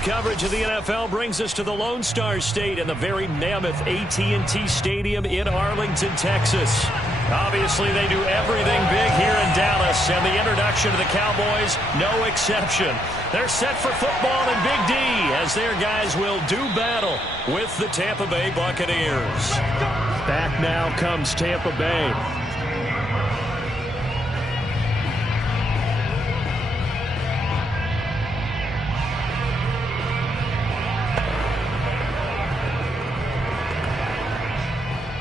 This coverage of the NFL brings us to the Lone Star State and the very mammoth AT&T Stadium in Arlington, Texas. Obviously, they do everything big here in Dallas, and the introduction to the Cowboys, no exception. They're set for football in Big D as their guys will do battle with the Tampa Bay Buccaneers. Back now comes Tampa Bay.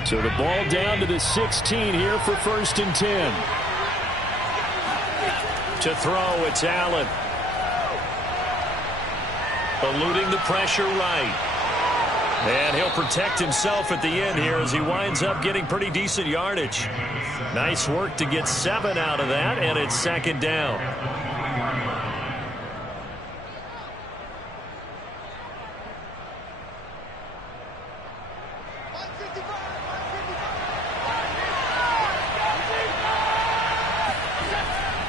So the ball down to the 16 here for 1st and 10. To throw, it's Allen. Eluding the pressure right. And he'll protect himself at the end here as he winds up getting pretty decent yardage. Nice work to get 7 out of that, and it's 2nd down.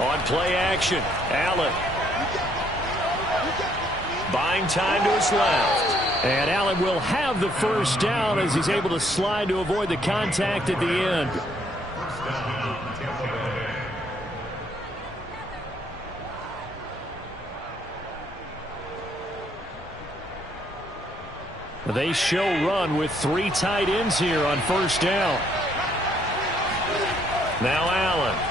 On play action, Allen. Buying time to his left. And Allen will have the 1st down as he's able to slide to avoid the contact at the end. They show run with 3 tight ends here on 1st down. Now Allen.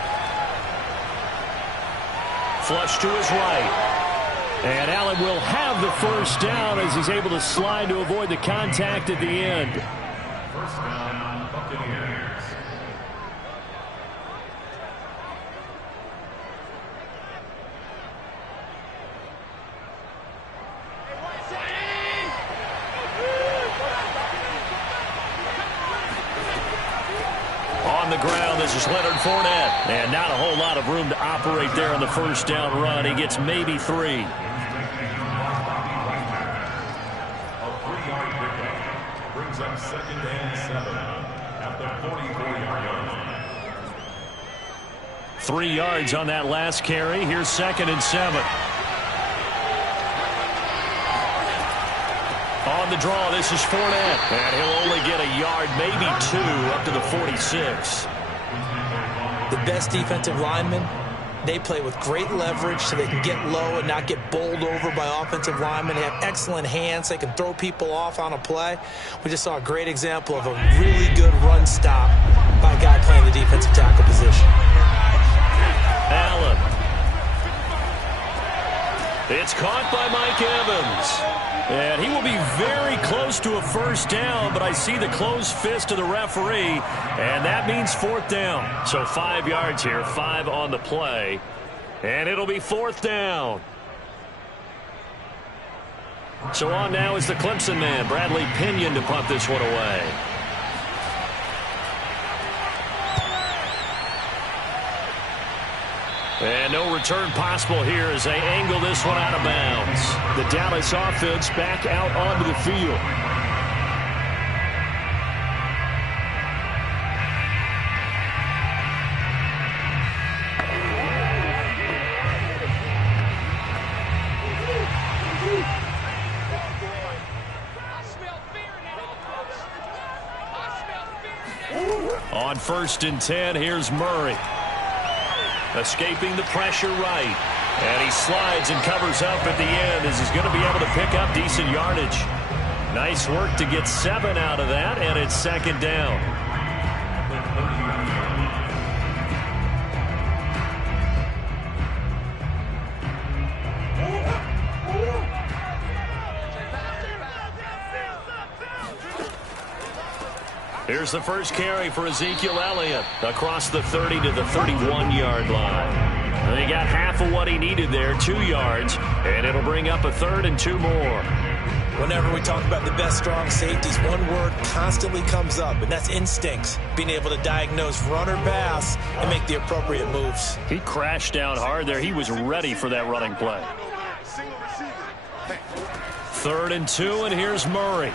Flush to his right. And Allen will have the 1st down as he's able to slide to avoid the contact at the end. 1st down, Buccaneers. On the ground, this is Leonard Fournette. And not a whole lot of room to operate there on the 1st down run. He gets maybe 3. A 3-yard pickup brings up 2nd and 7 at the 44-yard line. 3 yards on that last carry. Here's 2nd and 7. On the draw, this is Fournette. And he'll only get a yard, maybe 2, up to the 46. The best defensive linemen, they play with great leverage so they can get low and not get bowled over by offensive linemen. They have excellent hands. They can throw people off on a play. We just saw a great example of a really good run stop by a guy playing the defensive tackle position. Allen. It's caught by Mike Evans. And he will be very close to a 1st down, but I see the closed fist of the referee, and that means 4th down. So 5 yards here, 5 on the play, and it'll be 4th down. So on now is the Clemson man, Bradley Pinion, to punt this one away. And no return possible here as they angle this one out of bounds. The Dallas offense back out onto the field. On 1st and 10, here's Murray. Escaping the pressure right. And he slides and covers up at the end as he's going to be able to pick up decent yardage. Nice work to get 7 out of that, and it's 2nd down. Here's the first carry for Ezekiel Elliott across the 30 to the 31-yard line. And he got half of what he needed there, 2 yards, and it'll bring up a 3rd and 2 more. Whenever we talk about the best strong safeties, one word constantly comes up, and that's instincts. Being able to diagnose run or pass and make the appropriate moves. He crashed down hard there. He was ready for that running play. 3rd and 2, and here's Murray.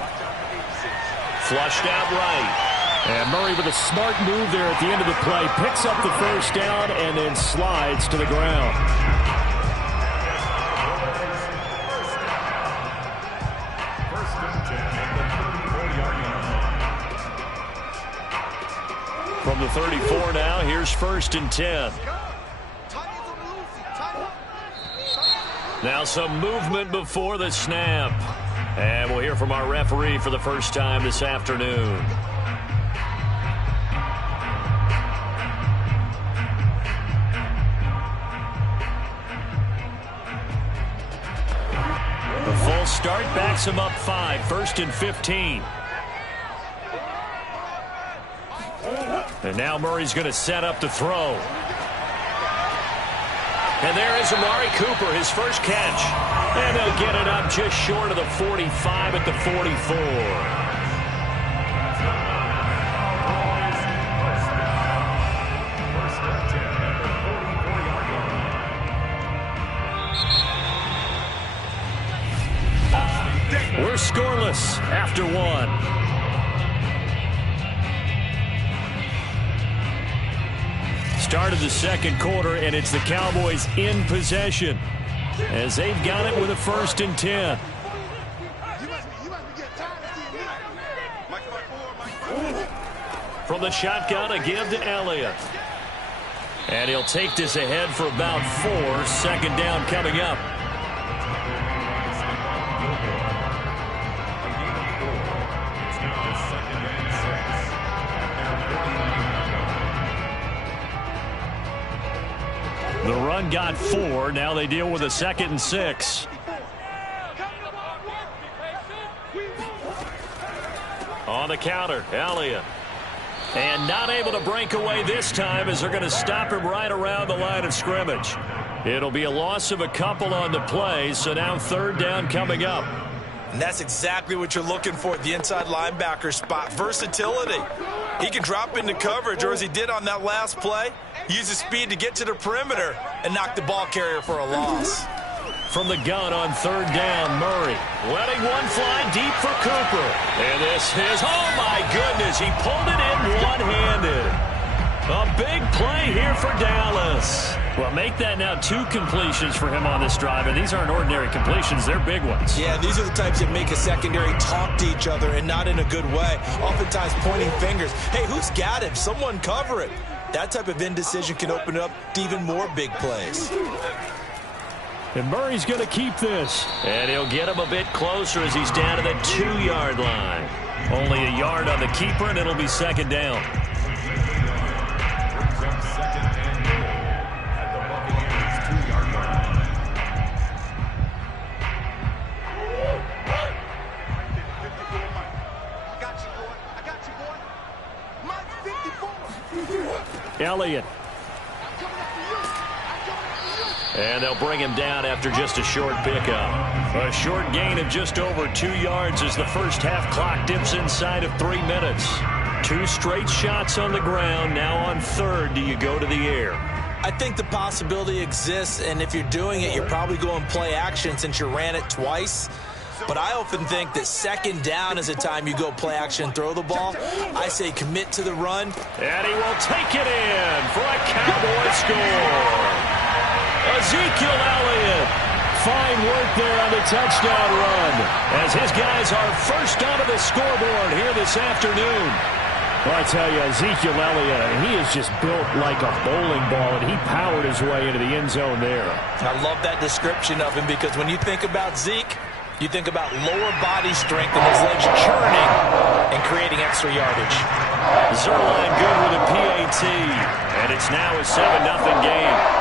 Flushed out right. And Murray with a smart move there at the end of the play. Picks up the 1st down and then slides to the ground. 34 now. Here's 1st and 10. Now some movement before the snap. And we'll hear from our referee for the first time this afternoon. The full start backs him up 5. 1st and 15. And now Murray's going to set up to throw. And there is Amari Cooper, his first catch. And they'll get it up just short of the 45 at the 44. We're scoreless after 1. Start of the second quarter, and it's the Cowboys in possession as they've got it with a 1st and 10. From the shotgun, a give to Elliott. And he'll take this ahead for about 4. 2nd down coming up. The run got 4. Now they deal with a 2nd and 6. On the counter, Elliott. And not able to break away this time as they're going to stop him right around the line of scrimmage. It'll be a loss of a couple on the play, so now 3rd down coming up. And that's exactly what you're looking for at the inside linebacker spot. Versatility. He can drop into coverage, or as he did on that last play, use his speed to get to the perimeter and knock the ball carrier for a loss. From the gun on 3rd down, Murray letting one fly deep for Cooper. And this is, oh my goodness, he pulled it in one-handed. A big play here for Dallas. Well, make that now 2 completions for him on this drive, and these aren't ordinary completions. They're big ones. Yeah, these are the types that make a secondary talk to each other, and not in a good way. Oftentimes pointing fingers. Hey, who's got him? Someone cover it. That type of indecision can open up to even more big plays. And Murray's going to keep this. And he'll get him a bit closer as he's down to the 2-yard line. Only a yard on the keeper, and it'll be 2nd down. Elliott. And they'll bring him down after just a short pickup. A short gain of just over 2 yards as the first half clock dips inside of 3 minutes. 2 straight shots on the ground. Now on 3rd, do you go to the air? I think the possibility exists, and if you're doing it, you're probably going play action since you ran it twice. But I often think that 2nd down is the time you go play action and throw the ball. I say commit to the run. And he will take it in for a Cowboy score. Ezekiel Elliott. Fine work there on the touchdown run as his guys are first onto the scoreboard here this afternoon. Well, I tell you, Ezekiel Elliott, he is just built like a bowling ball, and he powered his way into the end zone there. I love that description of him because when you think about Zeke, you think about lower body strength and his legs churning and creating extra yardage. Zuerlein good with a PAT, and it's now a 7-0 game.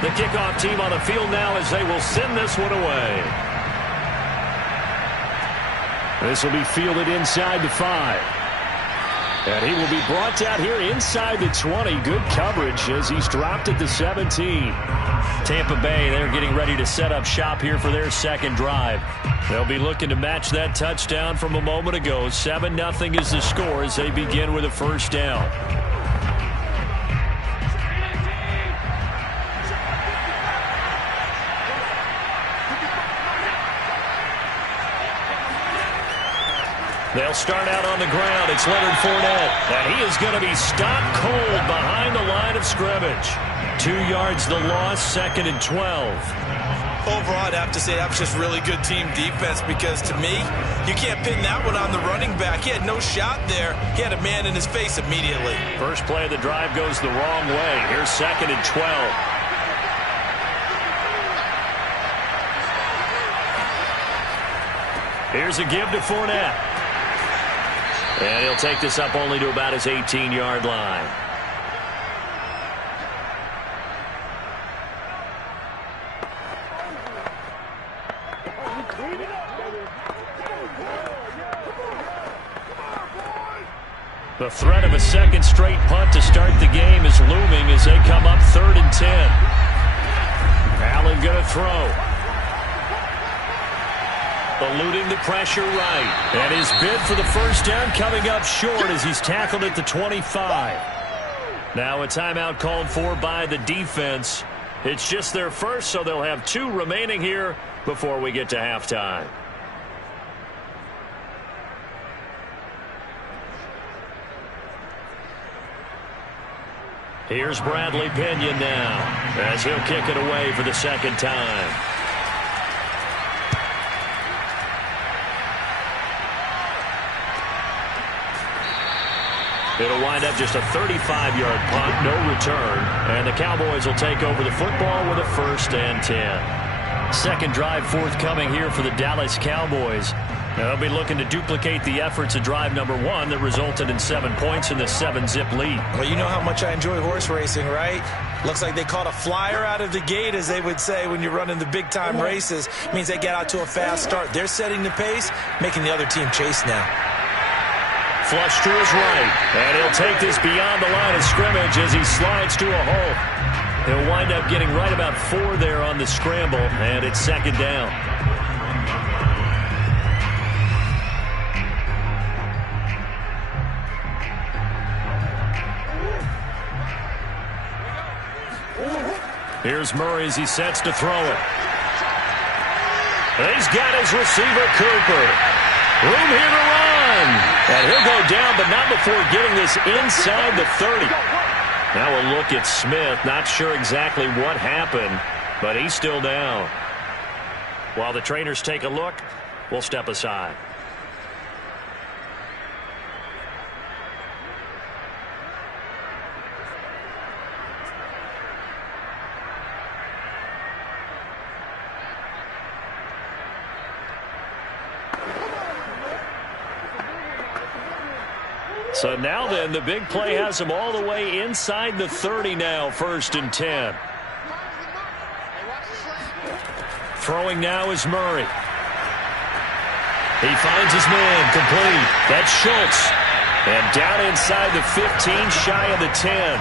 The kickoff team on the field now as they will send this one away. This will be fielded inside the 5. And he will be brought down here inside the 20. Good coverage as he's dropped at the 17. Tampa Bay, they're getting ready to set up shop here for their second drive. They'll be looking to match that touchdown from a moment ago. 7-0 is the score as they begin with a first down. They'll start out on the ground. It's Leonard Fournette. And he is going to be stopped cold behind the line of scrimmage. 2 yards the loss, 2nd and 12. Overall, I'd have to say that was just really good team defense because, to me, you can't pin that one on the running back. He had no shot there. He had a man in his face immediately. First play of the drive goes the wrong way. Here's 2nd and 12. Here's a give to Fournette. And he'll take this up only to about his 18-yard line. The threat of a second straight punt to start the game is looming as they come up 3rd and 10. Allen going to throw. Eluding the pressure right. And his bid for the first down coming up short as he's tackled at the 25. Now a timeout called for by the defense. It's just their first, so they'll have 2 remaining here before we get to halftime. Here's Bradley Pinion now as he'll kick it away for the second time. It'll wind up just a 35-yard punt, no return, and the Cowboys will take over the football with a 1st and 10. Second drive forthcoming here for the Dallas Cowboys. They'll be looking to duplicate the efforts of drive number 1 that resulted in 7 points in the 7-zip lead. Well, you know how much I enjoy horse racing, right? Looks like they caught a flyer out of the gate, as they would say when you're running the big-time races. It means they get out to a fast start. They're setting the pace, making the other team chase now. Flush to his right, and he'll take this beyond the line of scrimmage as he slides to a halt. He'll wind up getting right about 4 there on the scramble, and it's 2nd down. Here's Murray as he sets to throw it. And he's got his receiver, Cooper. Room here to run. And he'll go down, but not before getting this inside the 30. Now a look at Smith. Not sure exactly what happened, but he's still down. While the trainers take a look, we'll step aside. So now then, the big play has him all the way inside the 30 now, 1st and 10. Throwing now is Murray. He finds his man, complete. That's Schultz. And down inside the 15, shy of the 10.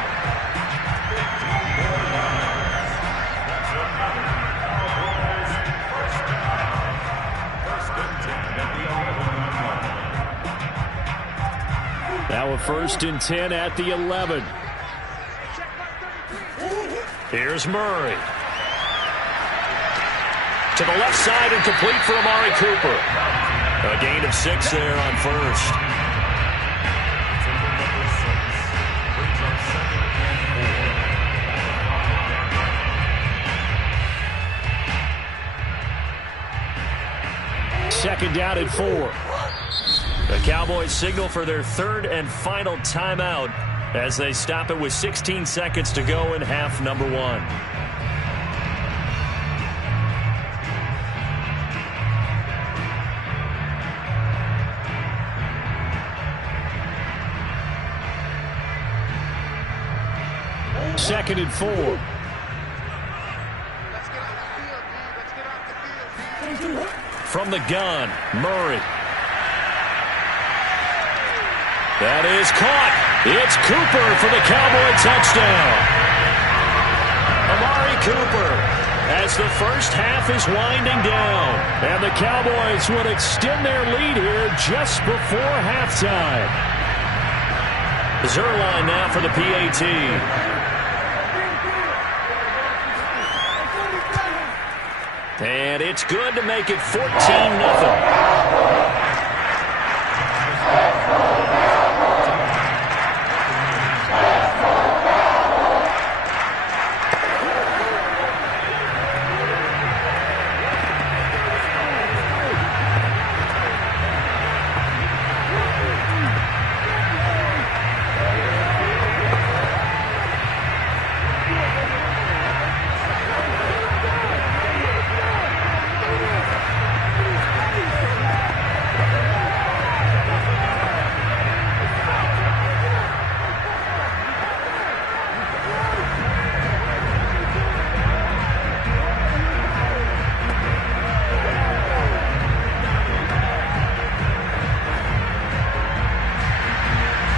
Now a 1st and 10 at the 11. Here's Murray. To the left side and complete for Amari Cooper. A gain of 6 there on 1st. Second down at 4. The Cowboys signal for their 3rd and final timeout as they stop it with 16 seconds to go in half number 1. Second and 4. From the gun, Murray. That is caught. It's Cooper for the Cowboy touchdown. Amari Cooper, as the first half is winding down. And the Cowboys would extend their lead here just before halftime. Zuerlein now for the PAT. And it's good to make it 14-0.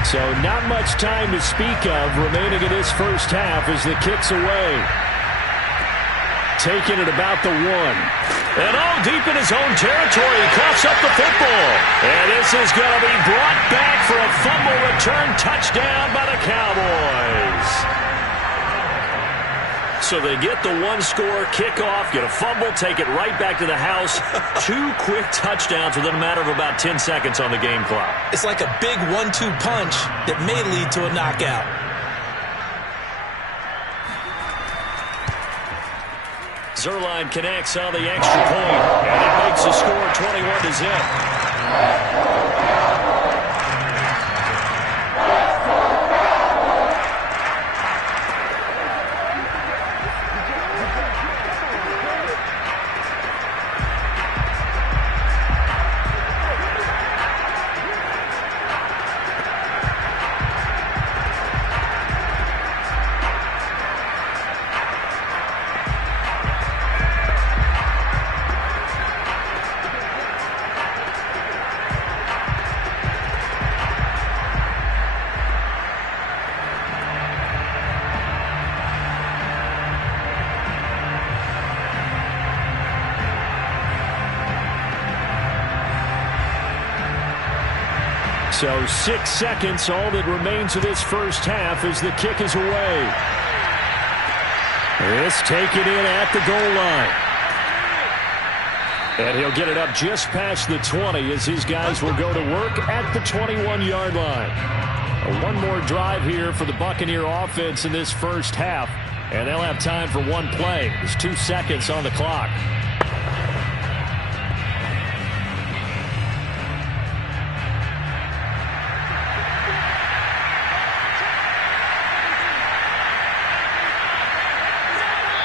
So not much time to speak of remaining in this first half as the kick's away. Taking it about the 1. And all deep in his own territory, he coughs up the football. And this is going to be brought back for a fumble return touchdown by the Cowboys. So they get the one-score kickoff, get a fumble, take it right back to the house. 2 quick touchdowns within a matter of about 10 seconds on the game clock. It's like a big 1-2 punch that may lead to a knockout. Zuerlein connects on the extra point, and it makes the score 21-0. So 6 seconds, all that remains of this first half as the kick is away. This taken in at the goal line. And he'll get it up just past the 20 as his guys will go to work at the 21-yard line. One more drive here for the Buccaneer offense in this first half. And they'll have time for one play. There's 2 seconds on the clock.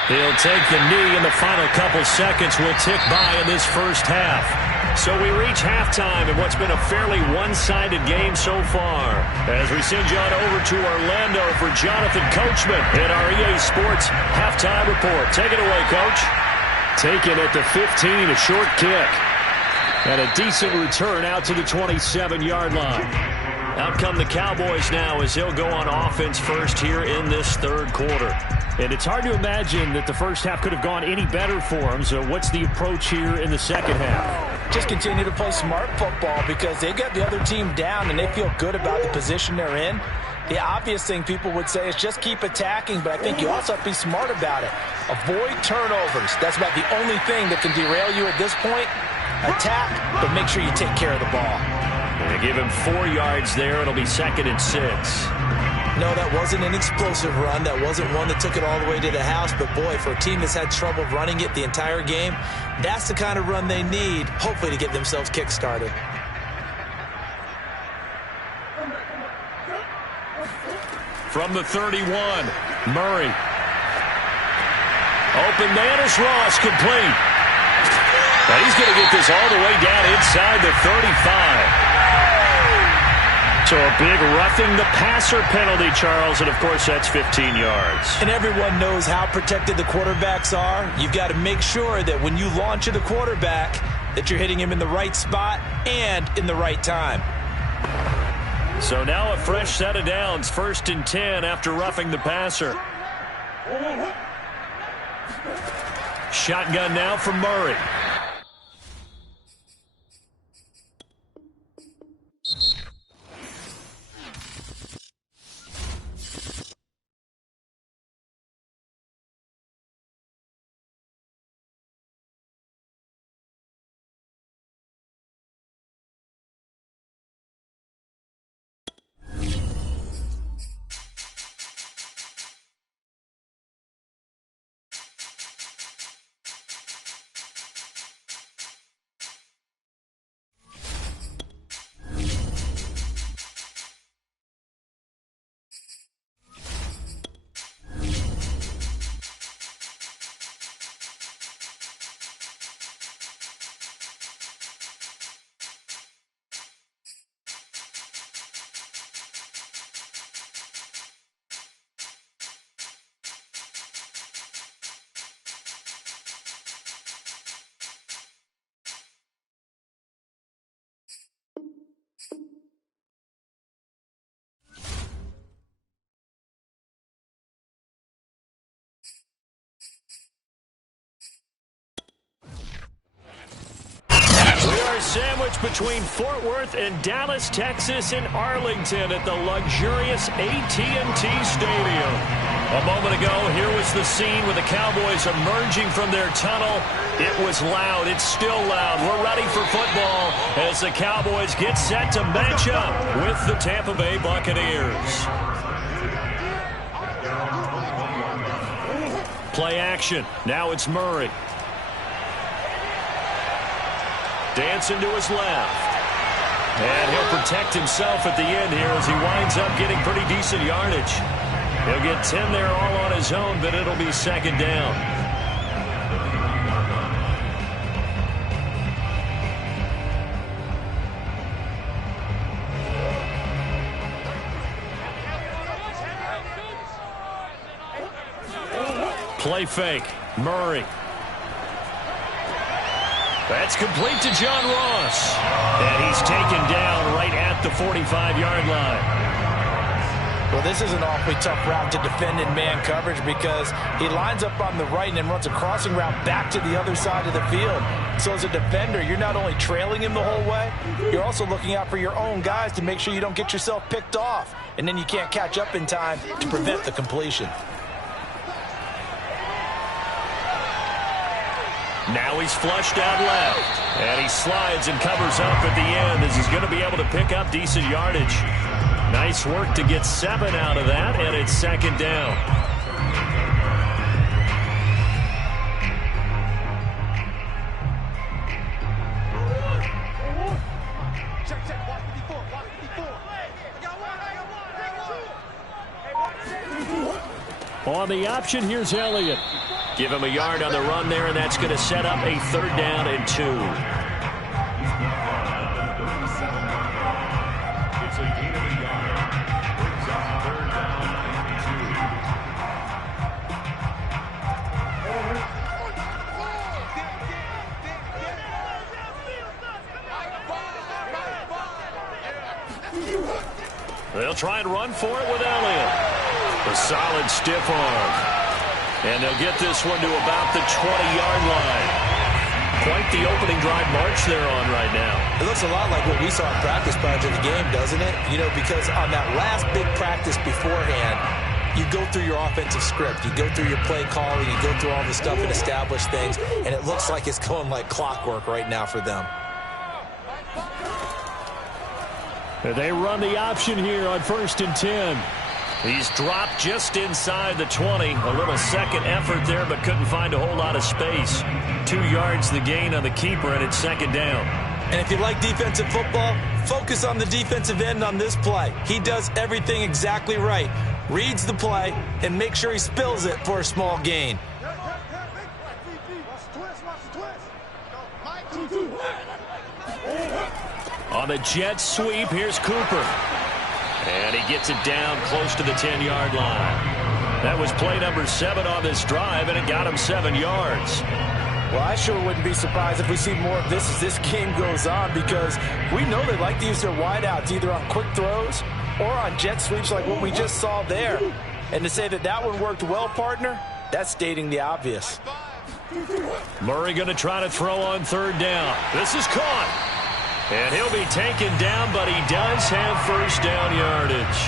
He'll take the knee, and the final couple seconds will tick by in this first half. So we reach halftime in what's been a fairly one-sided game so far. As we send you on over to Orlando for Jonathan Coachman in our EA Sports Halftime Report. Take it away, Coach. Taken at the 15, a short kick. And a decent return out to the 27-yard line. Out come the Cowboys now as they'll go on offense first here in this third quarter. And it's hard to imagine that the first half could have gone any better for them. So what's the approach here in the second half? Just continue to play smart football because they got the other team down and they feel good about the position they're in. The obvious thing people would say is just keep attacking, but I think you also have to be smart about it. Avoid turnovers. That's about the only thing that can derail you at this point. Attack, but make sure you take care of the ball. They give him 4 yards there. It'll be 2nd and 6. No, that wasn't an explosive run. That wasn't one that took it all the way to the house. But, boy, for a team that's had trouble running it the entire game, that's the kind of run they need, hopefully, to get themselves kick-started. From the 31, Murray. Open man is Ross, complete. Now he's going to get this all the way down inside the 35. So a big roughing the passer penalty, Charles, and of course that's 15 yards. And everyone knows how protected the quarterbacks are. You've got to make sure that when you launch at the quarterback that you're hitting him in the right spot and in the right time. So now a fresh set of downs, 1st and 10 after roughing the passer. Shotgun now from Murray. Sandwiched between Fort Worth and Dallas, Texas in Arlington at the luxurious AT&T Stadium. A moment ago, here was the scene with the Cowboys emerging from their tunnel. It was loud. It's still loud. We're ready for football as the Cowboys get set to match up with the Tampa Bay Buccaneers. Play action. Now it's Murray. Dancing to his left. And he'll protect himself at the end here as he winds up getting pretty decent yardage. He'll get 10 there all on his own, but it'll be 2nd down. Play fake. Murray. That's complete to John Ross. And he's taken down right at the 45-yard line. Well, this is an awfully tough route to defend in man coverage because he lines up on the right and then runs a crossing route back to the other side of the field. So as a defender, you're not only trailing him the whole way, you're also looking out for your own guys to make sure you don't get yourself picked off. And then you can't catch up in time to prevent the completion. Now he's flushed out left. And he slides and covers up at the end as he's going to be able to pick up decent yardage. Nice work to get 7 out of that, and it's 2nd down. On the option, here's Elliott. Give him a yard on the run there, and that's going to set up a 3rd down and 2. It's a gain of a yard. Brings up 3rd down and 2. They'll try and run for it with Elliott. A solid stiff arm. And they'll get this one to about the 20-yard line. Quite the opening drive march they're on right now. It looks a lot like what we saw in practice prior to the game, doesn't it? You know, because on that last big practice beforehand, you go through your offensive script. You go through your play calling. You go through all the stuff and establish things. And it looks like it's going like clockwork right now for them. They run the option here on 1st and 10. He's dropped just inside the 20. A little second effort there, but couldn't find a whole lot of space. 2 yards the gain on the keeper, and it's 2nd down. And if you like defensive football, focus on the defensive end on this play. He does everything exactly right. Reads the play and makes sure he spills it for a small gain. On the jet sweep, here's Cooper. And he gets it down close to the 10-yard line. That was play number 7 on this drive, and it got him 7 yards. Well, I sure wouldn't be surprised if we see more of this as this game goes on, because we know they like to use their wideouts either on quick throws or on jet sweeps like what we just saw there. And to say that that one worked well, partner, that's stating the obvious. Murray going to try to throw on third down. This is caught. And he'll be taken down, but he does have first down yardage.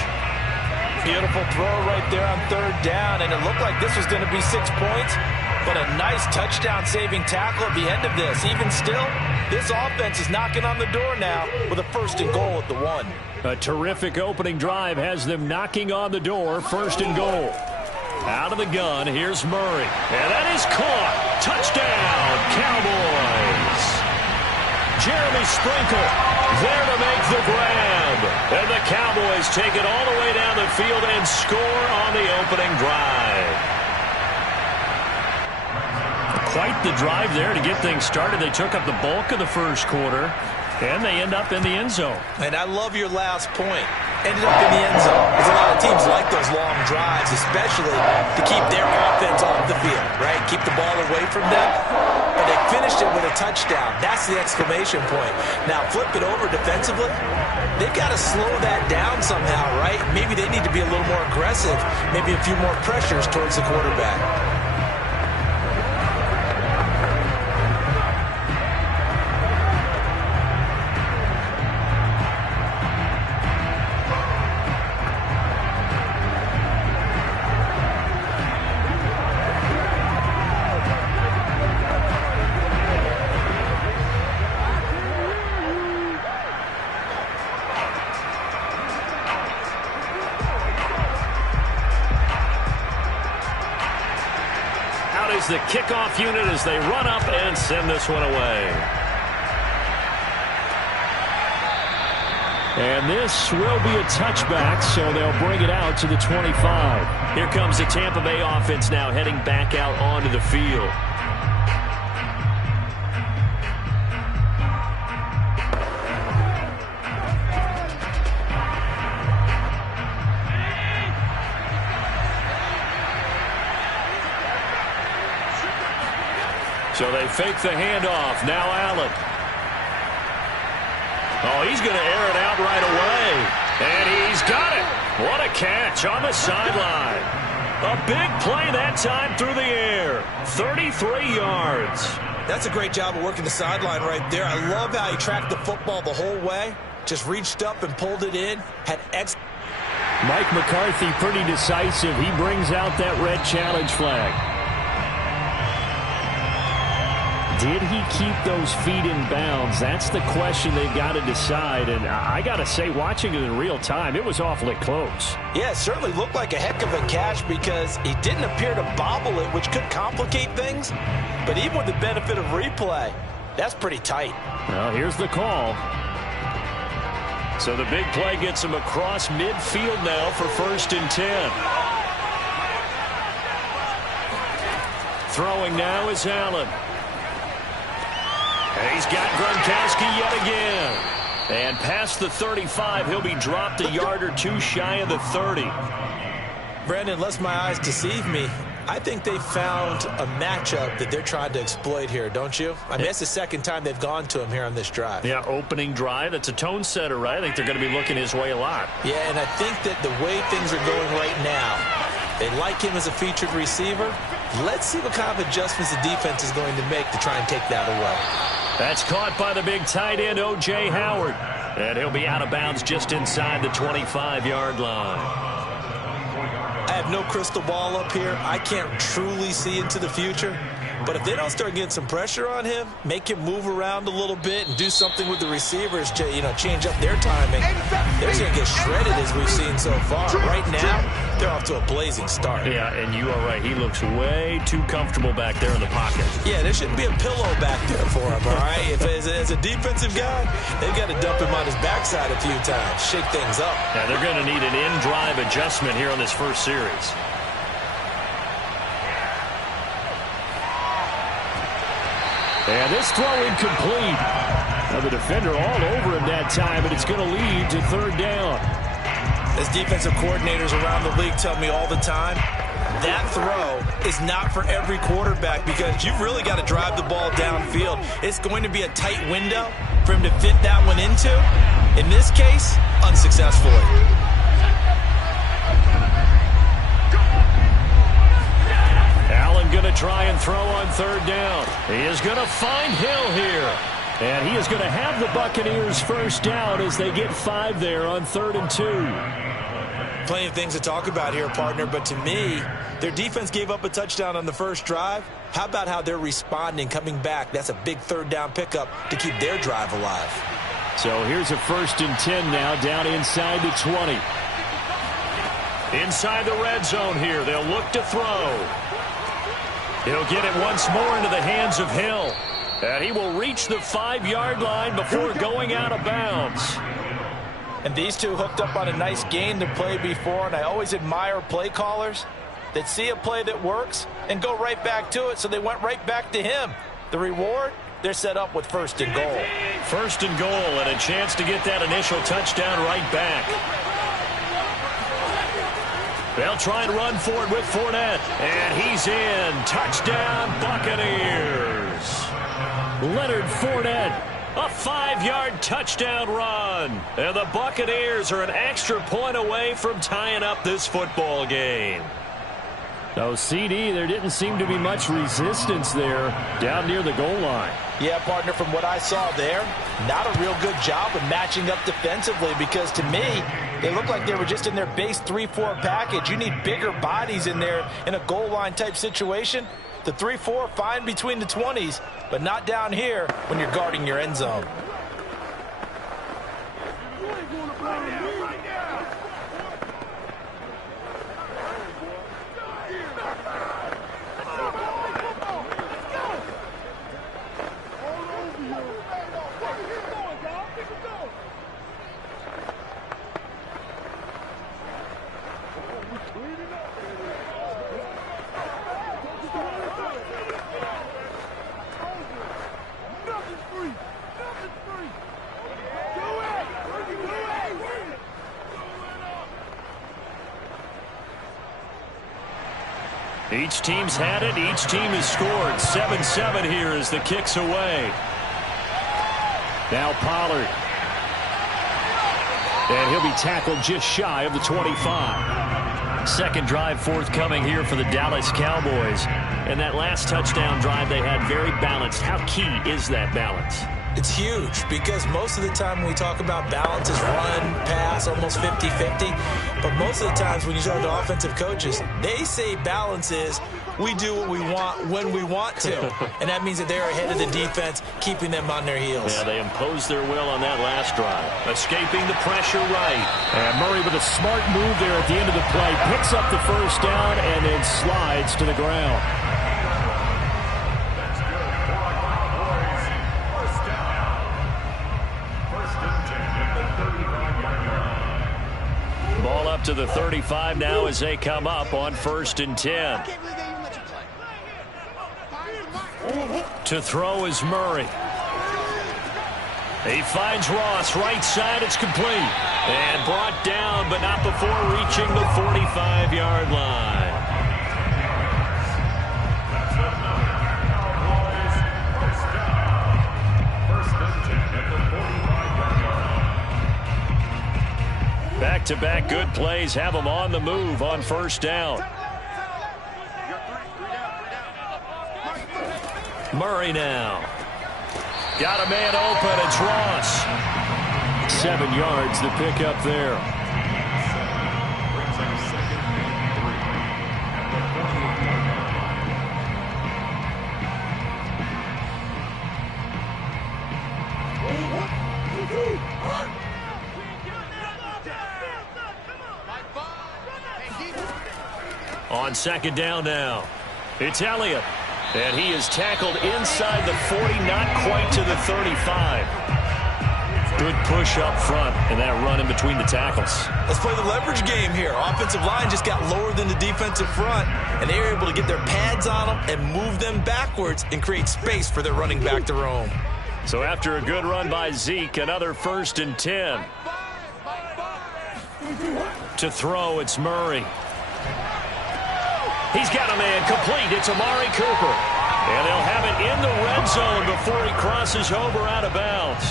Beautiful throw right there on third down, and it looked like this was going to be 6 points, but a nice touchdown-saving tackle at the end of this. Even still, this offense is knocking on the door now with a 1st and goal at the 1. A terrific opening drive has them knocking on the door, 1st and goal. Out of the gun, here's Murray. And that is caught. Touchdown, Cowboys. Jeremy Sprinkle there to make the grab. And the Cowboys take it all the way down the field and score on the opening drive. Quite the drive there to get things started. They took up the bulk of the first quarter, and they end up in the end zone. And I love your last point. Ended up in the end zone. Because a lot of teams like those long drives, especially to keep their offense off the field, right? Keep the ball away from them. But they finished it with a touchdown. That's the exclamation point. Now, flip it over defensively. They've got to slow that down somehow, right? Maybe they need to be a little more aggressive. Maybe a few more pressures towards the quarterback. The kickoff unit as they run up and send this one away. And this will be a touchback, so they'll bring it out to the 25. Here comes the Tampa Bay offense now heading back out onto the field. So they fake the handoff. Now Allen. Oh, he's going to air it out right away. And he's got it. What a catch on the sideline. A big play that time through the air. 33 yards. That's a great job of working the sideline right there. I love how he tracked the football the whole way. Just reached up and pulled it in. Had Mike McCarthy pretty decisive. He brings out that red challenge flag. Did he keep those feet in bounds? That's the question they've got to decide. And I got to say, watching it in real time, it was awfully close. Yeah, it certainly looked like a heck of a catch because he didn't appear to bobble it, which could complicate things. But even with the benefit of replay, that's pretty tight. Well, here's the call. So the big play gets him across midfield now for 1st and 10. Throwing now is Allen. And he's got Gronkowski yet again. And past the 35, he'll be dropped a yard or two shy of the 30. Brandon, unless my eyes deceive me, I think they found a matchup that they're trying to exploit here, don't you? I mean, that's the second time they've gone to him here on this drive. Yeah, opening drive. That's a tone setter, right? I think they're going to be looking his way a lot. Yeah, and I think that the way things are going right now, they like him as a featured receiver. Let's see what kind of adjustments the defense is going to make to try and take that away. That's caught by the big tight end, O.J. Howard. And he'll be out of bounds just inside the 25-yard line. I have no crystal ball up here. I can't truly see into the future. But if they don't start getting some pressure on him, make him move around a little bit and do something with the receivers to, change up their timing, they're going to get shredded as we've seen so far. Right now, they're off to a blazing start. Yeah, and you are right. He looks way too comfortable back there in the pocket. Yeah, there shouldn't be a pillow back there for him, all right? If as a defensive guy, they've got to dump him on his backside a few times, shake things up. Yeah, they're going to need an in-drive adjustment here on this first series. And this throw incomplete. Now the defender all over him that time, but it's going to lead to 3rd down. As defensive coordinators around the league tell me all the time, that throw is not for every quarterback because you've really got to drive the ball downfield. It's going to be a tight window for him to fit that one into. In this case, unsuccessfully. Allen going to try and throw on third down. He is going to find Hill here. And he is going to have the Buccaneers first down as they get 5 there on 3rd and 2. Plenty of things to talk about here, partner, but to me, their defense gave up a touchdown on the first drive. How about how they're responding, coming back? That's a big 3rd down pickup to keep their drive alive. So here's a 1st and 10 now, down inside the 20. Inside the red zone here, they'll look to throw. He'll get it once more into the hands of Hill. And he will reach the 5-yard line before going out of bounds. And these two hooked up on a nice game to play before, and I always admire play callers that see a play that works and go right back to it, so they went right back to him. The reward, they're set up with 1st and goal. 1st and goal and a chance to get that initial touchdown right back. They'll try and run for it with Fournette. And he's in. Touchdown, Buccaneers. Leonard Fournette, a 5-yard touchdown run. And the Buccaneers are an extra point away from tying up this football game. So, CD, there didn't seem to be much resistance there down near the goal line. Yeah, partner, from what I saw there, not a real good job of matching up defensively because to me, they looked like they were just in their base 3-4 package. You need bigger bodies in there in a goal line type situation. The 3-4, fine between the 20s, but not down here when you're guarding your end zone. Each team's had it. Each team has scored. 7-7 here as the kick's away. Now Pollard. And he'll be tackled just shy of the 25. Second drive forthcoming here for the Dallas Cowboys. And that last touchdown drive they had very balanced. How key is that balance? It's huge because most of the time when we talk about balance is run, pass, almost 50-50. But most of the times when you talk to offensive coaches, they say balance is we do what we want when we want to. And that means that they're ahead of the defense, keeping them on their heels. Yeah, they imposed their will on that last drive. Escaping the pressure right. And Murray with a smart move there at the end of the play. Picks up the first down and then slides to the ground. Ball up to the 35 now as they come up on 1st and 10. To throw is Murray. He finds Ross right side. It's complete. And brought down, but not before reaching the 45-yard line. Back-to-back good plays have them on the move on 1st down. Murray now. Got a man open. It's Ross. 7 yards to pick up there. On 2nd down now, it's Elliott. And he is tackled inside the 40, not quite to the 35. Good push up front, and that run in between the tackles. Let's play the leverage game here. Offensive line just got lower than the defensive front, and they were able to get their pads on them and move them backwards and create space for their running back to roam. So after a good run by Zeke, another 1st and 10. To throw, it's Murray. He's got a man complete. It's Amari Cooper. And they'll have it in the red zone before he crosses over out of bounds.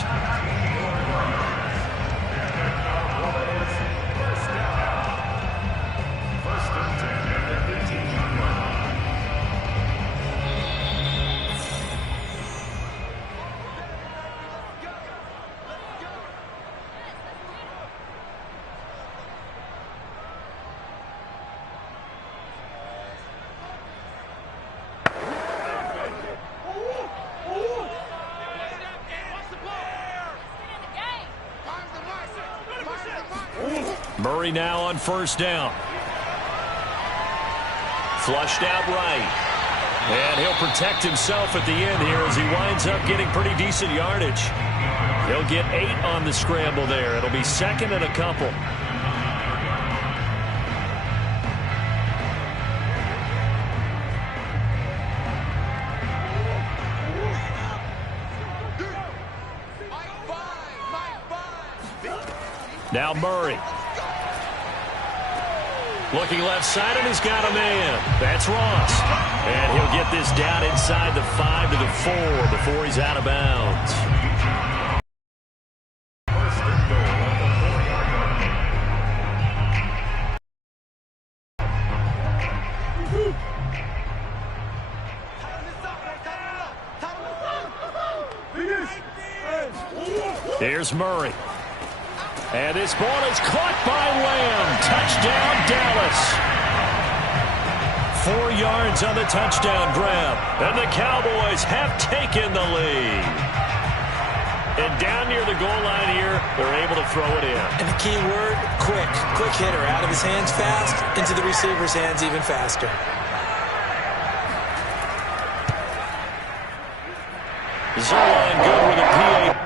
Murray now on first down. Flushed out right. And he'll protect himself at the end here as he winds up getting pretty decent yardage. He'll get 8 on the scramble there. It'll be second and a couple. Now Murray. Looking left side, and he's got a man. That's Ross. And he'll get this down inside the 5 to the 4 before he's out of bounds. Here's Murray. And this ball is caught by Lamb. Touchdown, Dallas. 4 yards on the touchdown grab. And the Cowboys have taken the lead. And down near the goal line here, they're able to throw it in. And the key word, quick. Quick hitter. Out of his hands fast, into the receiver's hands even faster. Zerline good with a PA.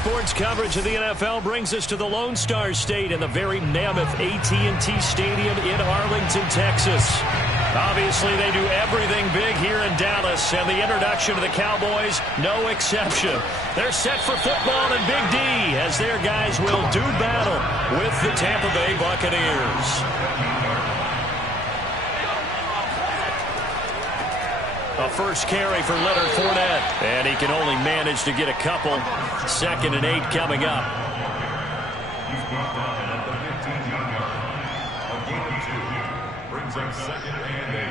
Sports coverage of the NFL brings us to the Lone Star State and the very mammoth AT&T Stadium in Arlington, Texas. Obviously, they do everything big here in Dallas, and the introduction to the Cowboys, no exception. They're set for football and Big D, as their guys will do battle with the Tampa Bay Buccaneers. A first carry for Leonard Fournette, and he can only manage to get a couple. 2nd and 8 coming up. He's brought down at the 15-yard line. A gain of 2 brings up 2nd and 8.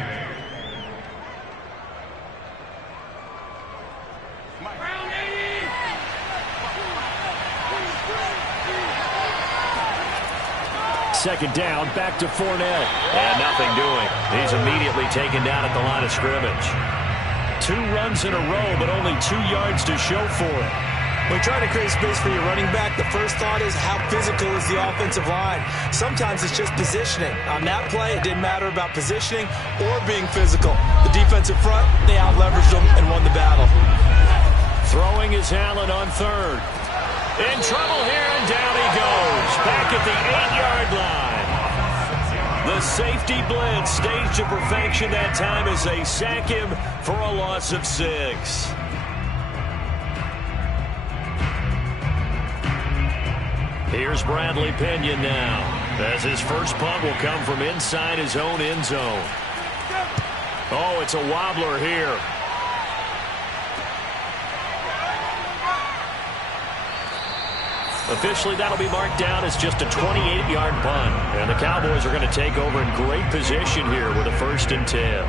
Second down, back to Fournette. And nothing doing. He's immediately taken down at the line of scrimmage. 2 runs in a row, but only 2 yards to show for it. When you try to create space for your running back, the first thought is how physical is the offensive line. Sometimes it's just positioning. On that play, it didn't matter about positioning or being physical. The defensive front, they out-leveraged them and won the battle. Throwing is Allen on 3rd. In trouble here, and down he goes. Back at the 8-yard line. The safety blitz staged to perfection that time as they sack him for a loss of 6. Here's Bradley Pinion now, as his first punt will come from inside his own end zone. Oh, it's a wobbler here. Officially, that'll be marked down as just a 28-yard punt. And the Cowboys are going to take over in great position here with a 1st and 10.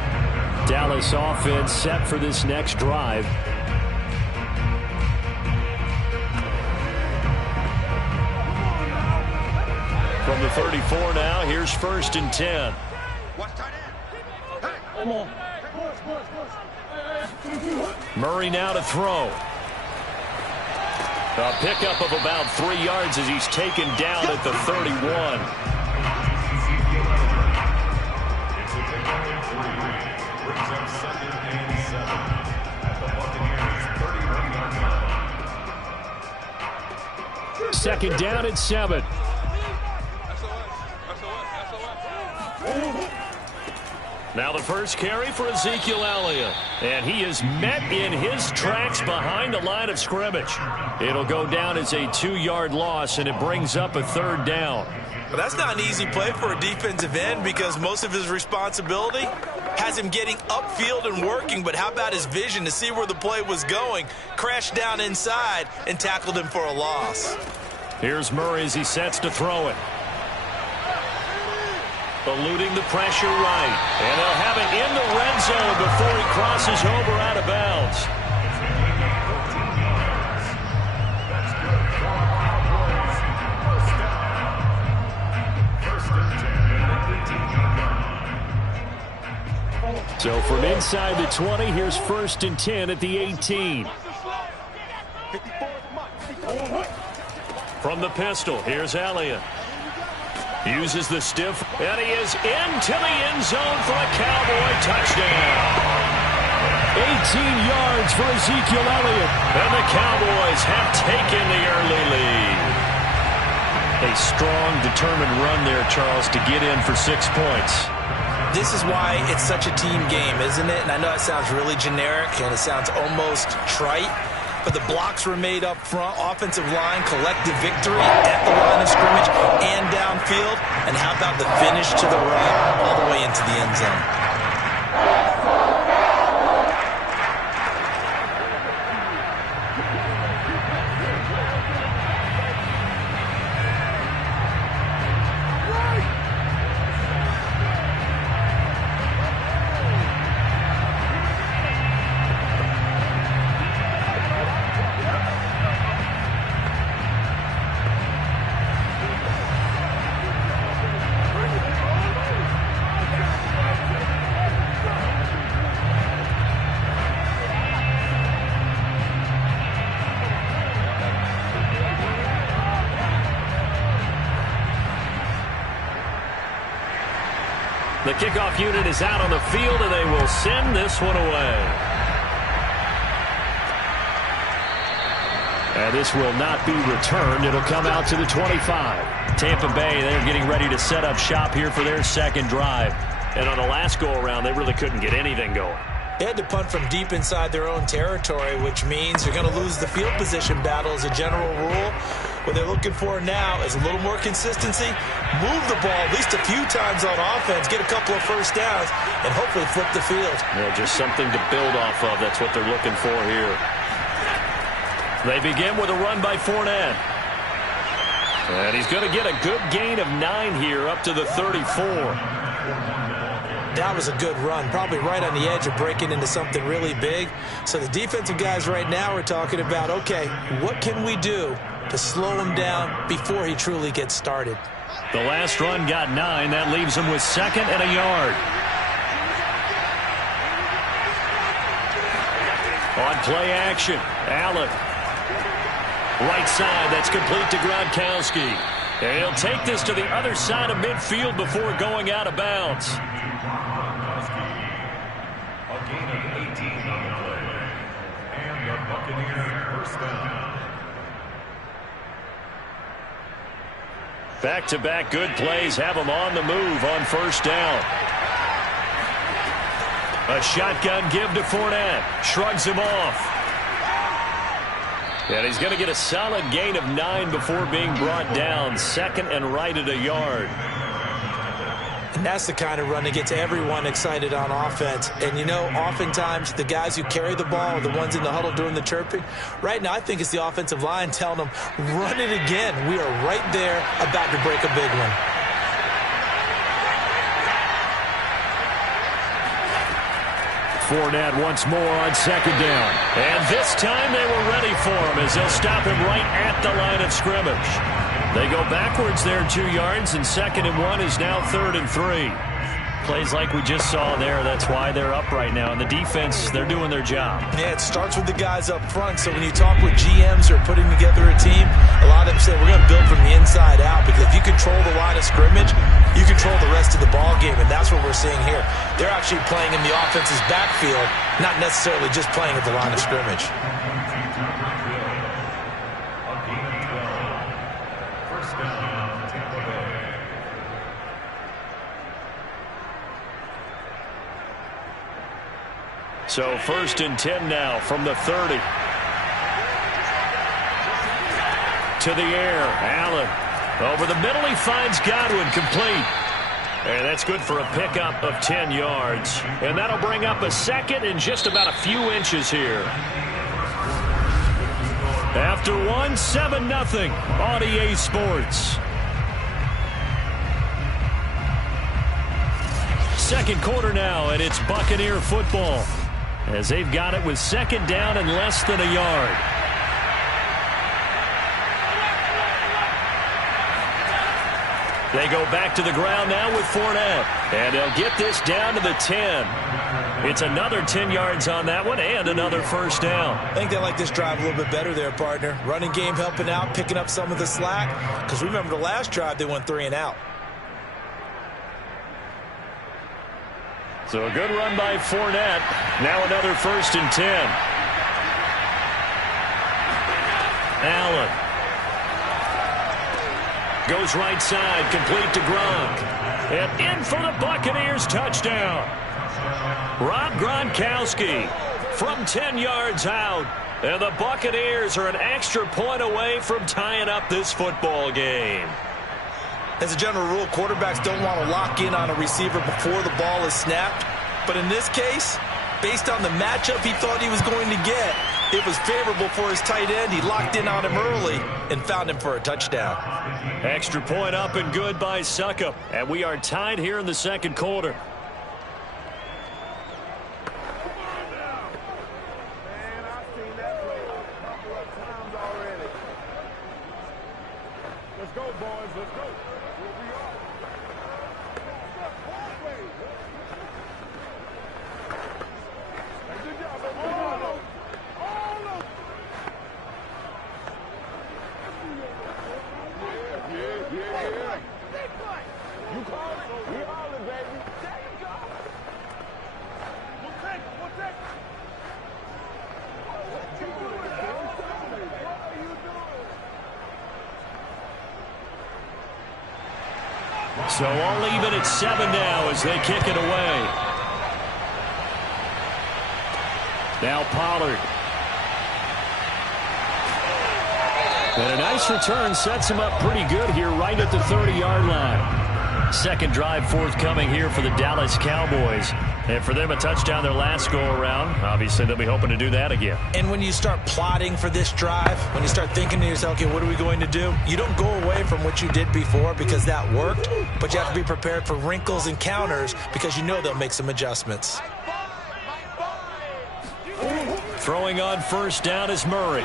Dallas offense set for this next drive. From the 34 now, here's 1st and 10. Murray now to throw. A pickup of about 3 yards as he's taken down at the 31. It's a pickup of 3. Brings up 2nd and 7 at the Buccaneers' 31-yard line. 2nd down at 7. Now the first carry for Ezekiel Elliott. And he is met in his tracks behind the line of scrimmage. It'll go down as a 2-yard loss, and it brings up a 3rd down. Well, that's not an easy play for a defensive end because most of his responsibility has him getting upfield and working. But how about his vision to see where the play was going? Crashed down inside and tackled him for a loss. Here's Murray as he sets to throw it. Eluding the pressure right. And they'll have it in the red zone before he crosses over out of bounds. So from inside the 20, here's 1st and 10 at the 18. From the pistol, here's Elliott. Uses the stiff, and he is into the end zone for a Cowboy touchdown. 18 yards for Ezekiel Elliott, and the Cowboys have taken the early lead. A strong, determined run there, Charles, to get in for 6 points. This is why it's such a team game, isn't it? And I know it sounds really generic, and it sounds almost trite. But the blocks were made up front, offensive line, collective victory at the line of scrimmage and downfield. And how about the finish to the run all the way into the end zone? The kickoff unit is out on the field, and they will send this one away. And this will not be returned. It'll come out to the 25. Tampa Bay, they're getting ready to set up shop here for their second drive. And on the last go-around, they really couldn't get anything going. They had to punt from deep inside their own territory, which means you're going to lose the field position battle as a general rule. What they're looking for now is a little more consistency, move the ball at least a few times on offense, get a couple of first downs, and hopefully flip the field. Yeah, just something to build off of. That's what they're looking for here. They begin with a run by Fournette. And he's going to get a good gain of 9 here up to the 34. That was a good run, probably right on the edge of breaking into something really big. So the defensive guys right now are talking about, okay, what can we do to slow him down before he truly gets started? The last run got 9. That leaves him with 2nd and a yard. On play action, Allen. Right side, that's complete to Gronkowski. And he'll take this to the other side of midfield before going out of bounds. A gain of 18 on the play. And the Buccaneers first down. Back-to-back good plays have him on the move on first down. A shotgun give to Fournette. Shrugs him off. And he's going to get a solid gain of 9 before being brought down. 2nd and right at a yard. And that's the kind of run that gets everyone excited on offense. And, you know, oftentimes the guys who carry the ball are the ones in the huddle doing the chirping. Right now, I think it's the offensive line telling them, run it again. We are right there about to break a big one. Fournette once more on 2nd down. And this time they were ready for him as they'll stop him right at the line of scrimmage. They go backwards there 2 yards, and 2nd and 1 is now 3rd and 3. Plays like we just saw there, that's why they're up right now. And the defense, they're doing their job. Yeah, it starts with the guys up front. So when you talk with GMs who are putting together a team, a lot of them say we're going to build from the inside out, because if you control the line of scrimmage, you control the rest of the ball game, and that's what we're seeing here. They're actually playing in the offense's backfield, not necessarily just playing at the line of scrimmage. So 1st and 10 now from the 30. To the air, Allen. Over the middle, he finds Godwin, complete. And that's good for a pickup of 10 yards. And that'll bring up a 2nd and just about a few inches here. After 1, 7-0 on EA Sports. Second quarter now, and it's Buccaneer football, as they've got it with 2nd down and less than a yard. They go back to the ground now with Fournette, and they'll get this down to the 10. It's another 10 yards on that one and another first down. I think they like this drive a little bit better there, partner. Running game helping out, picking up some of the slack, because remember the last drive they went 3 and out. So a good run by Fournette. Now another 1st and 10. Allen. Goes right side, complete to Gronk. And in for the Buccaneers touchdown. Rob Gronkowski from 10 yards out. And the Buccaneers are an extra point away from tying up this football game. As a general rule, quarterbacks don't want to lock in on a receiver before the ball is snapped. But in this case, based on the matchup he thought he was going to get, it was favorable for his tight end. He locked in on him early and found him for a touchdown. Extra point up and good by Succop. And we are tied here in the second quarter. Let's go, boys. Let's go. Good job, baby. Yeah. You call it. We all it, baby. There you go. We'll take it. What you doing, So all even at 7 now as they kick it away. Now Pollard. And a nice return sets him up pretty good here right at the 30-yard line. Second drive forthcoming here for the Dallas Cowboys. And for them, a touchdown their last go-around. Obviously, they'll be hoping to do that again. And when you start plotting for this drive, when you start thinking to yourself, okay, what are we going to do? You don't go away from what you did before because that worked, but you have to be prepared for wrinkles and counters because you know they'll make some adjustments. Throwing on first down is Murray.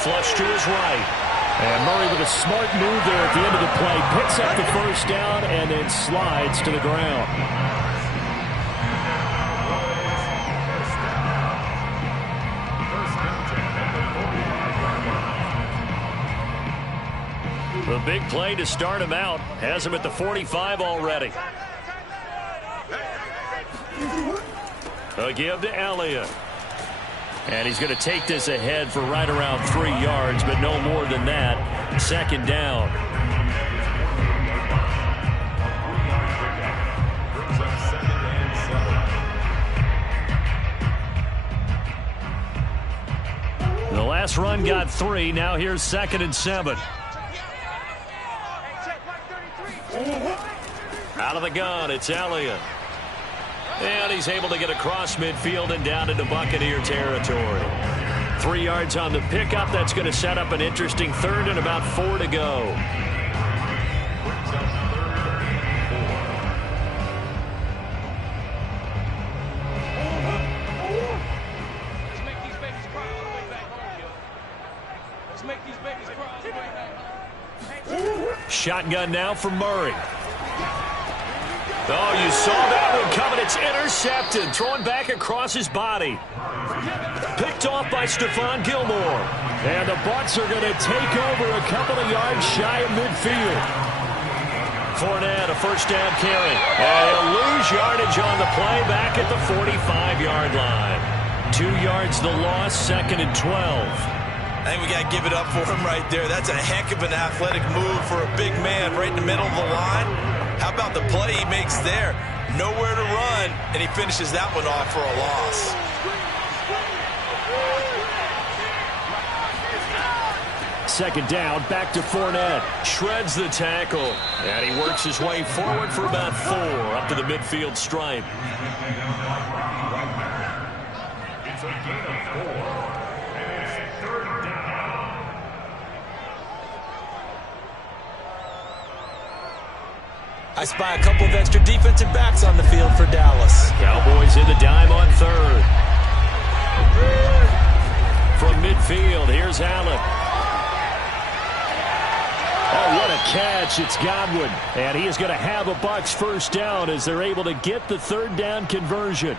Flush to his right. And Murray with a smart move there at the end of the play. Picks up the first down and then slides to the ground. The big play to start him out. Has him at the 45 already. A give to Elliott. And he's going to take this ahead for right around 3 yards, but no more than that. Second down. The last run got 3. Now here's 2nd and 7. Out of the gun, it's Elliott. And he's able to get across midfield and down into Buccaneer territory. 3 yards on the pickup. That's going to set up an interesting third and about 4 to go. Let's make these babies cry all the way back home, yo. Let's make these babies cry all the way back home. Shotgun now for Murray. Oh, you saw that one coming. It's intercepted. Thrown back across his body. Picked off by Stephon Gilmore. And the Bucs are going to take over a couple of yards shy of midfield. Fournette, a first down carry. And he'll lose yardage on the play back at the 45-yard line. 2 yards the loss, 2nd and 12. I think we got to give it up for him right there. That's a heck of an athletic move for a big man right in the middle of the line. How about the play he makes there? Nowhere to run, and he finishes that one off for a loss. Second down, back to Fournette. Shreds the tackle. And he works his way forward for about 4 up to the midfield stripe. It's a gain of 4. And it's 3rd down. I spy a couple of extra defensive backs on the field for Dallas. Cowboys in the dime on 3rd. From midfield, here's Allen. Oh, what a catch. It's Godwin. And he is going to have a Bucs first down as they're able to get the 3rd down conversion.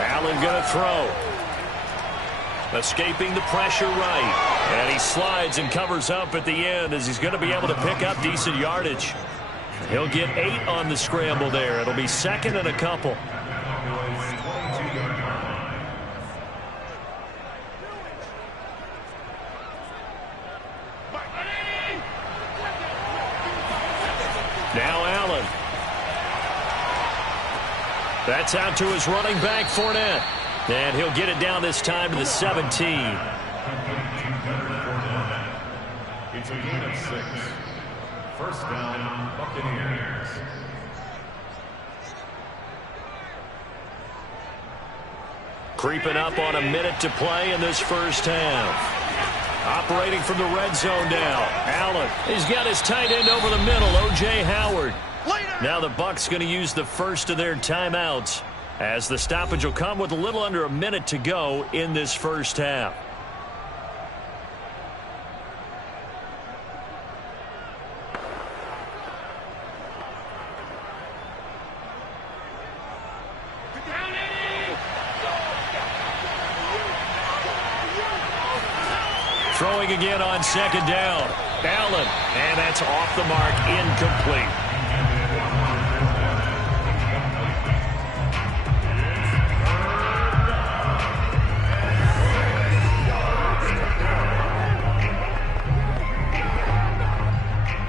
Allen going to throw. Escaping the pressure right. And he slides and covers up at the end as he's going to be able to pick up decent yardage. He'll get 8 on the scramble there. It'll be 2nd and a couple. Now Allen. That's out to his running back, Fournette. And he'll get it down this time to the 17. It's a gain of 6. First down, Buccaneers. Creeping up on a minute to play in this first half. Operating from the red zone now. Allen, he's got his tight end over the middle, O.J. Howard. Now the Bucs going to use the first of their timeouts as the stoppage will come with a little under a minute to go in this first half. Throwing again on second down. Allen, and that's off the mark, incomplete.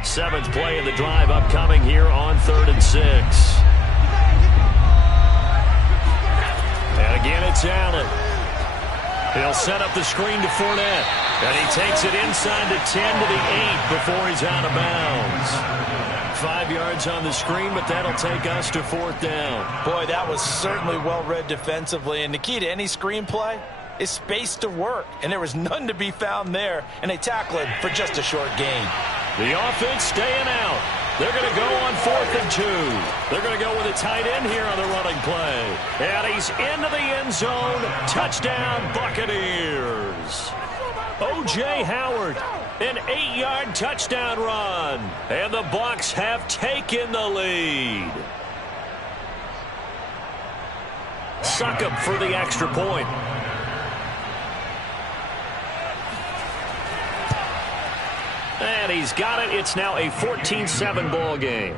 Seventh play of the drive upcoming here on 3rd and 6. And again, it's Allen. He'll set up the screen to Fournette. And he takes it inside the 10 to the 8 before he's out of bounds. 5 yards on the screen, but that'll take us to 4th down. Boy, that was certainly well read defensively. And the key to any screenplay is space to work. And there was none to be found there. And they tackle it for just a short gain. The offense staying out. They're going to go on 4th and 2. They're going to go with a tight end here on the running play. And he's into the end zone. Touchdown, Buccaneers. O.J. Howard, an 8-yard touchdown run. And the Bucs have taken the lead. Succop for the extra point. And he's got it. It's now a 14-7 ball game.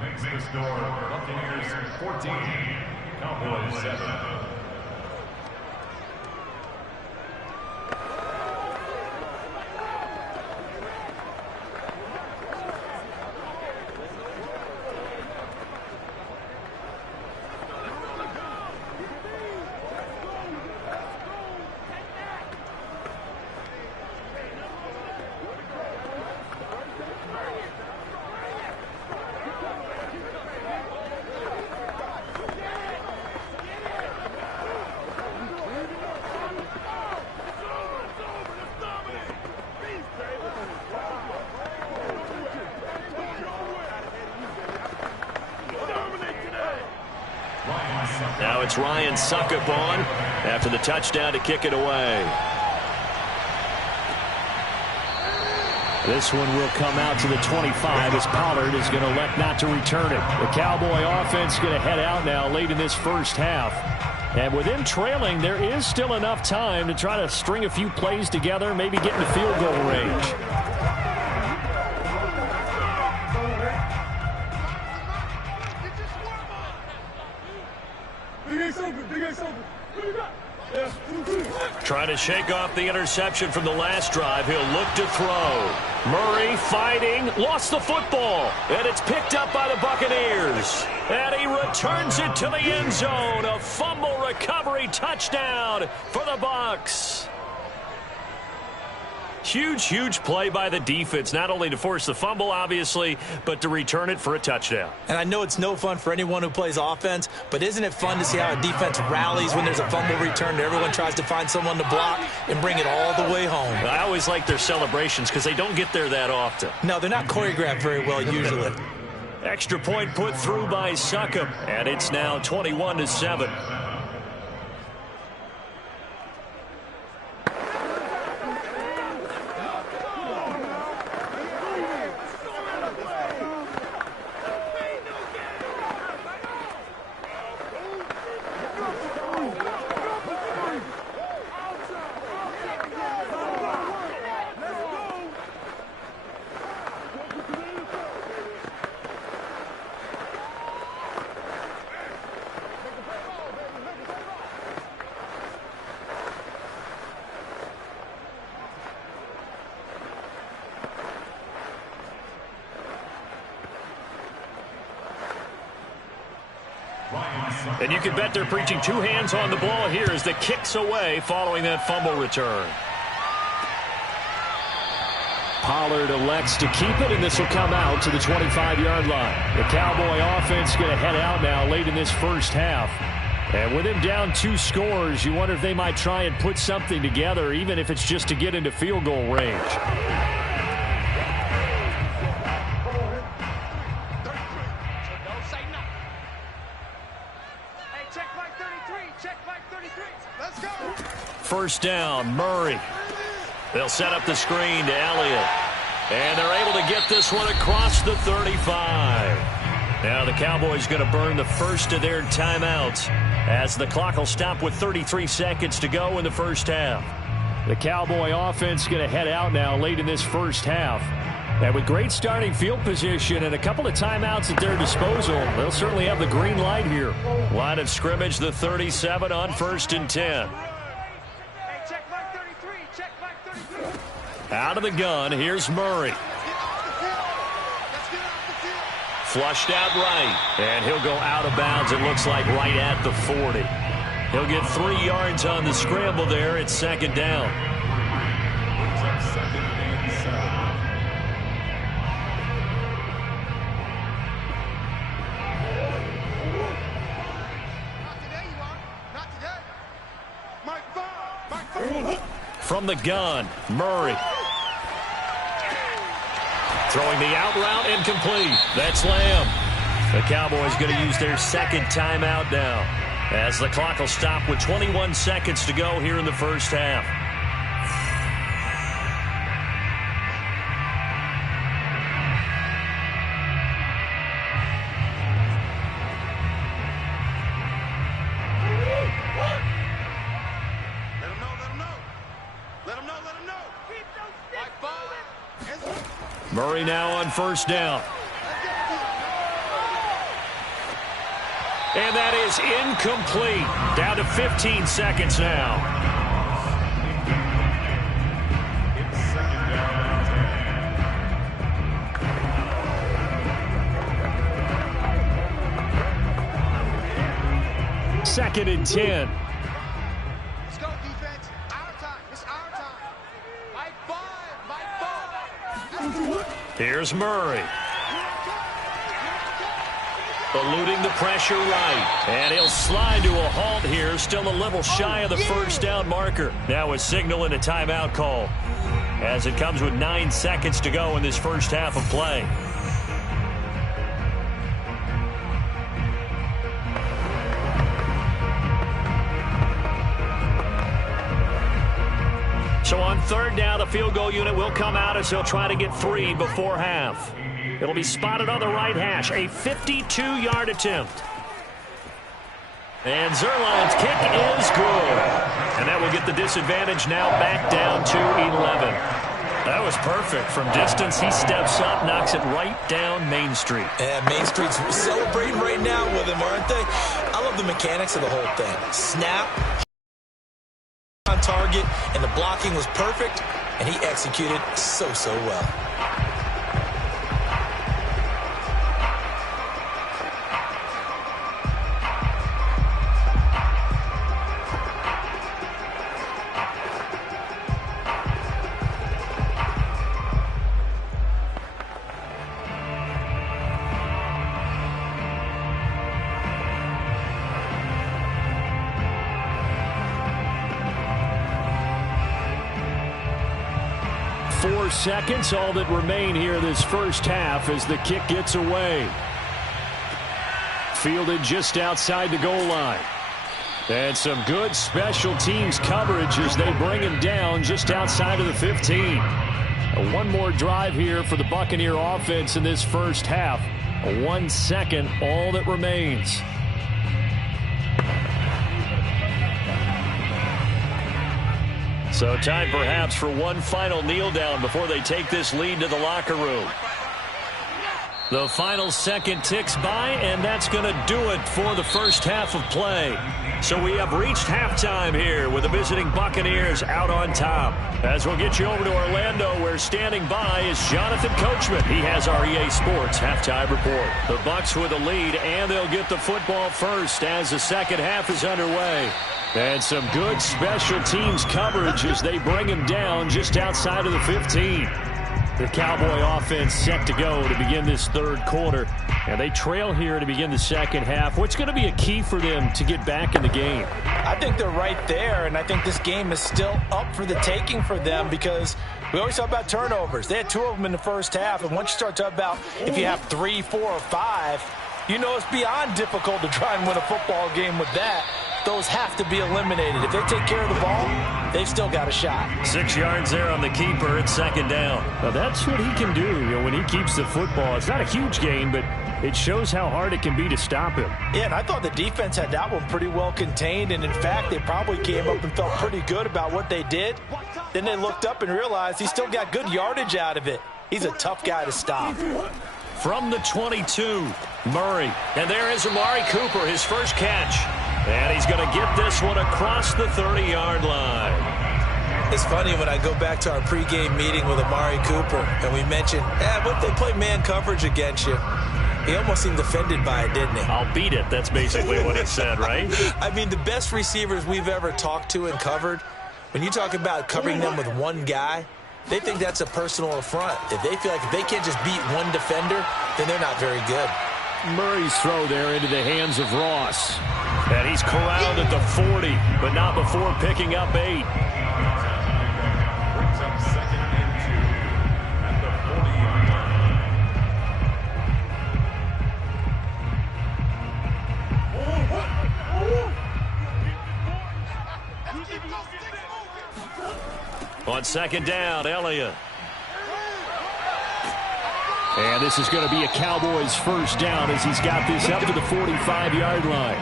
Makes the score Buccaneers 14, Cowboys 7. Now it's Ryan Succop on after the touchdown to kick it away. This one will come out to the 25 as Pollard is going to elect not to return it. The Cowboy offense going to head out now late in this first half. And with them trailing, there is still enough time to try to string a few plays together, maybe get in the field goal range. Trying to shake off the interception from the last drive. He'll look to throw. Murray fighting, lost the football, and it's picked up by the Buccaneers. And he returns it to the end zone. A fumble recovery touchdown for the Bucs. Huge, huge play by the defense, not only to force the fumble, obviously, but to return it for a touchdown. And I know it's no fun for anyone who plays offense, but isn't it fun to see how a defense rallies when there's a fumble return and everyone tries to find someone to block and bring it all the way home? I always like their celebrations because they don't get there that often. No, they're not choreographed very well usually. Extra point put through by Succop, and it's now 21-7. And you can bet they're preaching two hands on the ball here as the kick's away following that fumble return. Pollard elects to keep it, and this will come out to the 25-yard line. The Cowboy offense going to head out now late in this first half. And with him down 2 scores, you wonder if they might try and put something together, even if it's just to get into field goal range. First down, Murray. They'll set up the screen to Elliott. And they're able to get this one across the 35. Now the Cowboys going to burn the first of their timeouts as the clock will stop with 33 seconds to go in the first half. The Cowboy offense going to head out now late in this first half. And with great starting field position and a couple of timeouts at their disposal, they'll certainly have the green light here. Line of scrimmage, the 37 on 1st and 10. Out of the gun, here's Murray. Flushed out right, and he'll go out of bounds, it looks like right at the 40. He'll get 3 yards on the scramble there. It's 2nd down. From the gun, Murray. Throwing the out route, incomplete. That's Lamb. The Cowboys going to use their 2nd timeout now, as the clock will stop with 21 seconds to go here in the first half. Murray now on 1st down. And that is incomplete. Down to 15 seconds now. Second and 10. Let's go, defense. Our time. It's our time. Mike 5. Here's Murray. Eluding the pressure right. And he'll slide to a halt here. Still a little shy of the first down marker. Now a signal and a timeout call, as it comes with 9 seconds to go in this first half of play. So on 3rd down, the field goal unit will come out as they'll try to get 3 before half. It'll be spotted on the right hash. A 52-yard attempt. And Zuerlein's kick is good. And that will get the disadvantage now back down to 11. That was perfect. From distance, he steps up, knocks it right down Main Street. And Main Street's celebrating right now with him, aren't they? I love the mechanics of the whole thing. Snap, on target, and the blocking was perfect, and he executed so well. Seconds, all that remain here this first half as the kick gets away. Fielded just outside the goal line. And some good special teams coverage as they bring him down just outside of the 15. One more drive here for the Buccaneer offense in this first half. 1 second, all that remains. So time perhaps for one final kneel down before they take this lead to the locker room. The final second ticks by, and that's going to do it for the first half of play. So we have reached halftime here with the visiting Buccaneers out on top. As we'll get you over to Orlando, where standing by is Jonathan Coachman. He has our EA Sports halftime report. The Bucs with a lead, and they'll get the football first as the second half is underway. And some good special teams coverage as they bring him down just outside of the 15. The Cowboy offense set to go to begin this third quarter. And they trail here to begin the second half. What's going to be a key for them to get back in the game? I think they're right there, and I think this game is still up for the taking for them because we always talk about turnovers. They had 2 of them in the first half, and once you start talking about if you have 3, 4, or 5, you know it's beyond difficult to try and win a football game with that. Those have to be eliminated. If they take care of the ball, they've still got a shot. 6 yards there on the keeper. It's second down. Now that's what he can do, when he keeps the football. It's not a huge gain, but it shows how hard it can be to stop him. Yeah, and I thought the defense had that one pretty well contained, and in fact, they probably came up and felt pretty good about what they did. Then they looked up and realized he still got good yardage out of it. He's a tough guy to stop. From the 22, Murray. And there is Amari Cooper, his first catch. And he's going to get this one across the 30-yard line. It's funny when I go back to our pregame meeting with Amari Cooper and we mentioned, what they play man coverage against you. He almost seemed offended by it, didn't he? I'll beat it. That's basically what he said, right? I mean, the best receivers we've ever talked to and covered, when you talk about covering them with one guy, they think that's a personal affront. If they feel like if they can't just beat one defender, then they're not very good. Murray's throw there into the hands of Ross. And he's corralled at the 40, but not before picking up 8. Brings up 2nd and 2 at the 40-yard line. On 2nd down, Elliott. And this is going to be a Cowboys first down as he's got this up to the 45-yard line.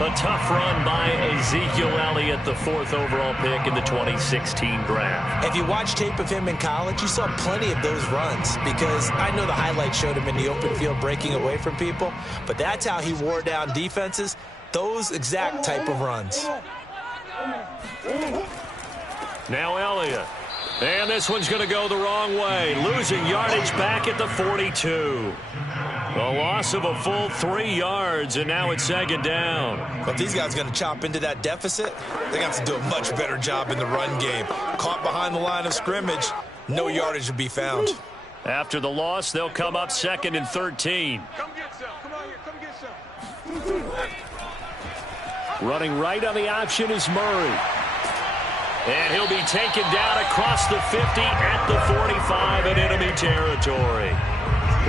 A tough run by Ezekiel Elliott, the 4th overall pick in the 2016 draft. If you watch tape of him in college, you saw plenty of those runs because I know the highlights showed him in the open field breaking away from people, but that's how he wore down defenses, those exact type of runs. Now Elliott. And this one's going to go the wrong way. Losing yardage back at the 42. A loss of a full 3 yards, and now it's 2nd down. Well, if these guys are going to chop into that deficit, they got to do a much better job in the run game. Caught behind the line of scrimmage, no yardage to be found. After the loss, they'll come up 2nd and 13. Come get some. Come on here. Come get some. Running right on the option is Murray. And he'll be taken down across the 50 at the 45 in enemy territory.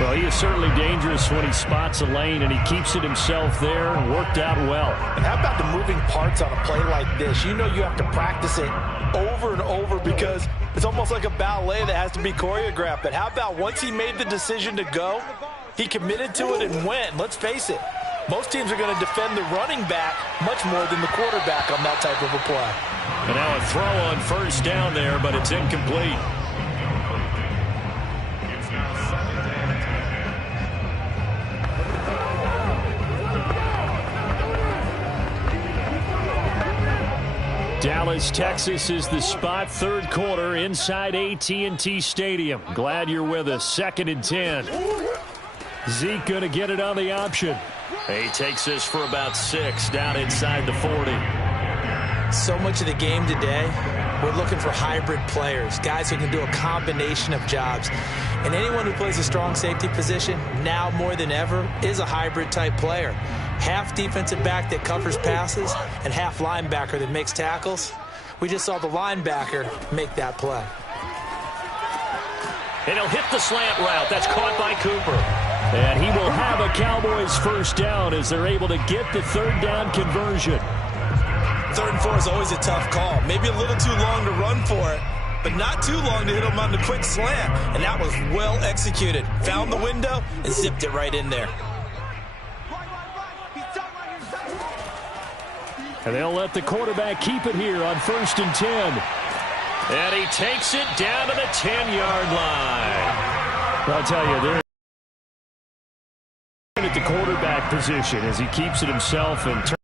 Well, he is certainly dangerous when he spots a lane, and he keeps it himself there. Worked out well. And how about the moving parts on a play like this? You know you have to practice it over and over because it's almost like a ballet that has to be choreographed. But how about once he made the decision to go, he committed to it and went. Let's face it, most teams are going to defend the running back much more than the quarterback on that type of a play. And now a throw on first down there, but it's incomplete. It's now 2nd and 10. Dallas, Texas is the spot. 3rd quarter inside AT&T Stadium. Glad you're with us. 2nd and 10. Zeke going to get it on the option. He takes this for about 6 down inside the 40. So much of the game today, we're looking for hybrid players, guys who can do a combination of jobs. And anyone who plays a strong safety position, now more than ever, is a hybrid type player. Half defensive back that covers passes and half linebacker that makes tackles. We just saw the linebacker make that play. And he'll hit the slant route. That's caught by Cooper. And he will have a Cowboys first down as they're able to get the 3rd down conversion. 3rd and 4 is always a tough call. Maybe a little too long to run for it, but not too long to hit him on the quick slant. And that was well executed. Found the window and zipped it right in there. And they'll let the quarterback keep it here on 1st and 10. And he takes it down to the 10-yard line. I'll tell you, they're at the quarterback position as he keeps it himself and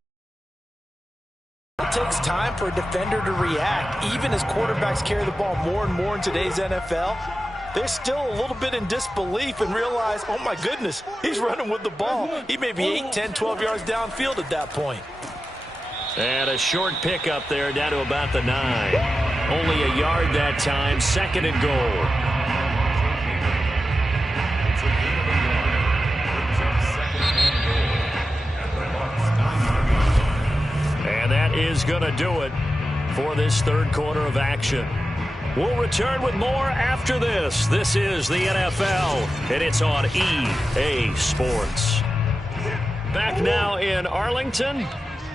It takes time for a defender to react. Even as quarterbacks carry the ball more and more in today's NFL, they're still a little bit in disbelief and realize, oh my goodness, he's running with the ball. He may be 8, 10, 12 yards downfield at that point. And a short pickup there down to about the 9. Only a yard that time. 2nd and goal. And that is going to do it for this 3rd quarter of action. We'll return with more after this. This is the NFL, and it's on EA Sports. Back now in Arlington,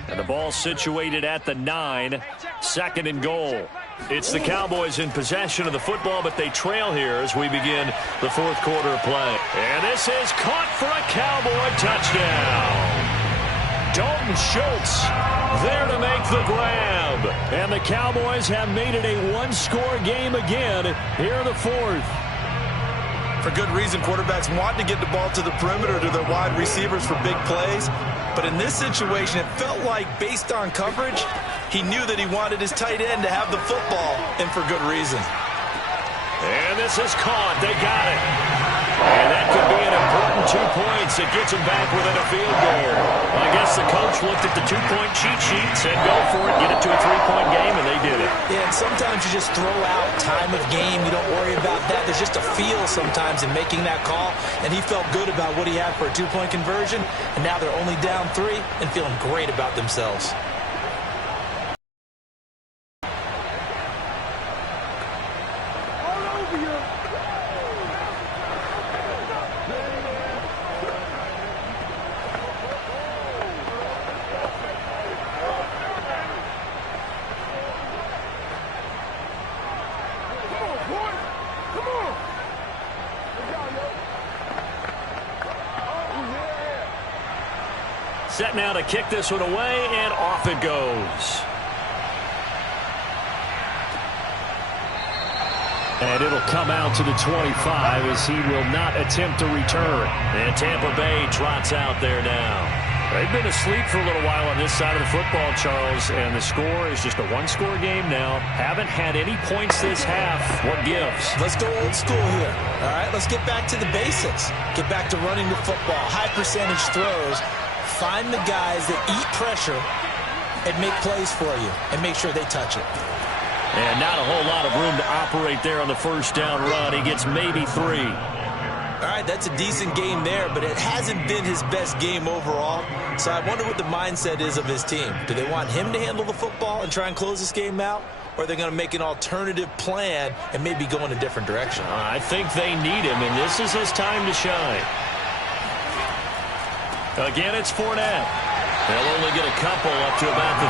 and the ball situated at the 9, 2nd and goal. It's the Cowboys in possession of the football, but they trail here as we begin the 4th quarter of play. And this is caught for a Cowboy touchdown. Dalton Schultz there to make the grab. And the Cowboys have made it a one-score game again here in the 4th. For good reason. Quarterbacks want to get the ball to the perimeter, to their wide receivers for big plays. But in this situation, it felt like, based on coverage, he knew that he wanted his tight end to have the football, and for good reason. And this is caught. They got it. And that could be an important 2 points. It gets him back within a field goal. I guess the coach looked at the 2-point cheat sheet, said go for it, get it to a 3-point game, and they did it. Yeah, and sometimes you just throw out time of game. You don't worry about that. There's just a feel sometimes in making that call, and he felt good about what he had for a 2-point conversion, and now they're only down 3 and feeling great about themselves. Set now to kick this one away, and off it goes. And it'll come out to the 25 as he will not attempt to return. And Tampa Bay trots out there now. They've been asleep for a little while on this side of the football, Charles, and the score is just a one-score game now. Haven't had any points this half. What gives? Let's go old school here. All right, let's get back to the basics. Get back to running the football, high percentage throws. Find the guys that eat pressure and make plays for you and make sure they touch it. And not a whole lot of room to operate there on the first down run. He gets maybe 3. All right, that's a decent game there, but it hasn't been his best game overall. So I wonder what the mindset is of his team. Do they want him to handle the football and try and close this game out? Or are they going to make an alternative plan and maybe go in a different direction? I think they need him, and this is his time to shine. Again, it's Fournette. They'll only get a couple up to about the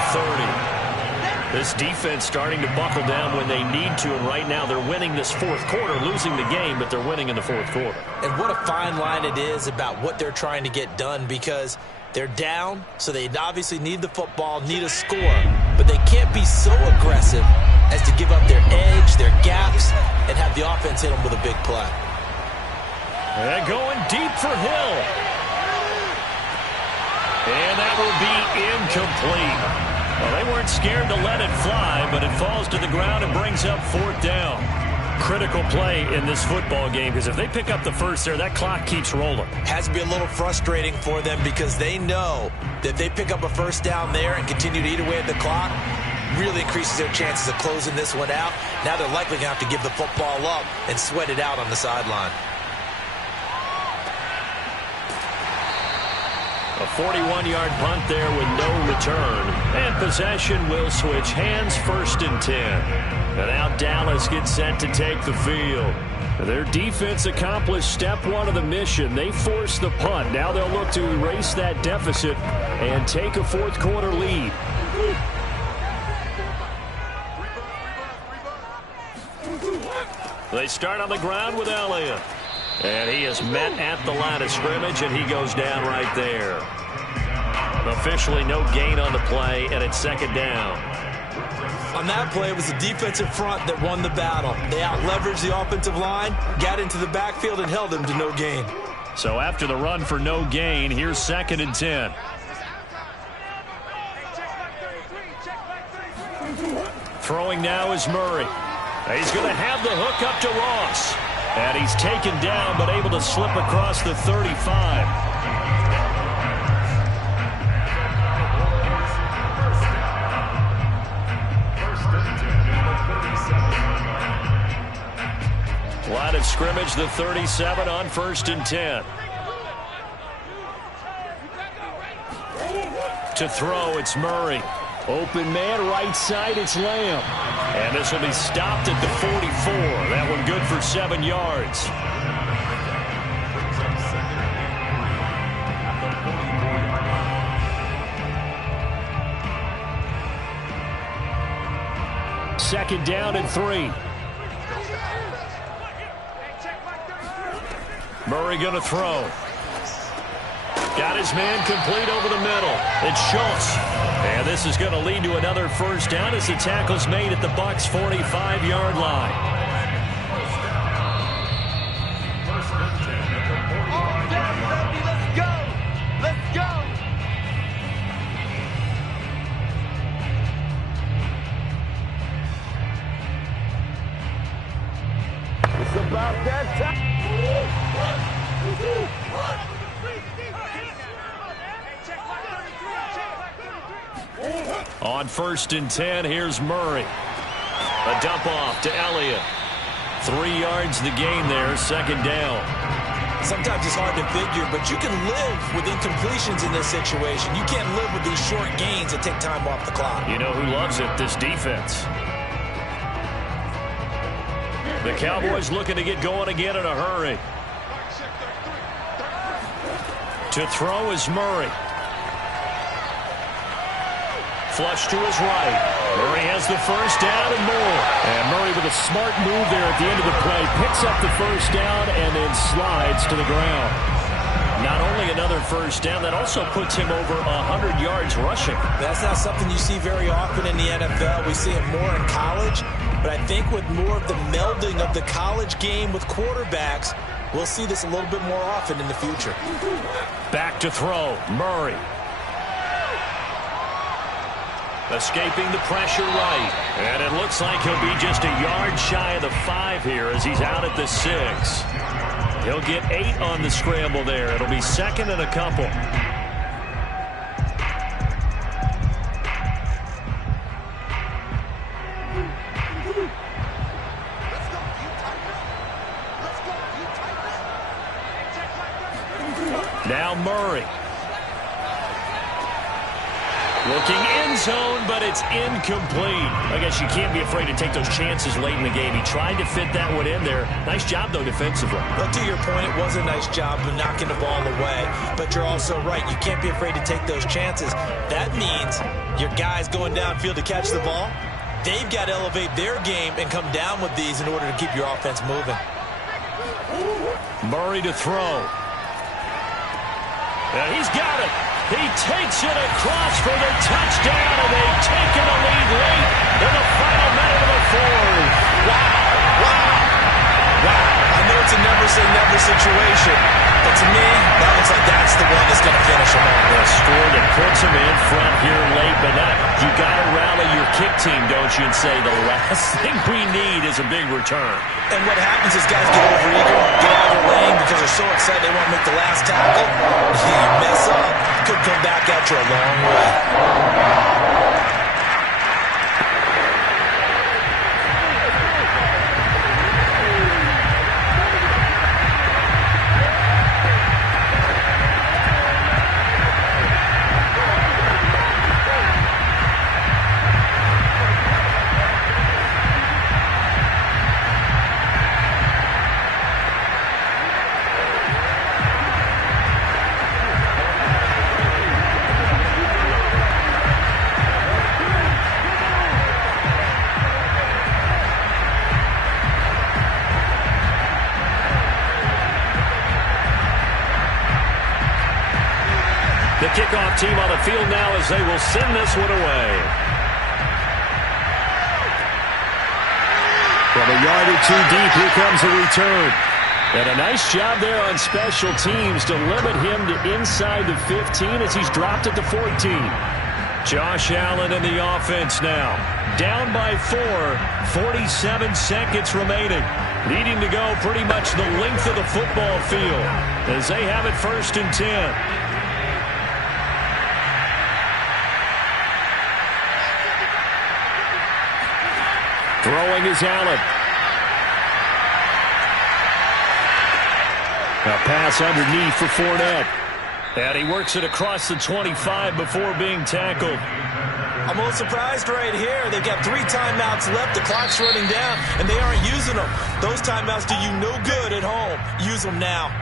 30. This defense starting to buckle down when they need to, and right now they're winning this fourth quarter, losing the game, but they're winning in the fourth quarter. And what a fine line it is about what they're trying to get done, because they're down, so they obviously need the football, need a score, but they can't be so aggressive as to give up their edge, their gaps, and have the offense hit them with a big play. And going deep for Hill. And that will be incomplete. Well, they weren't scared to let it fly, but it falls to the ground and brings up 4th down. Critical play in this football game, because if they pick up the first there, that clock keeps rolling. Has to be a little frustrating for them, because they know that if they pick up a first down there and continue to eat away at the clock, really increases their chances of closing this one out. Now they're likely going to have to give the football up and sweat it out on the sideline. A 41-yard punt there with no return. And possession will switch hands, 1st and 10. And now Dallas gets set to take the field. Their defense accomplished step 1 of the mission. They forced the punt. Now they'll look to erase that deficit and take a fourth quarter lead. They start on the ground with Elliott. And he is met at the line of scrimmage, and he goes down right there. Officially no gain on the play, and it's 2nd down. On that play, it was the defensive front that won the battle. They out-leveraged the offensive line, got into the backfield, and held them to no gain. So after the run for no gain, here's 2nd and 10. Throwing now is Murray. He's going to have the hook up to Ross. And he's taken down, but able to slip across the 35. Line of scrimmage, the 37 on 1st and 10. To throw, it's Murray. Open man, right side, it's Lamb. And this will be stopped at the 44. That one good for 7 yards. Second down and 3. Murray going to throw. Got his man complete over the middle. It's Schultz. And this is going to lead to another first down as the tackle's made at the Bucs' 45-yard line. about that time. On 1st and 10, here's Murray. A dump off to Elliott. 3 yards the gain there, second down. Sometimes it's hard to figure, but you can live with incompletions in this situation. You can't live with these short gains that take time off the clock. You know who loves it? This defense. The Cowboys looking to get going again in a hurry. To throw is Murray. Flush to his right. Murray has the first down and more. And Murray with a smart move there at the end of the play. Picks up the first down and then slides to the ground. Not only another first down, that also puts him over 100 yards rushing. That's not something you see very often in the NFL. We see it more in college. But I think with more of the melding of the college game with quarterbacks, we'll see this a little bit more often in the future. Back to throw. Murray. Escaping the pressure right. And it looks like he'll be just a yard shy of the 5 here as he's out at the 6. He'll get 8 on the scramble there. It'll be second and a couple. Now Murray. Looking end zone, but it's incomplete. I guess you can't be afraid to take those chances late in the game. He tried to fit that one in there. Nice job, though, defensively. But to your point, it was a nice job of knocking the ball away. But you're also right. You can't be afraid to take those chances. That means your guys going downfield to catch the ball, they've got to elevate their game and come down with these in order to keep your offense moving. Murray to throw. And he's got it. He takes it across for the touchdown, and they've taken a lead late in the final minute of the 4th. Wow, wow, wow. I know it's a never-say-never situation, but to me, that looks like that's the one that's going to finish him off. A score that puts him in front here late, but you got to rally your kick team, don't you, and say the last thing we need is a big return. And what happens is guys get overeager, get out of the lane because they're so excited they want to make the last tackle. You mess up, could come back at you a long way. The kickoff team on the field now as they will send this one away. From a yard or 2 deep, here comes a return. And a nice job there on special teams to limit him to inside the 15 as he's dropped at the 14. Josh Allen in the offense now. Down by 4, 47 seconds remaining. Needing to go pretty much the length of the football field as they have it 1st and 10. Throwing is Allen. A pass underneath for Fournette. And he works it across the 25 before being tackled. I'm a little surprised right here. They've got 3 timeouts left. The clock's running down, and they aren't using them. Those timeouts do you no good at home. Use them now.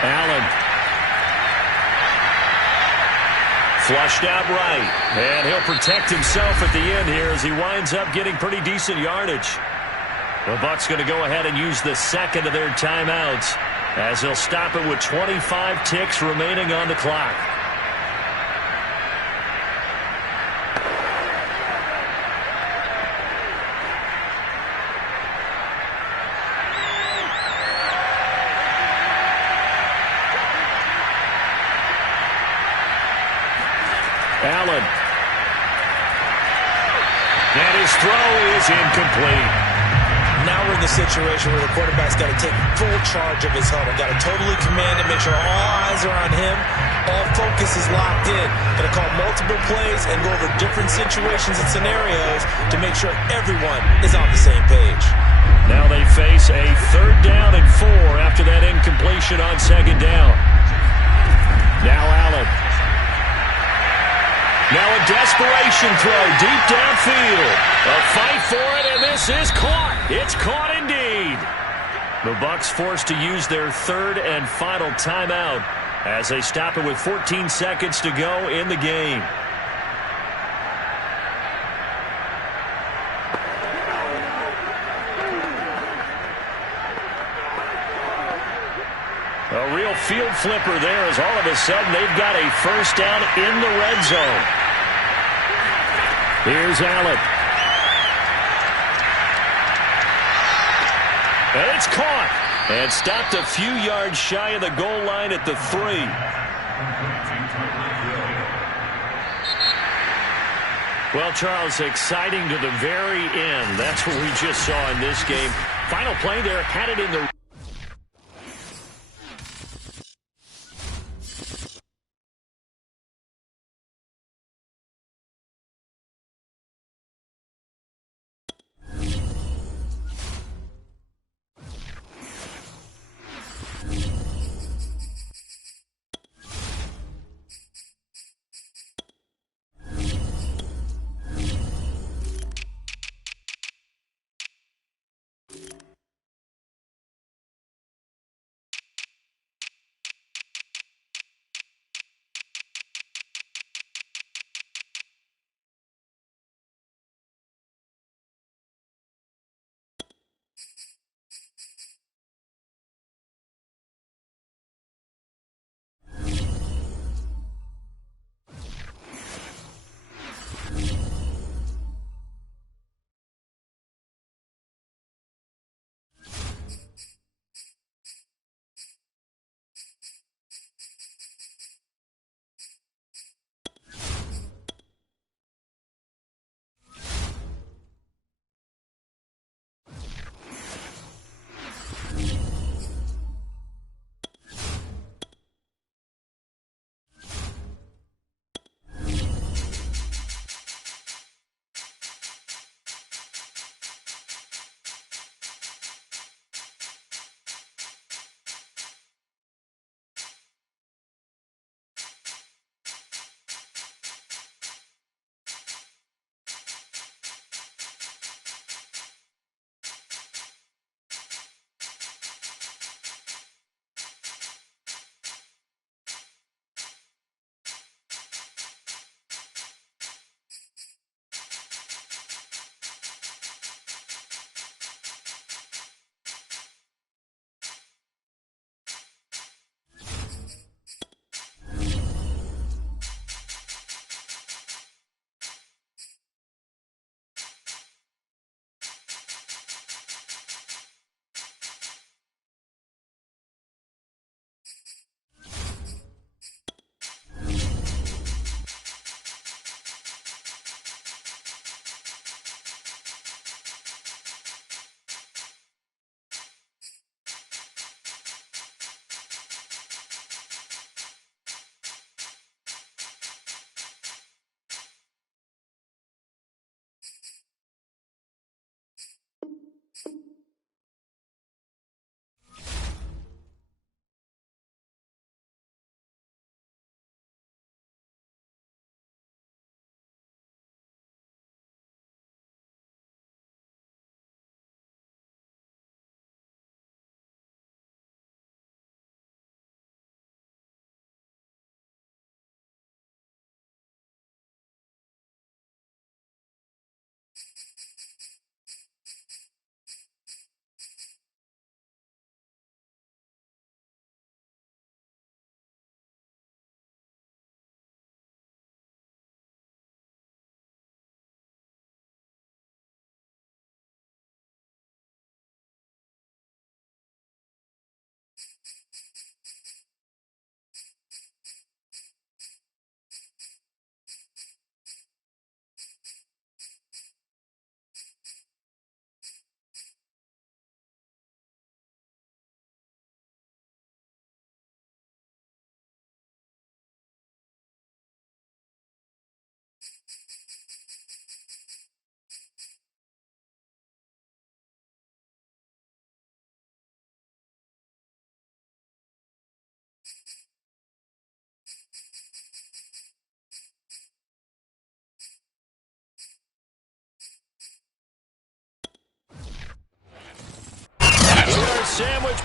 Allen. Flushed out right. And he'll protect himself at the end here as he winds up getting pretty decent yardage. The Bucs going to go ahead and use the second of their timeouts as he'll stop it with 25 ticks remaining on the clock. his throw is incomplete. Now we're in the situation where the quarterback's got to take full charge of his huddle. Got to totally command it, make sure all eyes are on him. All focus is locked in. Got to call multiple plays and go over different situations and scenarios to make sure everyone is on the same page. Now they face a 3rd down and 4 after that incompletion on 2nd down. Now Allen. Now a desperation throw deep downfield. A fight for it, and this is caught. It's caught indeed. The Bucs forced to use their 3rd and final timeout as they stop it with 14 seconds to go in the game. A real field flipper there as all of a sudden they've got a 1st down in the red zone. Here's Allen. And it's caught. And stopped a few yards shy of the goal line at the 3. Well, Charles, exciting to the very end. That's what we just saw in this game. Final play there, had it in the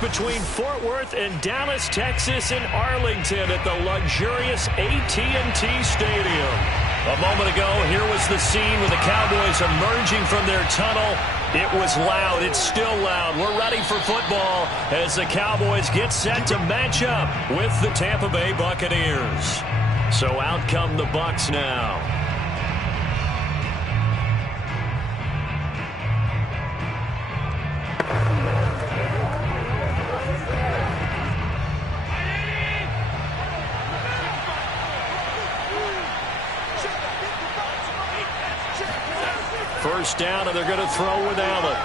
between Fort Worth and Dallas, Texas in Arlington at the luxurious AT&T Stadium. A moment ago, here was the scene with the Cowboys emerging from their tunnel. It was loud. It's still loud. We're ready for football as the Cowboys get set to match up with the Tampa Bay Buccaneers. So out come the Bucs now. First down, and they're going to throw with Allen.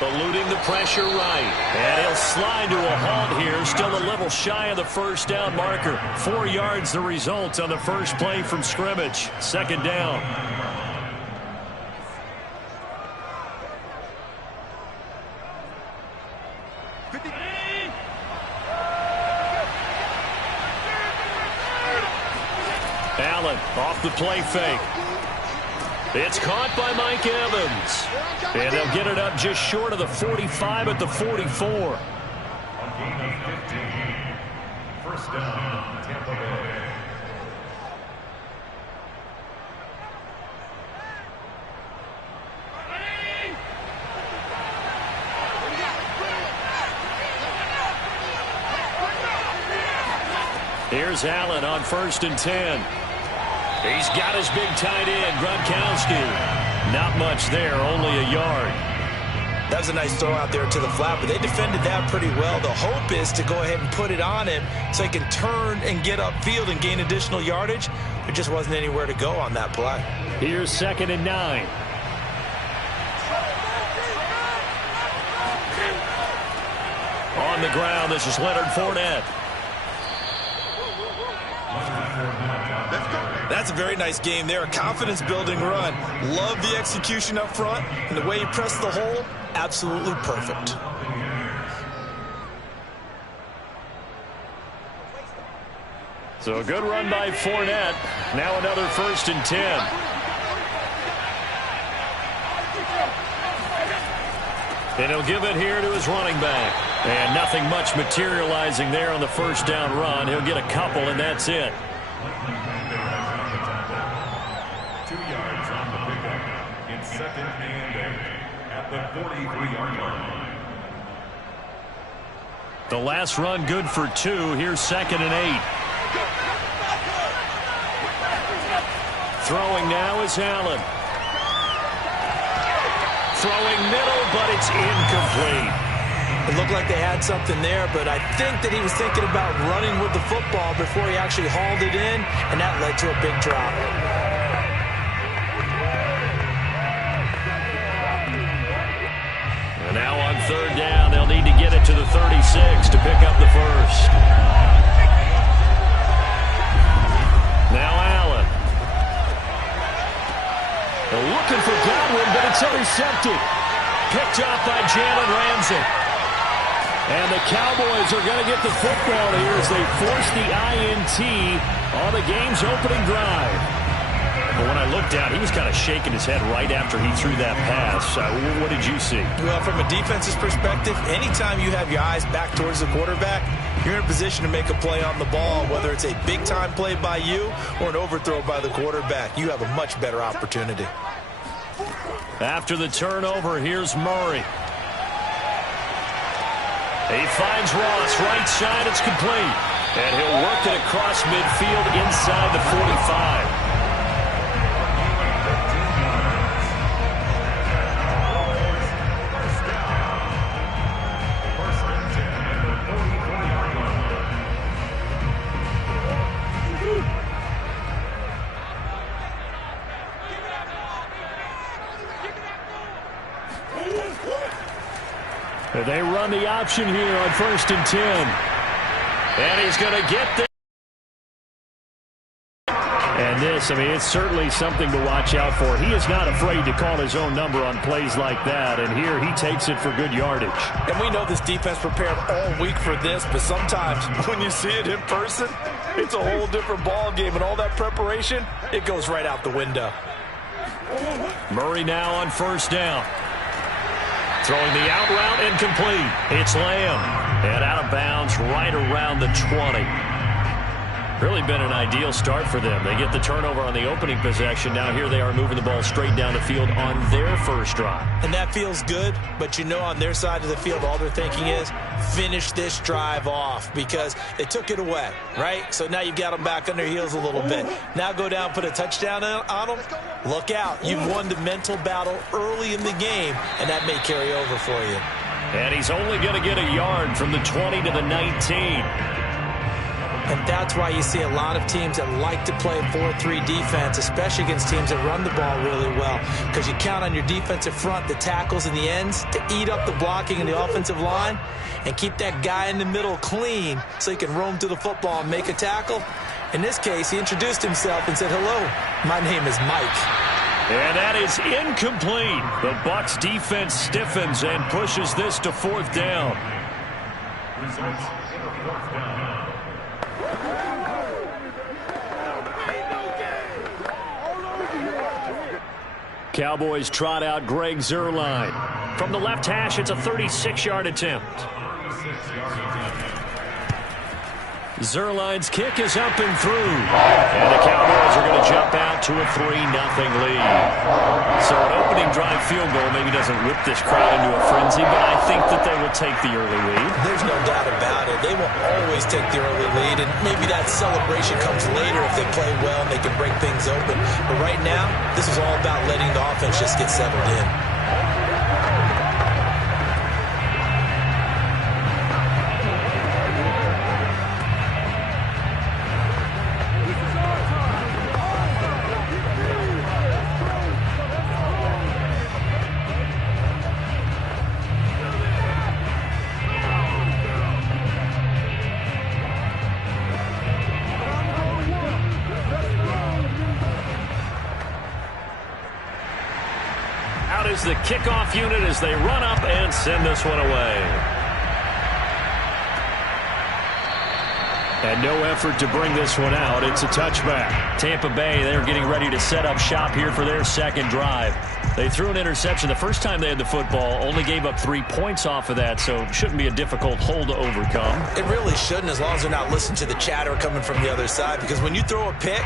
Eluding the pressure right. And he'll slide to a halt here. Still a little shy of the first down marker. 4 yards the result on the first play from scrimmage. Second down. Allen off the play fake. It's caught by Mike Evans. And they'll get it up just short of the 45 at the 44. A gain of 15. First down, Tampa Bay. Here's Allen on 1st and 10. He's got his big tight end, Gronkowski. Not much there, only a yard. That was a nice throw out there to the flat, but they defended that pretty well. The hope is to go ahead and put it on him so he can turn and get upfield and gain additional yardage. There just wasn't anywhere to go on that play. Here's 2nd and 9. On the ground, this is Leonard Fournette. That's a very nice game there. A confidence-building run. Love the execution up front, and the way he pressed the hole, absolutely perfect. So a good run by Fournette. Now another 1st and 10. And he'll give it here to his running back. And nothing much materializing there on the first down run. He'll get a couple, and that's it. 2 yards on the pickup in 2nd and 8 at the 43-yard line. The last run good for 2. Here's 2nd and 8. Throwing now is Allen. Throwing middle, but it's incomplete. It looked like they had something there, but I think that he was thinking about running with the football before he actually hauled it in, and that led to a big drop. And now on 3rd down, they'll need to get it to the 36 to pick up the first. Now Allen. They're looking for Godwin, but it's intercepted. Picked off by Jalen Ramsey. And the Cowboys are going to get the football here as they force the INT on the game's opening drive. But when I looked down, he was kind of shaking his head right after he threw that pass. What did you see? Well, from a defense's perspective, anytime you have your eyes back towards the quarterback, you're in a position to make a play on the ball, whether it's a big-time play by you or an overthrow by the quarterback. You have a much better opportunity. After the turnover, here's Murray. He finds Ross, right side, it's complete. And he'll work it across midfield inside the 45. They run the option here on 1st and 10. And he's going to get there. And this, I mean, it's certainly something to watch out for. He is not afraid to call his own number on plays like that. And here he takes it for good yardage. And we know this defense prepared all week for this, but sometimes when you see it in person, it's a whole different ball game. And all that preparation, it goes right out the window. Murray now on 1st down. Throwing the out route, incomplete. It's Lamb. And out of bounds right around the 20. Really been an ideal start for them. They get the turnover on the opening possession. Now here they are moving the ball straight down the field on their first drive. And that feels good, but you know on their side of the field, all they're thinking is finish this drive off because they took it away, right? So now you've got them back on their heels a little bit. Now go down, put a touchdown on them. Look out. You've won the mental battle early in the game, and that may carry over for you. And he's only going to get a yard from the 20 to the 19. And that's why you see a lot of teams that like to play 4-3 defense, especially against teams that run the ball really well, because you count on your defensive front, the tackles and the ends, to eat up the blocking in the offensive line and keep that guy in the middle clean so he can roam to the football and make a tackle. In this case, he introduced himself and said, "Hello, my name is Mike." And that is incomplete. The Bucs defense stiffens and pushes this to 4th down. Results in the 4th down. Cowboys trot out Greg Zuerlein. From the left hash, it's a 36-yard attempt. Zuerlein's kick is up and through. And the Cowboys are going to jump out to a 3-0 lead. So an opening drive field goal maybe doesn't whip this crowd into a frenzy, but I think that they will take the early lead. There's no doubt about it. They will always take the early lead, and maybe that celebration comes later if they play well and they can break things open. But right now, this is all about letting the offense just get settled in. Is the kickoff unit as they run up and send this one away. And no effort to bring this one out. It's a touchback. Tampa Bay, they're getting ready to set up shop here for their second drive. They threw an interception the first time they had the football, only gave up 3 points off of that, so it shouldn't be a difficult hole to overcome. It really shouldn't, as long as they're not listening to the chatter coming from the other side, because when you throw a pick,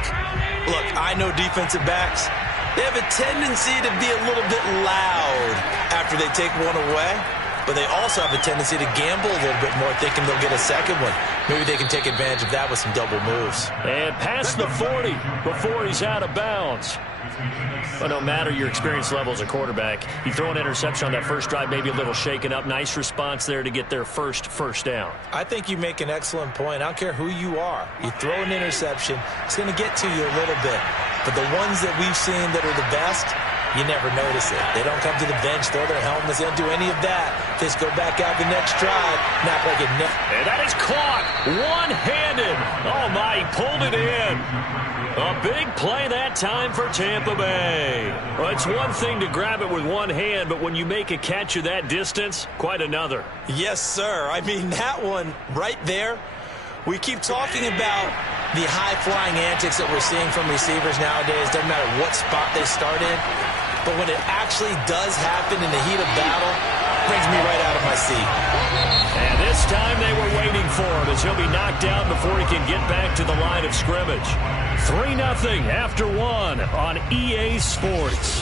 look, I know defensive backs, they have a tendency to be a little bit loud after they take one away, but they also have a tendency to gamble a little bit more, thinking they'll get a second one. Maybe they can take advantage of that with some double moves. And past the 40 before he's out of bounds. But no matter your experience level as a quarterback, you throw an interception on that first drive, maybe a little shaken up. Nice response there to get their first down. I think you make an excellent point. I don't care who you are. You throw an interception, it's going to get to you a little bit. But the ones that we've seen that are the best, you never notice it. They don't come to the bench, throw their helmets, they don't do any of that. They just go back out the next drive, not like it never. And that is caught one-handed. Oh, my, he pulled it in. A big play that time for Tampa Bay. Well, it's one thing to grab it with one hand, but when you make a catch of that distance, quite another. Yes, sir. I mean, that one right there, we keep talking about the high-flying antics that we're seeing from receivers nowadays. Doesn't matter what spot they start in. But when it actually does happen in the heat of battle, it brings me right out of my seat. And this time they were waiting for him as he'll be knocked down before he can get back to the line of scrimmage. 3-0 after one on EA Sports.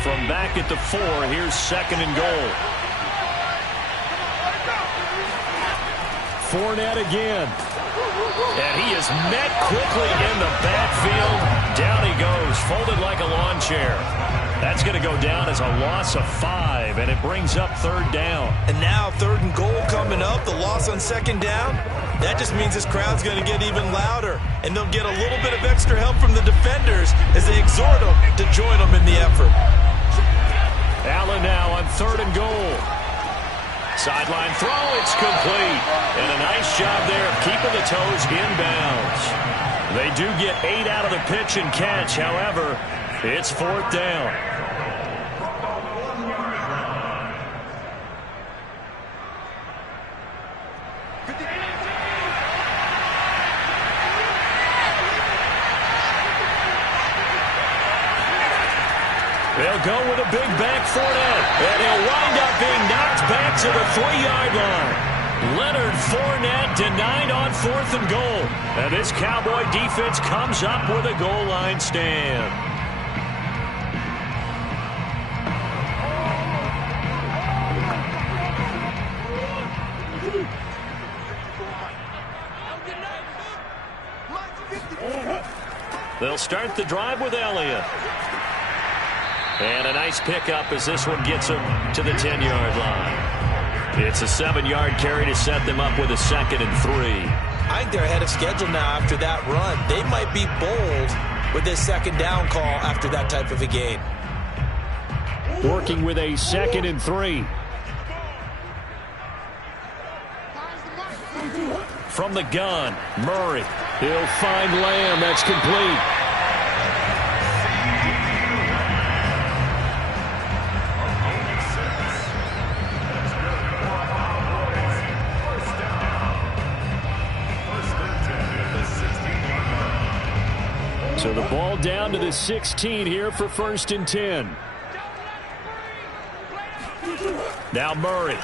From back at the 4, here's 2nd and goal. Fournette again. And he is met quickly in the backfield. Down he goes, folded like a lawn chair. That's going to go down as a loss of 5, and it brings up 3rd down. And now 3rd and goal coming up, the loss on 2nd down. That just means this crowd's going to get even louder, and they'll get a little bit of extra help from the defenders as they exhort them to join them in the effort. Allen now on 3rd and goal. Sideline throw, it's complete. And a nice job there of keeping the toes inbounds. They do get 8 out of the pitch and catch. However, it's 4th down. They'll go with a big back Fournette, and he'll wind up being knocked back to the 3-yard line. Leonard Fournette denied on 4th and goal. And this Cowboy defense comes up with a goal line stand. They'll start the drive with Elliott. And a nice pickup as this one gets him to the 10-yard line. It's a 7-yard carry to set them up with a 2nd and 3. I think they're ahead of schedule now after that run. They might be bold with this 2nd down call after that type of a gain. Working with a 2nd and 3. From the gun, Murray. He'll find Lamb. That's complete. So the ball down to the 16 here for 1st and 10. Now Murray.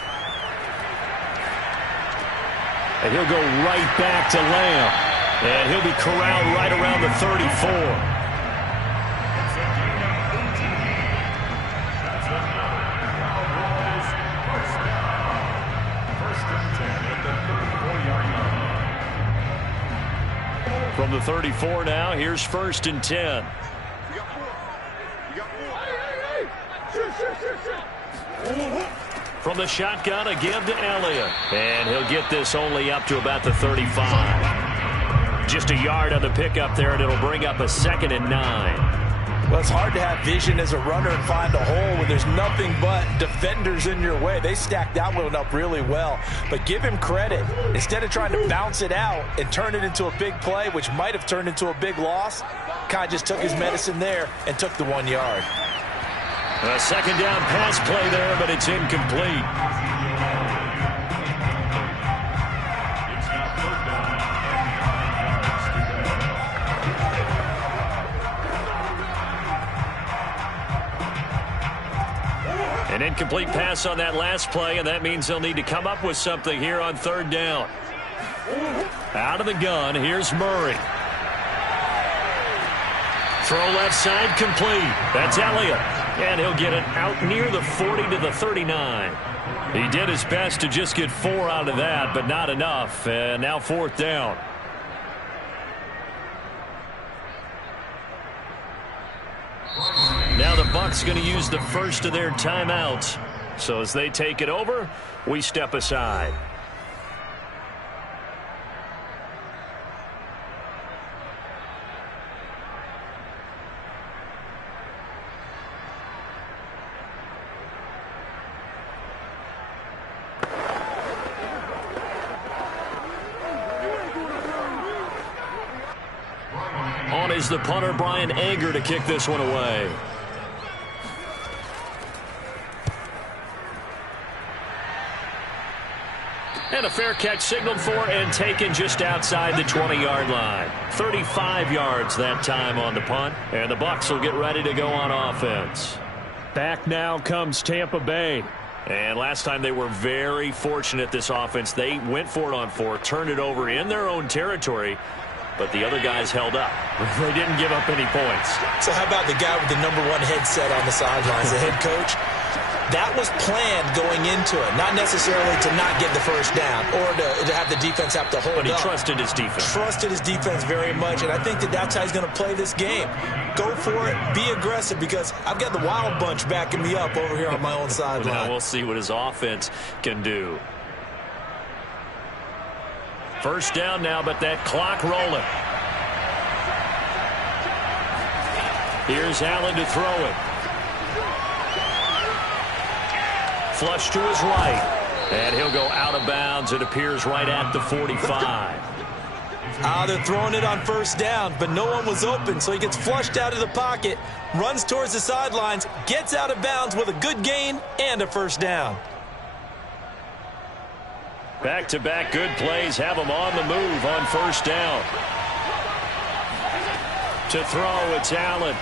And he'll go right back to Lamb. And he'll be corralled right around the 34. From the 34 now, here's 1st and 10. From the shotgun, a give to Elliott. And he'll get this only up to about the 35. Just a yard on the pickup there, and it'll bring up a 2nd and 9. Well, it's hard to have vision as a runner and find a hole when there's nothing but defenders in your way. They stacked that one up really well. But give him credit. Instead of trying to bounce it out and turn it into a big play, which might have turned into a big loss, kind of just took his medicine there and took the 1 yard. A 2nd down pass play there, but it's incomplete. An incomplete pass on that last play, and that means they'll need to come up with something here on 3rd down. Out of the gun, here's Murray. Throw left side complete. That's Elliott. And he'll get it out near the 40 to the 39. He did his best to just get 4 out of that, but not enough. And now 4th down. Now the Bucs going to use the first of their timeouts. So as they take it over, we step aside. On is the punter, Brian Anger, to kick this one away. And a fair catch signaled for and taken just outside the 20-yard line. 35 yards that time on the punt. And the Bucs will get ready to go on offense. Back now comes Tampa Bay. And last time they were very fortunate, this offense. They went for it on 4, turned it over in their own territory, but the other guys held up. They didn't give up any points. So how about the guy with the #1 headset on the sidelines, the head coach? That was planned going into it, not necessarily to not get the first down or to have the defense have to hold up. But he trusted his defense. Trusted his defense very much, and I think that's how he's going to play this game. Go for it, be aggressive, because I've got the Wild Bunch backing me up over here on my own sideline. Now we'll see what his offense can do. First down now, but that clock rolling. Here's Allen to throw it. Flush to his right. And he'll go out of bounds. It appears right at the 45. They're throwing it on first down, but no one was open, so he gets flushed out of the pocket, runs towards the sidelines, gets out of bounds with a good gain and a first down. Back-to-back good plays have him on the move on first down. To throw, it's Allen.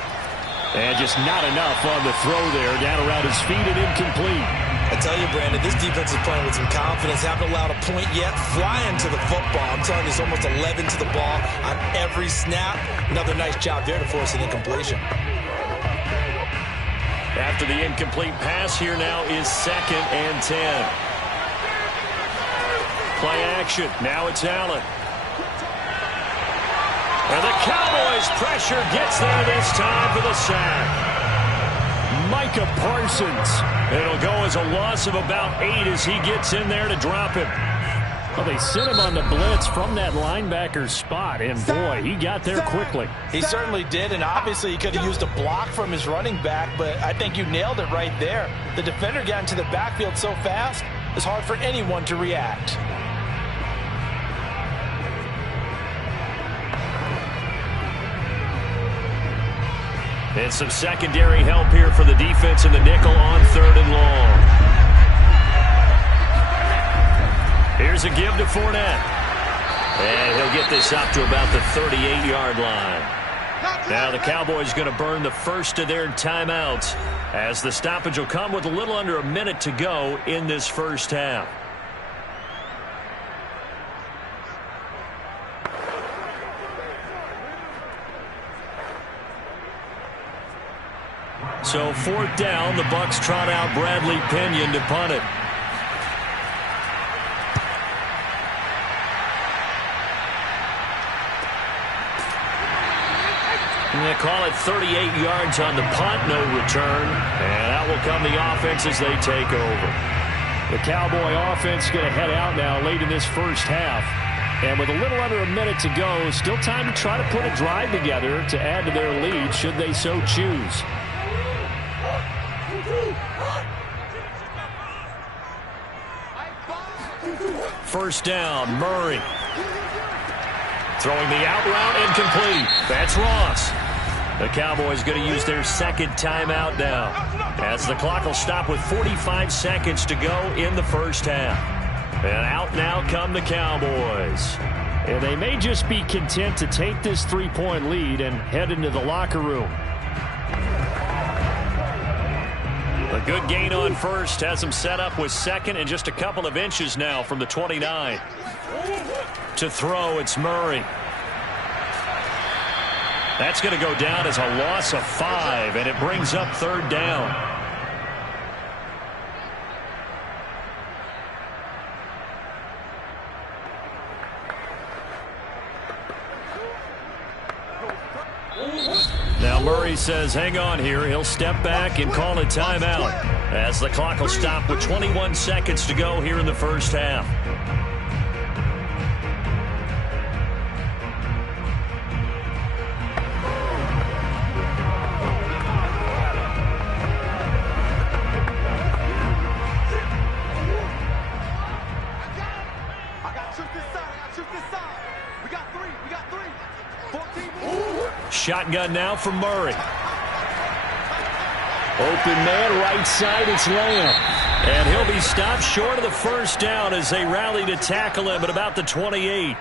And just not enough on the throw there. Down around his feet and incomplete. I tell you, Brandon, this defense is playing with some confidence. Haven't allowed a point yet. Flying to the football. I'm telling you, it's almost 11 to the ball on every snap. Another nice job there to force an incompletion. After the incomplete pass, here now is 2nd and 10. Play action. Now it's Allen. And the Cowboys pressure gets there this time for the sack. Micah Parsons. It'll go as a loss of about 8 as he gets in there to drop him. Well, they sent him on the blitz from that linebacker spot, and boy, he got there quickly. He certainly did, and obviously he could have used a block from his running back, but I think you nailed it right there. The defender got into the backfield so fast, it's hard for anyone to react. And some secondary help here for the defense in the nickel on 3rd and long. Here's a give to Fournette. And he'll get this up to about the 38-yard line. Now the Cowboys going to burn the first of their timeouts as the stoppage will come with a little under a minute to go in this first half. So 4th down, the Bucs trot out Bradley Pinion to punt it. And they call it 38 yards on the punt, no return. And out will come the offense as they take over. The Cowboy offense going to head out now late in this first half. And with a little under a minute to go, still time to try to put a drive together to add to their lead should they so choose. First down, Murray. Throwing the out route, incomplete. That's Ross. The Cowboys going to use their 2nd timeout now, as the clock will stop with 45 seconds to go in the first half. And out now come the Cowboys. And they may just be content to take this 3-point lead and head into the locker room. A good gain on first has them set up with 2nd and just a couple of inches now from the 29. To throw, it's Murray. That's going to go down as a loss of 5, and it brings up 3rd down. Now Murray says hang on here. He'll step back and call a timeout as the clock will stop with 21 seconds to go here in the first half. Shotgun now from Murray. Open man, right side, it's Lamb. And he'll be stopped short of the first down as they rally to tackle him at about the 28.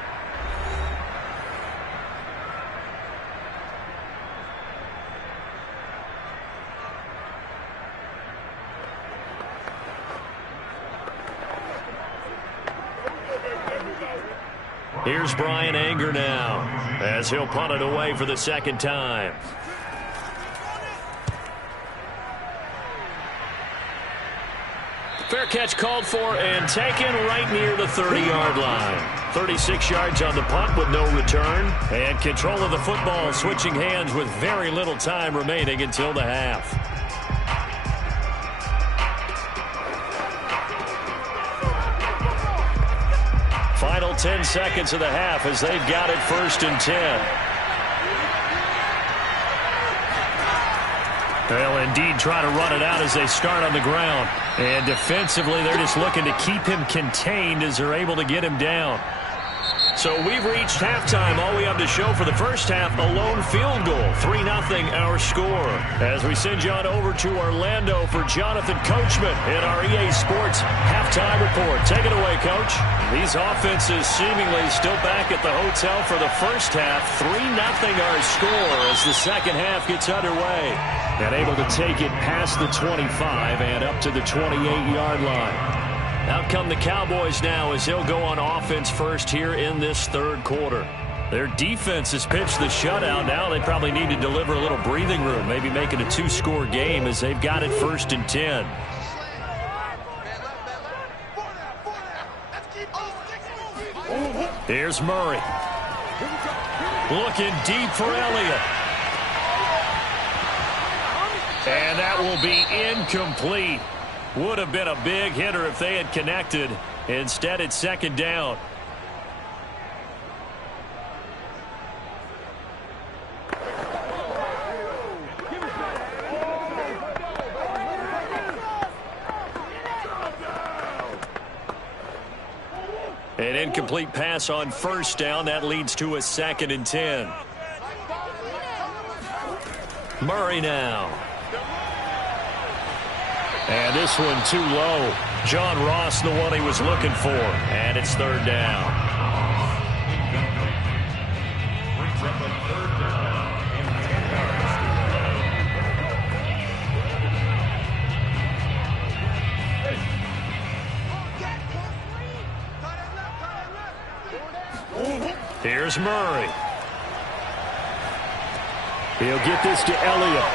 Here's Brian Anger now as he'll punt it away for the 2nd time. Fair catch called for and taken right near the 30-yard line. 36 yards on the punt with no return. And control of the football switching hands with very little time remaining until the half. Final 10 seconds of the half as they've got it 1st and 10. They'll indeed try to run it out as they start on the ground. And defensively, they're just looking to keep him contained as they're able to get him down. So we've reached halftime. All we have to show for the first half, a lone field goal. 3-0 our score. As we send you on over to Orlando for Jonathan Coachman in our EA Sports halftime report. Take it away, Coach. These offenses seemingly still back at the hotel for the first half. 3-0 our score as the second half gets underway. And able to take it past the 25 and up to the 28-yard line. Out come the Cowboys now as they'll go on offense first here in this third quarter. Their defense has pitched the shutout. Now they probably need to deliver a little breathing room, maybe make it a 2-score game as they've got it 1st and 10. Here's Murray. Looking deep for Elliott. And that will be incomplete. Would have been a big hitter if they had connected. Instead, it's 2nd down. An incomplete pass on 1st down. That leads to a 2nd and 10. Murray now. And this one too low. John Ross, the one he was looking for. And it's 3rd down. Here's Murray. He'll get this to Elliott.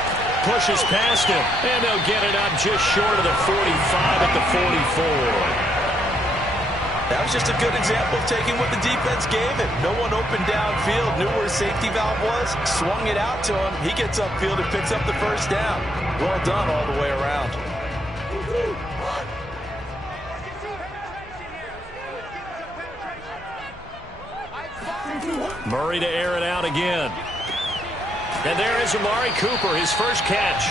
Pushes past him, and they'll get it up just short of the 45 at the 44. That was just a good example of taking what the defense gave him. No one open downfield, knew where his safety valve was, swung it out to him. He gets upfield and picks up the 1st down. Well done all the way around. Murray to air it out again. And there is Amari Cooper, his first catch.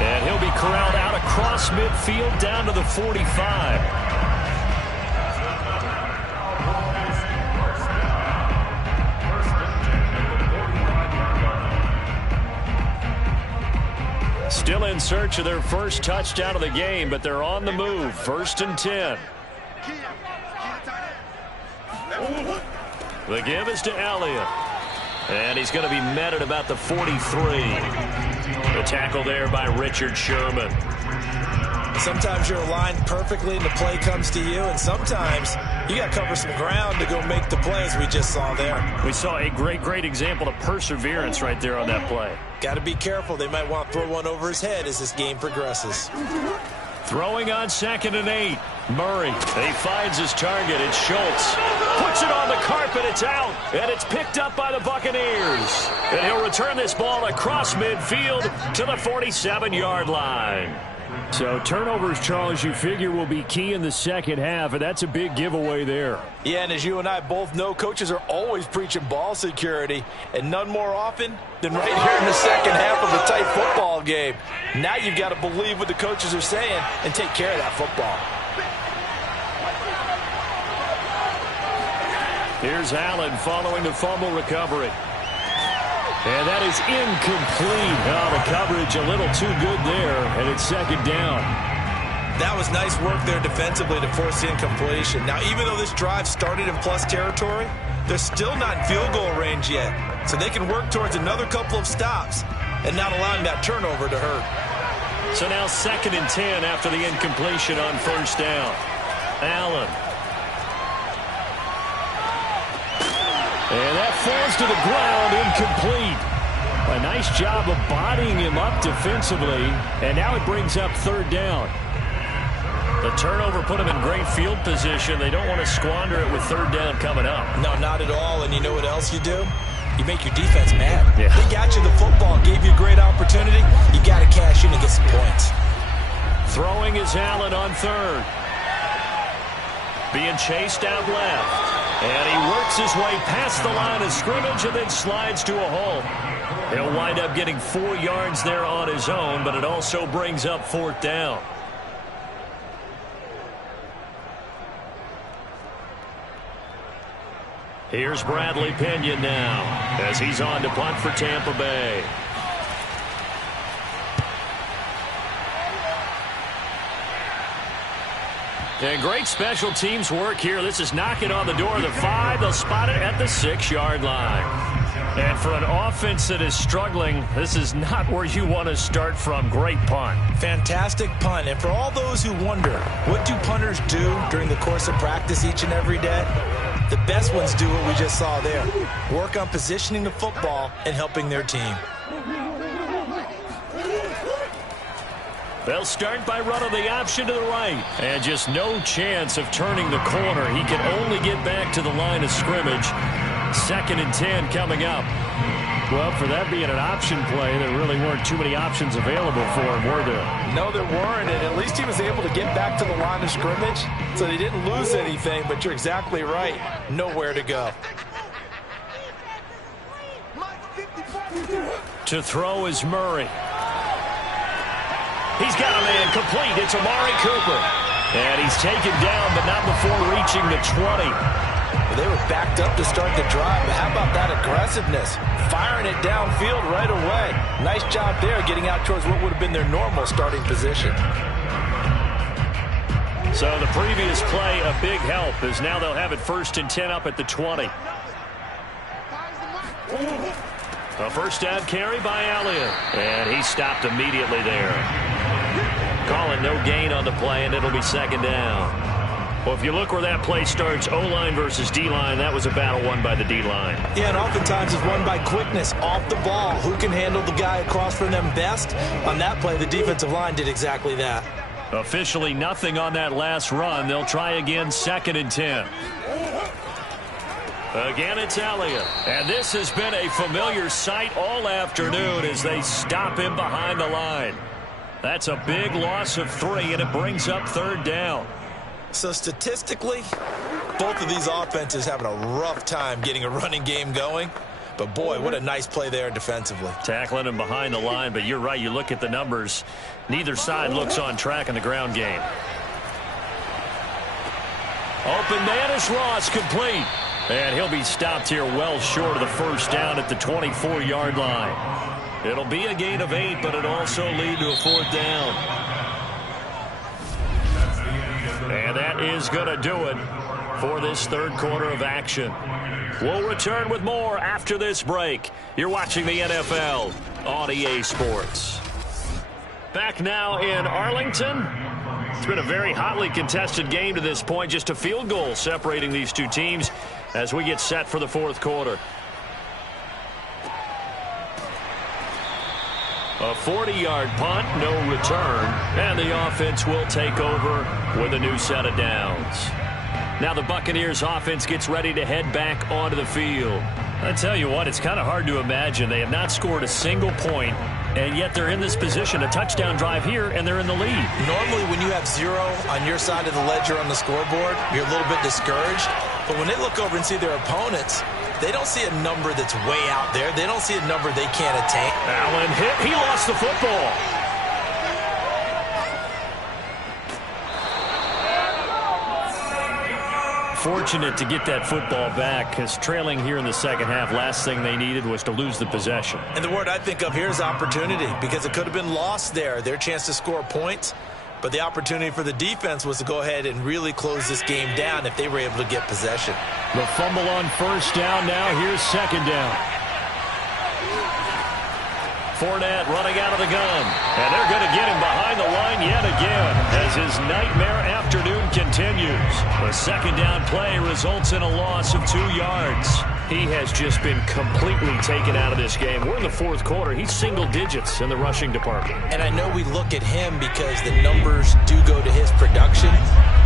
And he'll be corralled out across midfield down to the 45. Still in search of their first touchdown of the game, but they're on the move. 1st and 10. The give is to Elliott. And he's going to be met at about the 43. The tackle there by Richard Sherman. Sometimes you're aligned perfectly and the play comes to you, and sometimes you got to cover some ground to go make the play, as we just saw there. We saw a great example of perseverance right there on that play. Got to be careful. They might want to throw one over his head as this game progresses. Throwing on 2nd and 8. Murray, he finds his target. It's Schultz. Puts it on the carpet. It's out. And it's picked up by the Buccaneers. And he'll return this ball across midfield to the 47-yard line. So turnovers, Charles, you figure will be key in the second half, and that's a big giveaway there. Yeah, and as you and I both know, coaches are always preaching ball security, and none more often than right here in the second half of a tight football game. Now you've got to believe what the coaches are saying and take care of that football. Here's Allen following the fumble recovery. And that is incomplete. Oh, the coverage a little too good there, and it's 2nd down. That was nice work there defensively to force the incompletion. Now, even though this drive started in plus territory, they're still not in field goal range yet. So they can work towards another couple of stops and not allowing that turnover to hurt. So now 2nd and 10 after the incompletion on 1st down. Allen. And that falls to the ground, incomplete. A nice job of bodying him up defensively, and now it brings up 3rd down. The turnover put them in great field position. They don't want to squander it with 3rd down coming up. No, not at all, and you know what else you do? You make your defense mad. Yeah. They got you the football, gave you a great opportunity. You got to cash in and get some points. Throwing is Allen on 3rd. Being chased out left. And he works his way past the line of scrimmage and then slides to a halt. He'll wind up getting 4 yards there on his own, but it also brings up 4th down. Here's Bradley Pinion now as he's on to punt for Tampa Bay. And great special teams work here. This is knocking on the door of the 5. They'll spot it at the 6-yard line. And for an offense that is struggling, this is not where you want to start from. Great punt. Fantastic punt. And for all those who wonder, what do punters do during the course of practice each and every day? The best ones do what we just saw there. Work on positioning the football and helping their team. They'll start by running the option to the right. And just no chance of turning the corner. He can only get back to the line of scrimmage. 2nd and 10 coming up. Well, for that being an option play, there really weren't too many options available for him, were there? No, there weren't, and at least he was able to get back to the line of scrimmage, so they didn't lose anything, but you're exactly right. Nowhere to go. To throw is Murray. He's got a man complete. It's Amari Cooper. And he's taken down, but not before reaching the 20. Well, they were backed up to start the drive, but how about that aggressiveness? Firing it downfield right away. Nice job there getting out towards what would have been their normal starting position. So the previous play, a big help, as now they'll have it 1st and 10 up at the 20. A first down carry by Elliott. And he stopped immediately there. Calling no gain on the play, and it'll be 2nd down. Well, if you look where that play starts, O-line versus D-line, that was a battle won by the D-line. Yeah, and oftentimes it's won by quickness, off the ball. Who can handle the guy across from them best? On that play, the defensive line did exactly that. Officially nothing on that last run. They'll try again, 2nd and 10. Again, it's Elliott. And this has been a familiar sight all afternoon as they stop him behind the line. That's a big loss of 3, and it brings up 3rd down. So statistically, both of these offenses having a rough time getting a running game going. But, boy, what a nice play there defensively. Tackling him behind the line, but you're right. You look at the numbers. Neither side looks on track in the ground game. Open man is Ross, complete. And he'll be stopped here well short of the 1st down at the 24-yard line. It'll be a gain of 8, but it'll also lead to a 4th down. And that is going to do it for this 3rd quarter of action. We'll return with more after this break. You're watching the NFL on EA Sports. Back now in Arlington. It's been a very hotly contested game to this point. Just a field goal separating these two teams as we get set for the 4th quarter. A 40-yard punt, no return, and the offense will take over with a new set of downs. Now the Buccaneers offense gets ready to head back onto the field. I tell you what, it's kind of hard to imagine. They have not scored a single point, and yet they're in this position, a touchdown drive here, and they're in the lead. Normally when you have 0 on your side of the ledger on the scoreboard, you're a little bit discouraged. But when they look over and see their opponents, they don't see a number that's way out there. They don't see a number they can't attain. Allen hit. He lost the football. Fortunate to get that football back, because trailing here in the 2nd half, last thing they needed was to lose the possession. And the word I think of here is opportunity, because it could have been lost there, their chance to score points. But the opportunity for the defense was to go ahead and really close this game down if they were able to get possession. The fumble on 1st down. Now here's 2nd down. Fournette running out of the gun. And they're going to get him behind the line yet again as his nightmare afternoon continues. The 2nd down play results in a loss of 2 yards. He has just been completely taken out of this game. We're in the 4th quarter. He's single digits in the rushing department. And I know we look at him because the numbers do go to his production.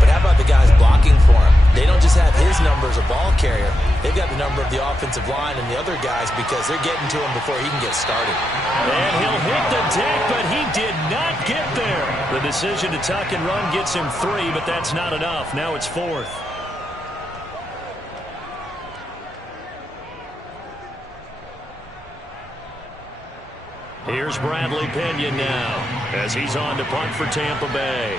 But how about the guys blocking for him? They don't just have his number as a ball carrier. They've got the number of the offensive line and the other guys because they're getting to him before he can get started. And he'll hit the deck, but he did not get there. The decision to tuck and run gets him 3, but that's not enough. Now it's 4th. Here's Bradley Pinion now as he's on to punt for Tampa Bay.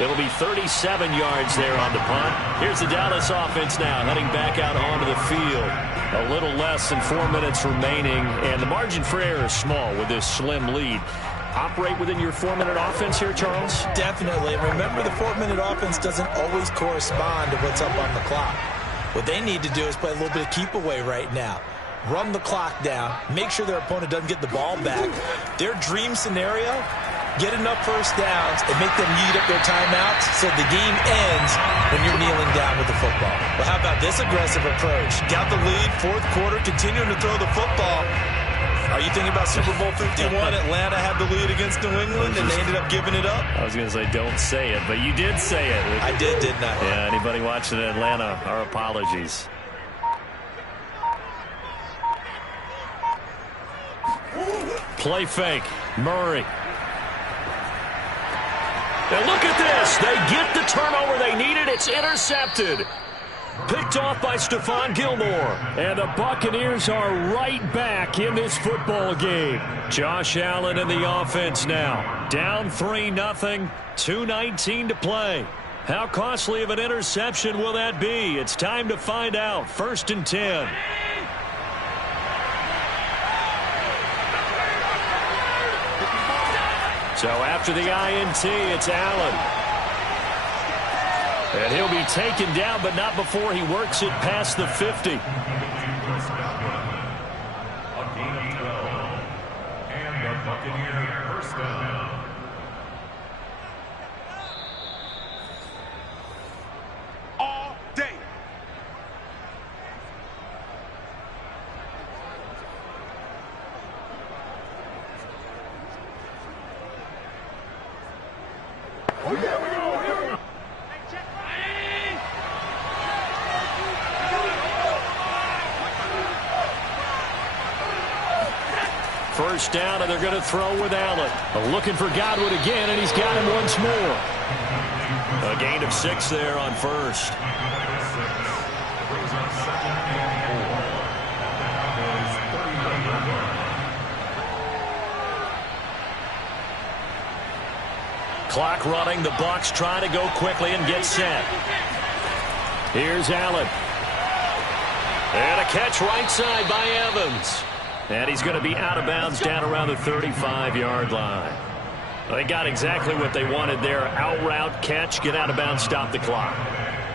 It'll be 37 yards there on the punt. Here's the Dallas offense now heading back out onto the field. A little less than 4 minutes remaining, and the margin for error is small with this slim lead. Operate within your 4-minute offense here, Charles? Definitely. And remember, the 4-minute offense doesn't always correspond to what's up on the clock. What they need to do is play a little bit of keep away right now. Run the clock down. Make sure their opponent doesn't get the ball back. Their dream scenario, get enough first downs and make them eat up their timeouts so the game ends when you're kneeling down with the football. Well, how about this aggressive approach? Got the lead, fourth quarter, continuing to throw the football. Are you thinking about Super Bowl 51? Atlanta had the lead against New England, and they ended up giving it up? I was going to say don't say it, but you did say it. I did, didn't I? Yeah, anybody watching in Atlanta, our apologies. Play fake. Murray. And look at this. They get the turnover they needed. It's intercepted. Picked off by Stephon Gilmore. And the Buccaneers are right back in this football game. Josh Allen in the offense now. Down 3-0. 2:19 to play. How costly of an interception will that be? It's time to find out. 1st and 10. So after the INT, it's Allen. And he'll be taken down, but not before he works it past the 50. A gain of 12. And the Buccaneers first down. All day. First down, and they're going to throw with Allen. Looking for Godwin again, and he's got him once more. A gain of 6 there on first. Clock running. The Bucs trying to go quickly and get set. Here's Allen. And a catch right side by Evans. And he's going to be out of bounds down around the 35-yard line. They got exactly what they wanted there. Out route, catch, get out of bounds, stop the clock.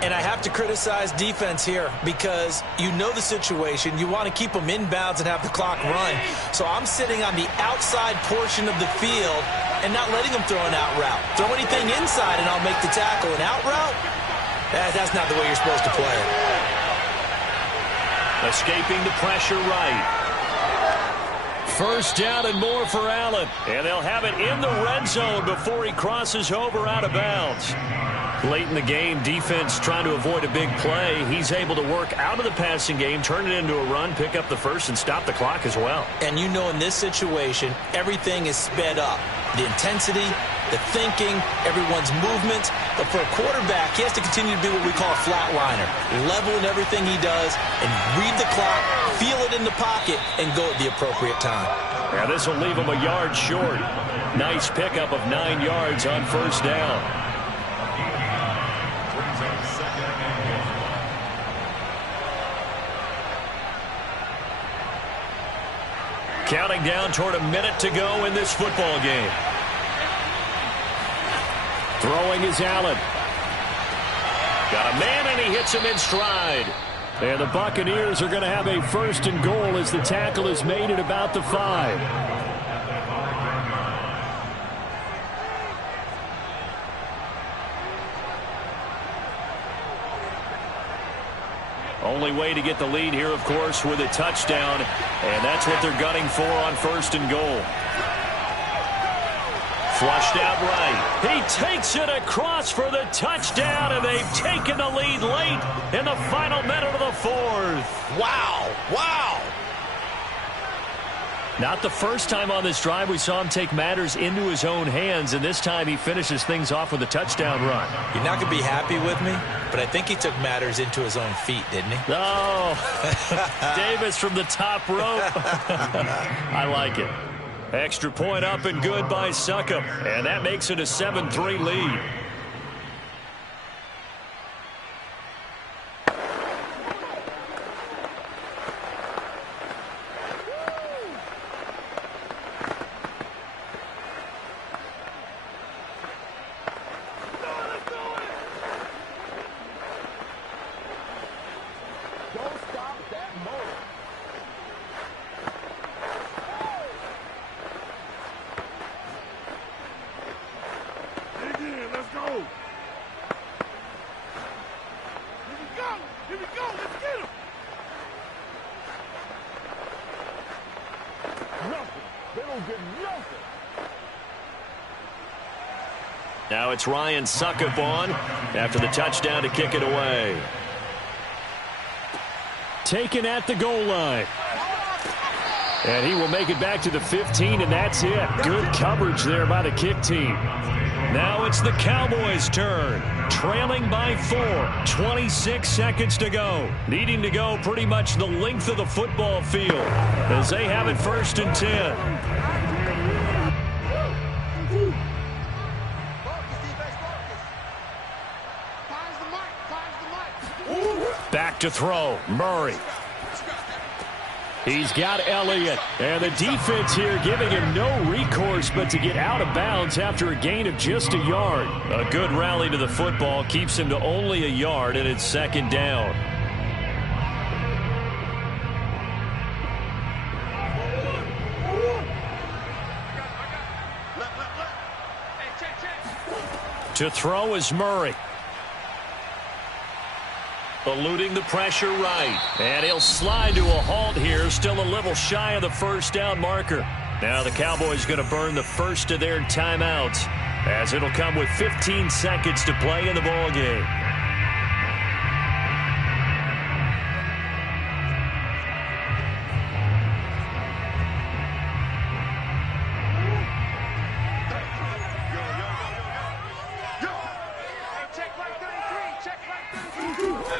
And I have to criticize defense here because you know the situation. You want to keep them in bounds and have the clock run. So I'm sitting on the outside portion of the field and not letting them throw an out route. Throw anything inside and I'll make the tackle. An out route? That's not the way you're supposed to play it. Escaping the pressure right. First down and more for Allen. And they'll have it in the red zone before he crosses over out of bounds. Late in the game, defense trying to avoid a big play. He's able to work out of the passing game, turn it into a run, pick up the first, and stop the clock as well. And you know in this situation, everything is sped up. The intensity, the thinking, everyone's movement. But for a quarterback, he has to continue to be what we call a flatliner. Level in everything he does and read the clock, feel it in the pocket, and go at the appropriate time. Yeah, this will leave him a yard short. Nice pickup of 9 yards on first down. Counting down toward a minute to go in this football game. Throwing is Allen. Got a man, and he hits him in stride. And the Buccaneers are going to have a 1st and goal as the tackle is made at about the 5. Only way to get the lead here, of course, with a touchdown. And that's what they're gunning for on 1st and goal. Flushed out right. He takes it across for the touchdown, and they've taken the lead late in the final minute of the 4th. Wow. Wow. Not the first time on this drive we saw him take matters into his own hands, and this time he finishes things off with a touchdown run. You're not going to be happy with me, but I think he took matters into his own feet, didn't he? Oh, Davis from the top rope. I like it. Extra point up and good by Succop, and that makes it a 7-3 lead. don't get nothing. Now it's Ryan Suckup on after the touchdown to kick it away. Taken at the goal line. And he will make it back to the 15, and that's it. Good coverage there by the kick team. Now it's the Cowboys' turn. Trailing by 4. 26 seconds to go. Needing to go pretty much the length of the football field as they have it 1st and 10. Back to throw. Murray. He's got Elliott, and the defense here giving him no recourse but to get out of bounds after a gain of just a yard. A good rally to the football keeps him to only a yard, and it's 2nd down. To throw is Murray. Eluding the pressure right. And he'll slide to a halt here. Still a little shy of the 1st down marker. Now the Cowboys going to burn the first of their timeouts as it'll come with 15 seconds to play in the ball game.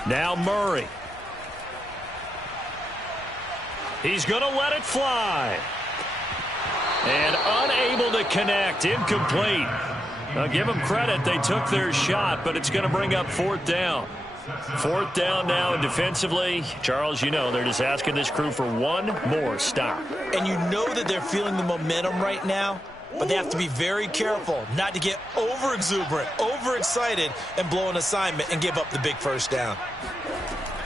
Now Murray. He's going to let it fly. And unable to connect. Incomplete. I'll give them credit. They took their shot, but it's going to bring up 4th down. 4th down now, and defensively, Charles, you know, they're just asking this crew for one more stop. And you know that they're feeling the momentum right now, but they have to be very careful not to get over-exuberant, overexcited, and blow an assignment and give up the big 1st down.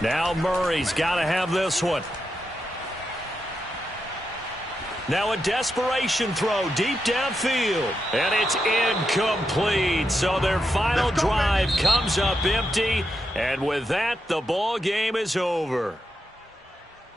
Now Murray's got to have this one. Now a desperation throw deep downfield. And it's incomplete. So their final drive comes up empty. And with that, the ball game is over.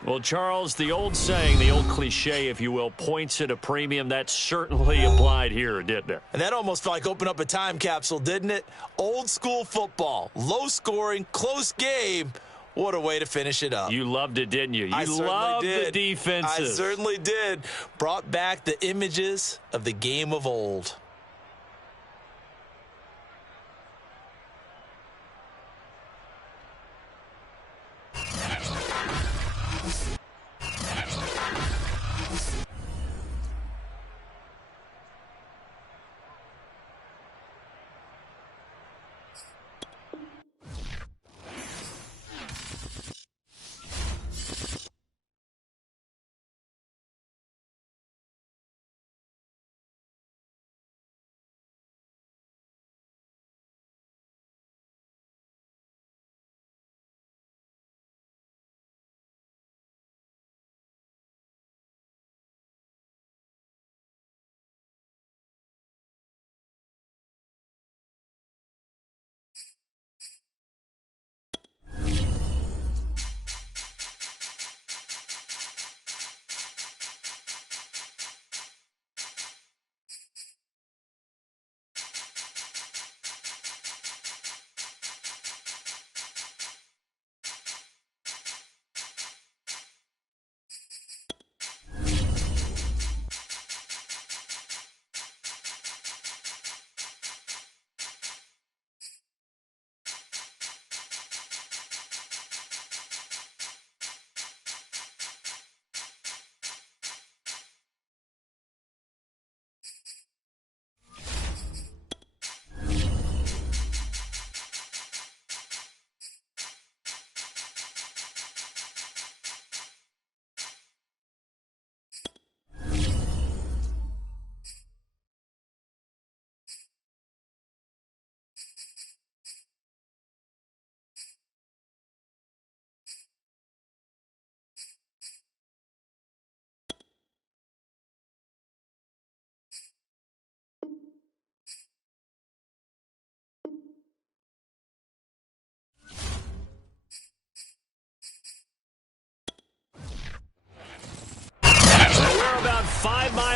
Well, Charles, the old saying, the old cliche, if you will, points at a premium, that certainly applied here, didn't it? And that almost felt like open up a time capsule, didn't it? Old school football, low scoring, close game. What a way to finish it up. You loved it, didn't you? I You loved did. the defenses. I certainly did. Brought back the images of the game of old.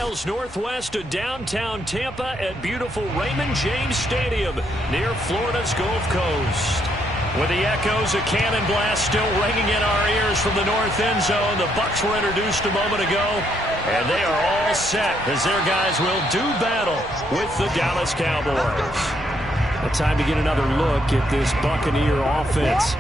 miles northwest of downtown Tampa at beautiful Raymond James Stadium near Florida's Gulf Coast. With the echoes of Cannon Blast still ringing in our ears from the north end zone, the Bucs were introduced a moment ago, and they are all set as their guys will do battle with the Dallas Cowboys. A time to get another look at this Buccaneer offense.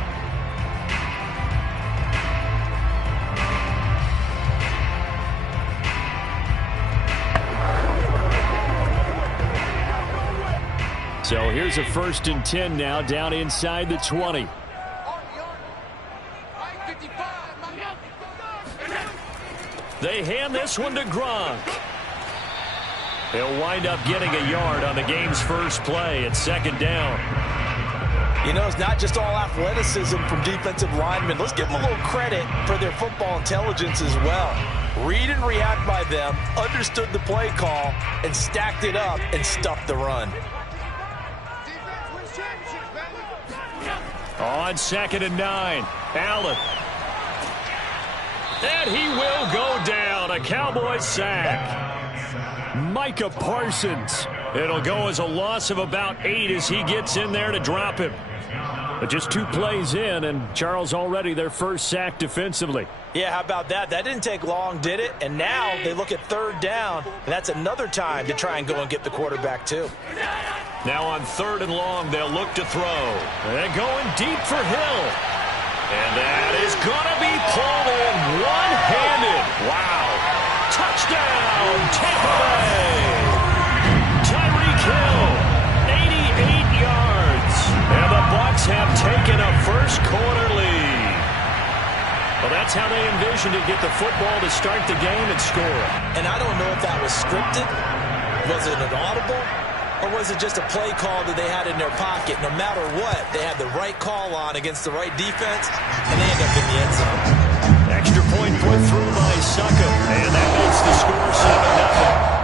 So here's a 1st and 10 now, down inside the 20. They hand this one to Gronk. He'll wind up getting a yard on the game's first play at 2nd down. You know, it's not just all athleticism from defensive linemen. Let's give them a little credit for their football intelligence as well. Read and react by them, understood the play call, and stacked it up and stuffed the run. On 2nd and 9, Allen. And he will go down. A Cowboys sack. Micah Parsons. It'll go as a loss of about 8 as he gets in there to drop him. But just 2 plays in, and Charles already their first sack defensively. Yeah, how about that? That didn't take long, did it? And now they look at 3rd down, and that's another time to try and go and get the quarterback too. Now on 3rd and long, they'll look to throw. They're going deep for Hill. And that is going to be pulled in one-handed. Wow. Touchdown, Tampa Bay. Tyreek Hill, 88 yards. And the Bucs have taken a first-quarter lead. Well, that's how they envisioned to get the football to start the game and score. And I don't know if that was scripted. Was it an audible? Or was it just a play call that they had in their pocket? No matter what, they had the right call on against the right defense, and they end up in the end zone. Extra point put through by Succop, and that makes the score 7-0.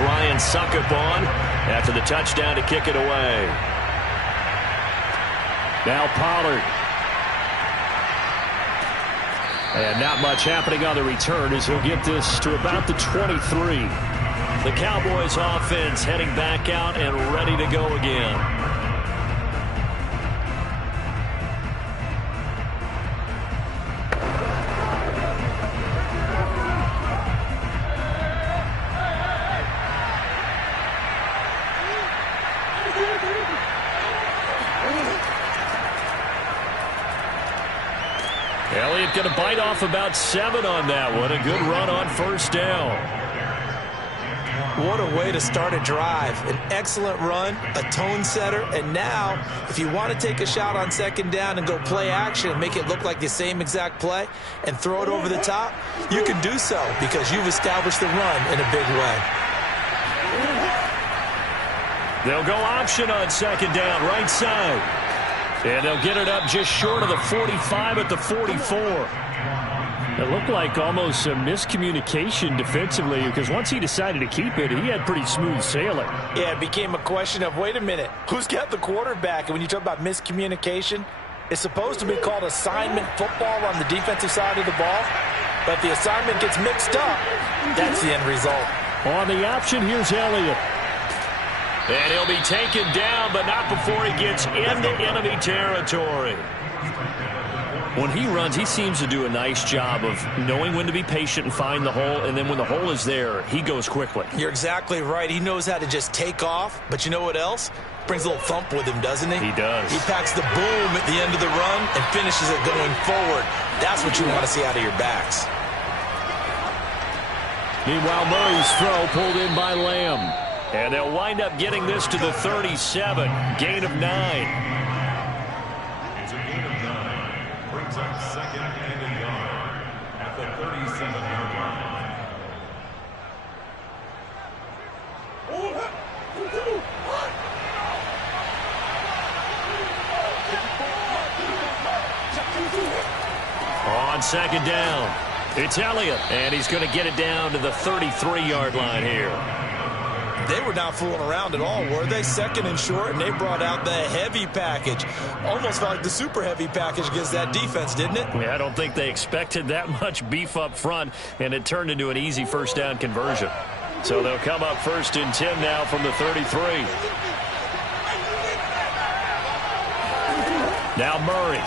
Ryan Succop on after the touchdown to kick it away. Now Pollard. And not much happening on the return as he'll get this to about the 23. The Cowboys offense heading back out and ready to go again. Elliott going to bite off about 7 on that one. A good run on 1st down. What a way to start a drive. An excellent run, a tone setter, and now if you want to take a shot on 2nd down and go play action and make it look like the same exact play and throw it over the top, you can do so because you've established the run in a big way. They'll go option on 2nd down, right side. And they'll get it up just short of the 45 at the 44. It looked like almost a miscommunication defensively because once he decided to keep it, he had pretty smooth sailing. Yeah, it became a question of, wait a minute, who's got the quarterback? And when you talk about miscommunication, it's supposed to be called assignment football on the defensive side of the ball. But if the assignment gets mixed up, that's the end result. On the option, here's Elliott. And he'll be taken down, but not before he gets into enemy territory. When he runs, he seems to do a nice job of knowing when to be patient and find the hole, and then when the hole is there, he goes quickly. You're exactly right. He knows how to just take off, but you know what else? Brings a little thump with him, doesn't he? He does. He packs the boom at the end of the run and finishes it going forward. That's what you want to see out of your backs. Meanwhile, Murray's throw pulled in by Lamb. And they'll wind up getting this to the 37. Gain of 9. It's a gain of 9. Brings up second and a yard at the 37-yard line. On second down, it's Elliott, and he's going to get it down to the 33-yard line here. They were not fooling around at all, were they? Second and short, and they brought out the heavy package. Almost felt like the super heavy package against that defense, didn't it? I don't think they expected that much beef up front, and it turned into an easy first down conversion. So they'll come up 1st and 10 now from the 33. Now Murray.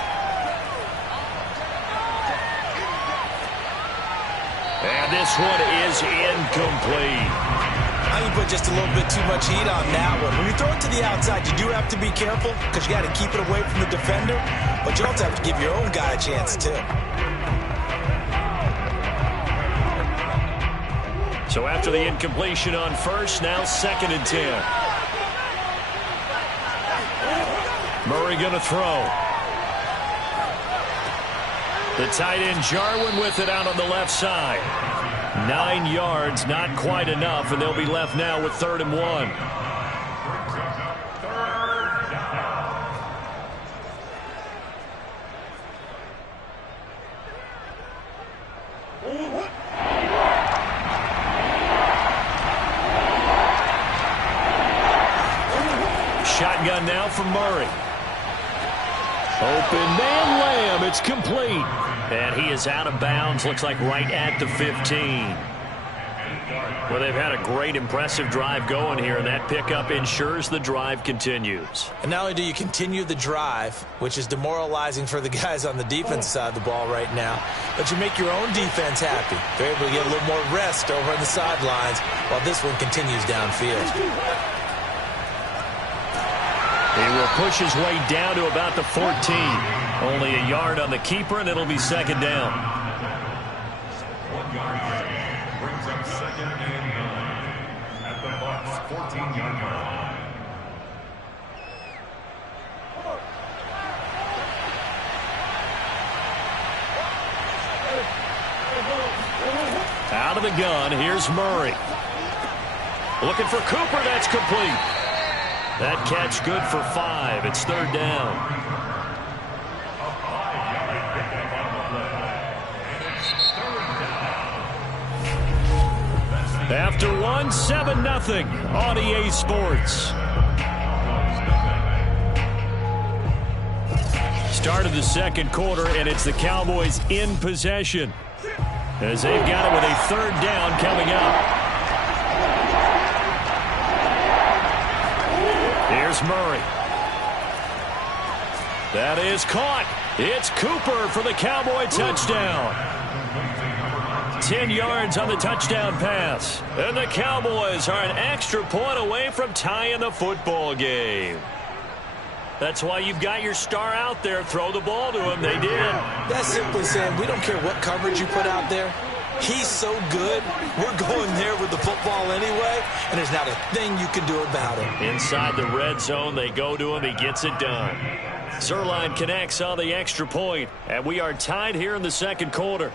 And this one is incomplete. I think you put just a little bit too much heat on that one. When you throw it to the outside, you do have to be careful because you got to keep it away from the defender, but you also have to give your own guy a chance too. So after the incompletion on first, now 2nd and 10. Murray going to throw. The tight end Jarwin with it out on the left side. 9 yards, not quite enough, and they'll be left now with 3rd and 1. Shotgun now from Murray. Open man Lamb. It's complete. And he is out of bounds. Looks like right at the 15. Well, they've had a great, impressive drive going here, and that pickup ensures the drive continues. And not only do you continue the drive, which is demoralizing for the guys on the defense side of the ball right now, but you make your own defense happy. They're able to get a little more rest over on the sidelines while this one continues downfield. He will push his way down to about the 14. Only a yard on the keeper, and it'll be 2nd down. 1 yard brings up 2nd and 9 at the Bucs 14-yard line. Out of the gun, here's Murray. Looking for Cooper, that's complete. That catch good for 5. It's 3rd down. After one, 7-0 on EA Sports. Start of the 2nd quarter, and it's the Cowboys in possession as they've got it with a 3rd down coming up. Here's Murray. That is caught. It's Cooper for the Cowboy touchdown. 10 yards on the touchdown pass. And the Cowboys are an extra point away from tying the football game. That's why you've got your star out there. Throw the ball to him. They did. That's simply saying we don't care what coverage you put out there. He's so good, we're going there with the football anyway, and there's not a thing you can do about it. Inside the red zone, they go to him. He gets it done. Zuerlein connects on the extra point, and we are tied here in the 2nd quarter.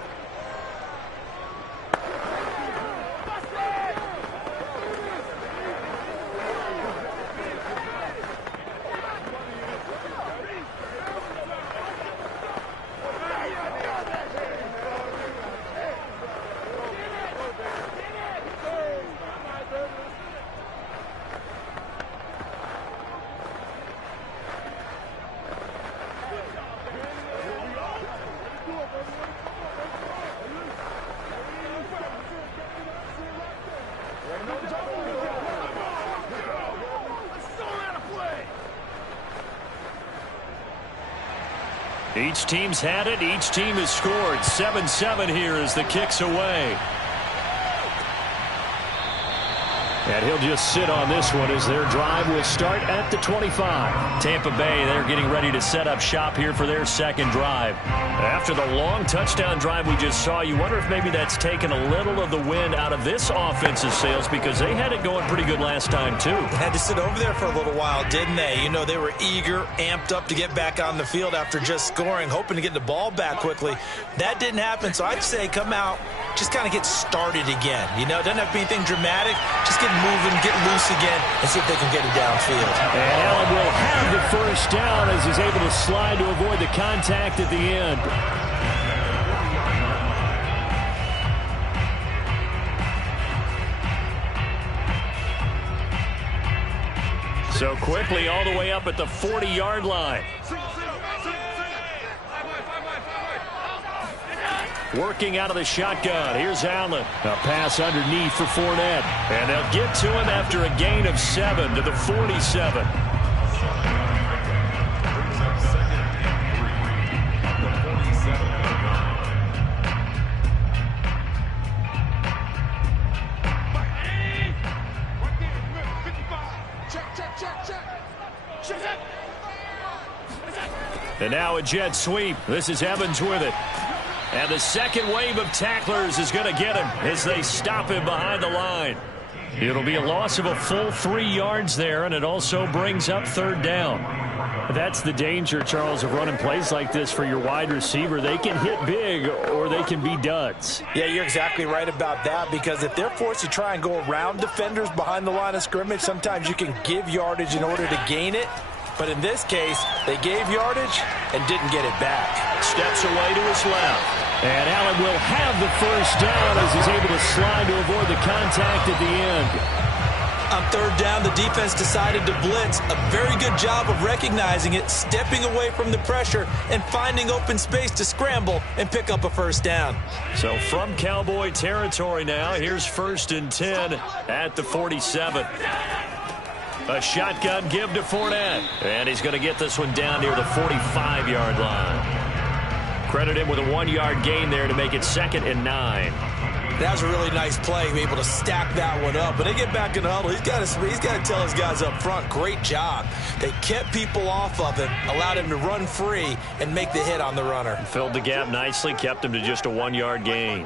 Each team's had it. Each team has scored. 7-7 here as the kick's away. And he'll just sit on this one as their drive will start at the 25. Tampa Bay, they're getting ready to set up shop here for their second drive. After the long touchdown drive we just saw, you wonder if maybe that's taken a little of the wind out of this offensive sails, because they had it going pretty good last time too. Had to sit over there for a little while, didn't they? You know, they were eager, amped up to get back on the field after just scoring, hoping to get the ball back quickly. That didn't happen, so I'd say come out, just kind of get started again. You know, it doesn't have to be anything dramatic. Just get moving, get loose again, and see if they can get it downfield. And Allen will have the first down as he's able to slide to avoid the contact at the end. So quickly all the way up at the 40-yard line. Working out of the shotgun. Here's Allen. A pass underneath for Fournette. And they'll get to him after a gain of 7 to the 47. And now a jet sweep. This is Evans with it. And the second wave of tacklers is going to get him as they stop him behind the line. It'll be a loss of a full 3 yards there, and it also brings up third down. That's the danger, Charles, of running plays like this for your wide receiver. They can hit big or they can be duds. Yeah, you're exactly right about that, because if they're forced to try and go around defenders behind the line of scrimmage, sometimes you can give yardage in order to gain it. But in this case, they gave yardage and didn't get it back. Steps away to his left. And Allen will have the first down as he's able to slide to avoid the contact at the end. On third down, the defense decided to blitz. A very good job of recognizing it, stepping away from the pressure, and finding open space to scramble and pick up a first down. So from Cowboy territory now, here's 1st and 10 at the 47. A shotgun give to Fournette. And he's going to get this one down near the 45-yard line. Credit him with a 1-yard gain there to make it 2nd and 9. That was a really nice play, able to stack that one up. But they get back in the huddle. He's got to tell his guys up front, great job. They kept people off of him, allowed him to run free and make the hit on the runner. Filled the gap nicely, kept him to just a 1-yard gain.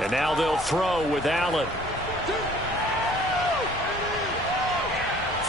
And now they'll throw with Allen.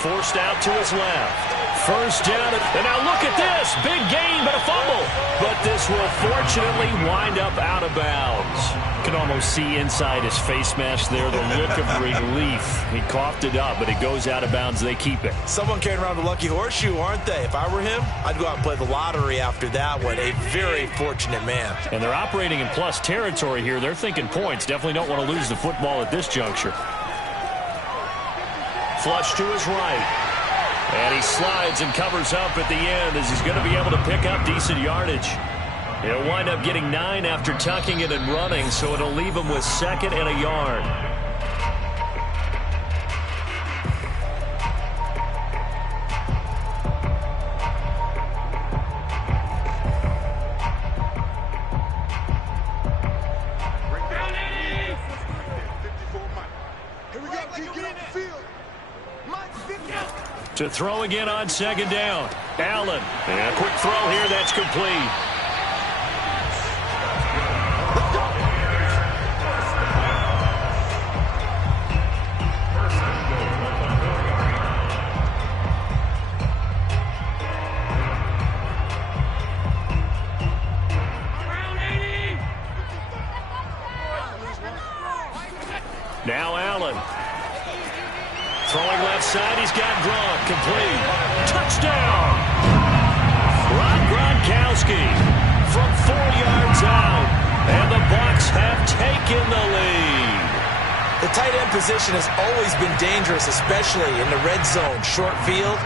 Forced out to his left. First down, and now look at this. Big gain, but a fumble. But this will fortunately wind up out of bounds. You can almost see inside his face mask there the look of relief. He coughed it up, but it goes out of bounds. They keep it. Someone carrying around the lucky horseshoe, aren't they? If I were him, I'd go out and play the lottery after that one. A very fortunate man. And they're operating in plus territory here. They're thinking points. Definitely don't want to lose the football at this juncture. Flush to his right. And he slides and covers up at the end as he's going to be able to pick up decent yardage. He'll wind up getting 9 after tucking it and running, so it'll leave him with 2nd and a yard. To throw again on 2nd down. Allen. And a quick throw here that's complete. Now Allen. Throwing left side, he's got Gronk, complete. Touchdown! Rob Gronkowski from 4 yards out, and the Bucs have taken the lead. The tight end position has always been dangerous, especially in the red zone, short field.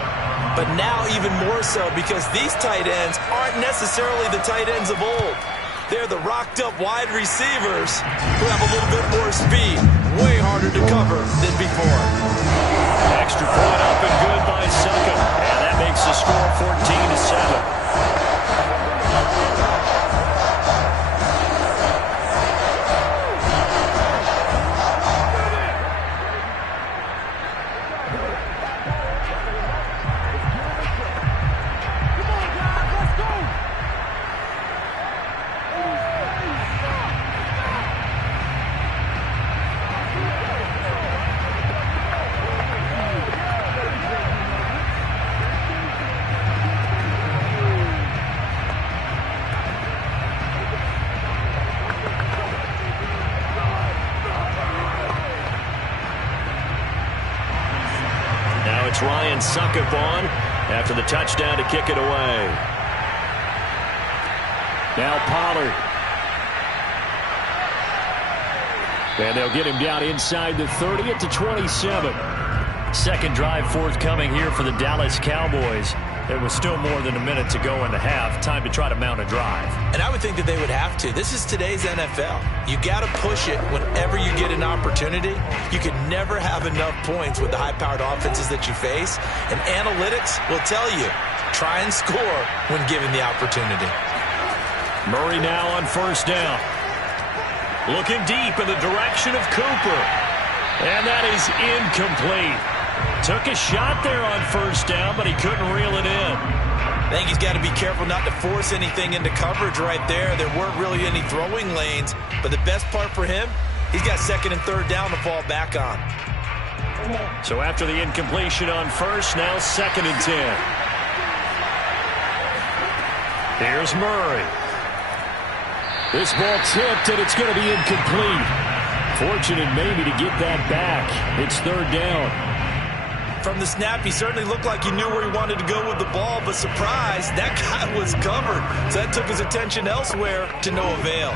But now even more so, because these tight ends aren't necessarily the tight ends of old. They're the rocked-up wide receivers who have a little bit more speed, way harder to cover than before. Extra point up and good by Succop. And that makes the score 14-7. it's Ryan Succop on after the touchdown to kick it away. Now Pollard. And they'll get him down inside the 30 at the 27. Second drive forthcoming here for the Dallas Cowboys. There was still more than a minute to go in the half. Time to try to mount a drive. And I would think that they would have to. This is today's NFL. You got to push it whenever you get an opportunity. You can never have enough points with the high-powered offenses that you face. And analytics will tell you, try and score when given the opportunity. Murray now on first down. Looking deep in the direction of Cooper. And that is incomplete. Took a shot there on first down, but he couldn't reel it in. I think he's got to be careful not to force anything into coverage right there. There weren't really any throwing lanes, but the best part for him, he's got second and third down to fall back on. So after the incompletion on first, now second and 10. Here's Murray. This ball tipped, and it's going to be incomplete. Fortunate maybe to get that back. It's third down. From the snap, he certainly looked like he knew where he wanted to go with the ball, but surprise, that guy was covered. So that took his attention elsewhere to no avail.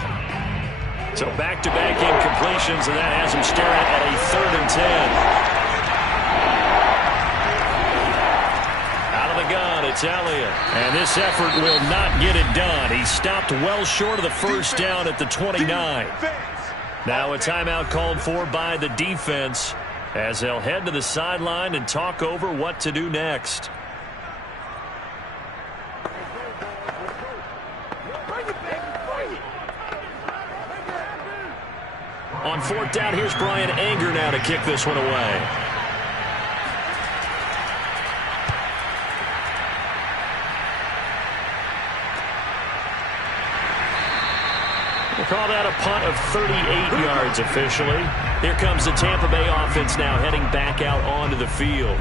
So back-to-back incompletions, and that has him staring at a third and 10. Out of the gun, it's Elliott. And this effort will not get it done. He stopped well short of the first down at the 29. Now a timeout called for by the defense, as they'll head to the sideline and talk over what to do next. On fourth down, here's Brian Anger now to kick this one away. We'll call that a punt of 38 yards officially. Here comes the Tampa Bay offense now heading back out onto the field.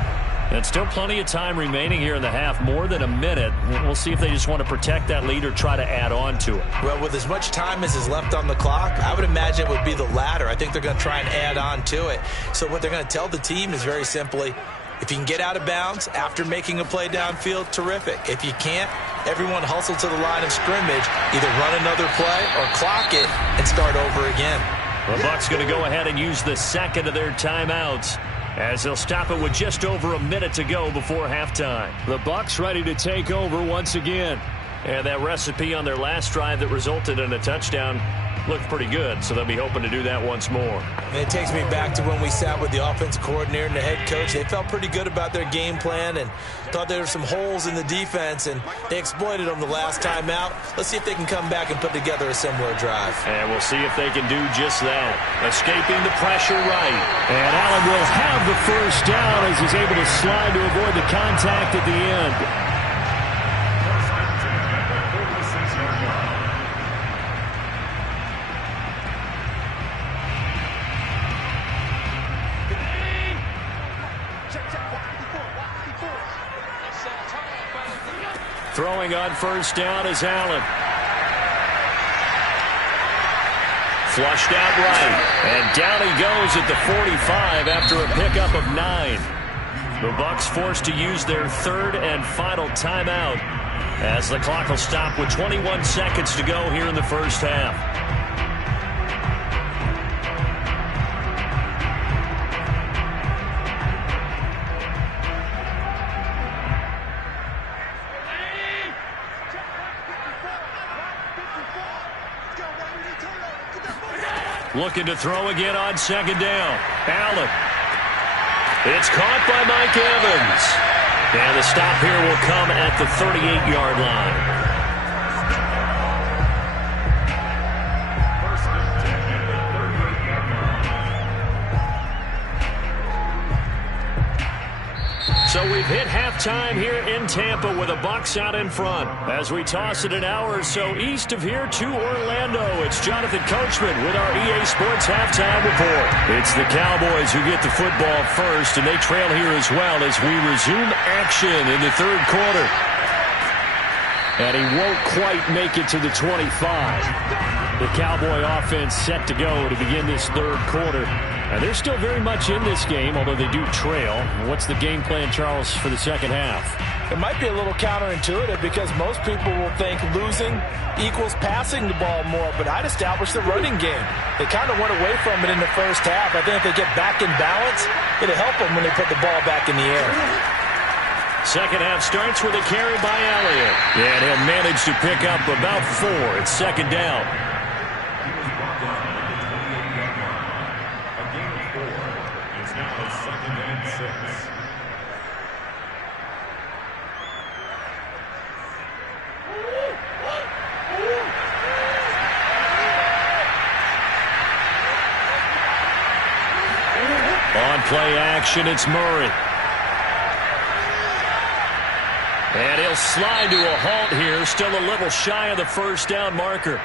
And still plenty of time remaining here in the half, more than a minute. We'll see if they just want to protect that lead or try to add on to it. Well, with as much time as is left on the clock, I would imagine it would be the latter. I think they're going to try and add on to it. So what they're going to tell the team is very simply, if you can get out of bounds after making a play downfield, terrific. If you can't, everyone hustle to the line of scrimmage, either run another play or clock it and start over again. The Bucs going to go ahead and use the second of their timeouts, as they'll stop it with just over a minute to go before halftime. The Bucs ready to take over once again. And that recipe on their last drive that resulted in a touchdown looked pretty good, so they'll be hoping to do that once more. And it takes me back to when we sat with the offensive coordinator and the head coach. They felt pretty good about their game plan and thought there were some holes in the defense, and they exploited them the last time out. Let's see if they can come back and put together a similar drive. And we'll see if they can do just that. Escaping the pressure right. And Allen will have the first down as he's able to slide to avoid the contact at the end. Throwing on first down is Allen. Flushed out right. And down he goes at the 45 after a pickup of 9. The Bucs forced to use their third and final timeout, as the clock will stop with 21 seconds to go here in the first half. Looking to throw again on second down. Allen. It's caught by Mike Evans. And the stop here will come at the 38-yard line. So we've hit halftime here in Tampa with the Bucs out in front. As we toss it an hour or so east of here to Orlando, it's Jonathan Coachman with our EA Sports Halftime Report. It's the Cowboys who get the football first, and they trail here as well as we resume action in the third quarter. And he won't quite make it to the 25. The Cowboy offense set to go to begin this third quarter. And they're still very much in this game, although they do trail. What's the game plan, Charles, for the second half? It might be a little counterintuitive because most people will think losing equals passing the ball more, but I'd establish the running game. They kind of went away from it in the first half. I think if they get back in balance, it'll help them when they put the ball back in the air. Second half starts with a carry by Elliott. And he'll manage to pick up about 4. It's second down. He was brought down at the 28-yard line. A gain of 4. It's now a 2nd and 6. On play action, it's Murray. And he'll slide to a halt here, still a little shy of the first down marker.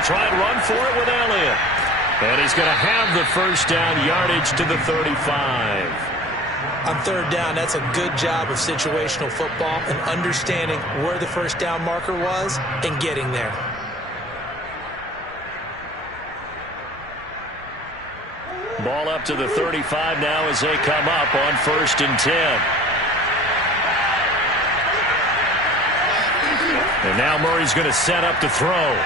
Try and run for it with Elliott. And he's going to have the first down, yardage to the 35. On third down, that's a good job of situational football and understanding where the first down marker was and getting there. Ball up to the 35 now as they come up on 1st and 10. And now Murray's going to set up to throw.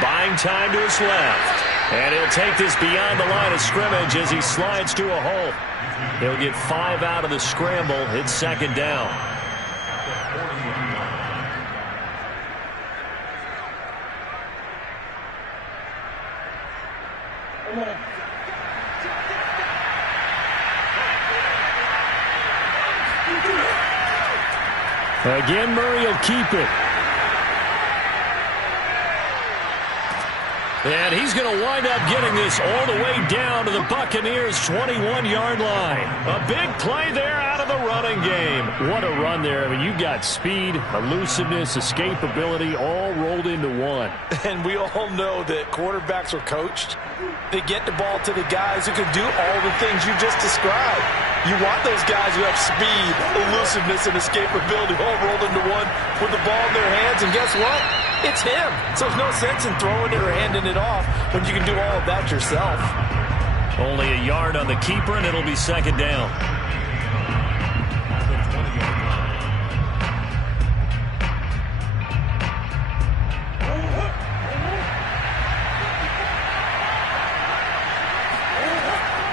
Buying time to his left. And he'll take this beyond the line of scrimmage as he slides to a hole. He'll get 5 out of the scramble. It's second down. Again, Murray will keep it. And he's going to wind up getting this all the way down to the Buccaneers' 21-yard line. A big play there out of the running game. What a run there. I mean, you got speed, elusiveness, escapability all rolled into one. And we all know that quarterbacks are coached. They get the ball to the guys who can do all the things you just described. You want those guys who have speed, elusiveness, and escapability all rolled into one with the ball in their hands. And guess what? It's him. So there's no sense in throwing it or handing it off when you can do all of that yourself. Only a yard on the keeper, and it'll be second down.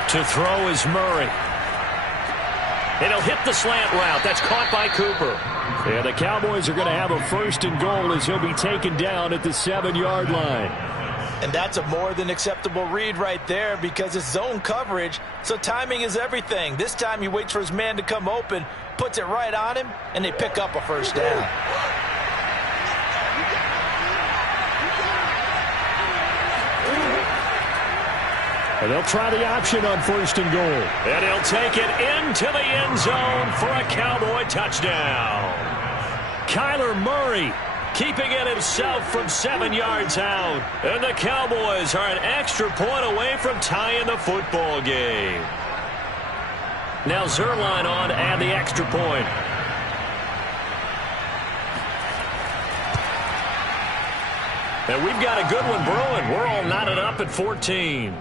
To throw is Murray. And he'll hit the slant route. That's caught by Cooper. Yeah, the Cowboys are going to have a 1st and goal as he'll be taken down at the 7-yard line. And that's a more than acceptable read right there because it's zone coverage, so timing is everything. This time he waits for his man to come open, puts it right on him, and they pick up a first down. And they'll try the option on 1st and goal. And he'll take it into the end zone for a Cowboy touchdown. Kyler Murray keeping it himself from 7 yards out. And the Cowboys are an extra point away from tying the football game. Now Zuerlein on and the extra point. And we've got a good one brewing. We're all knotted up at 14.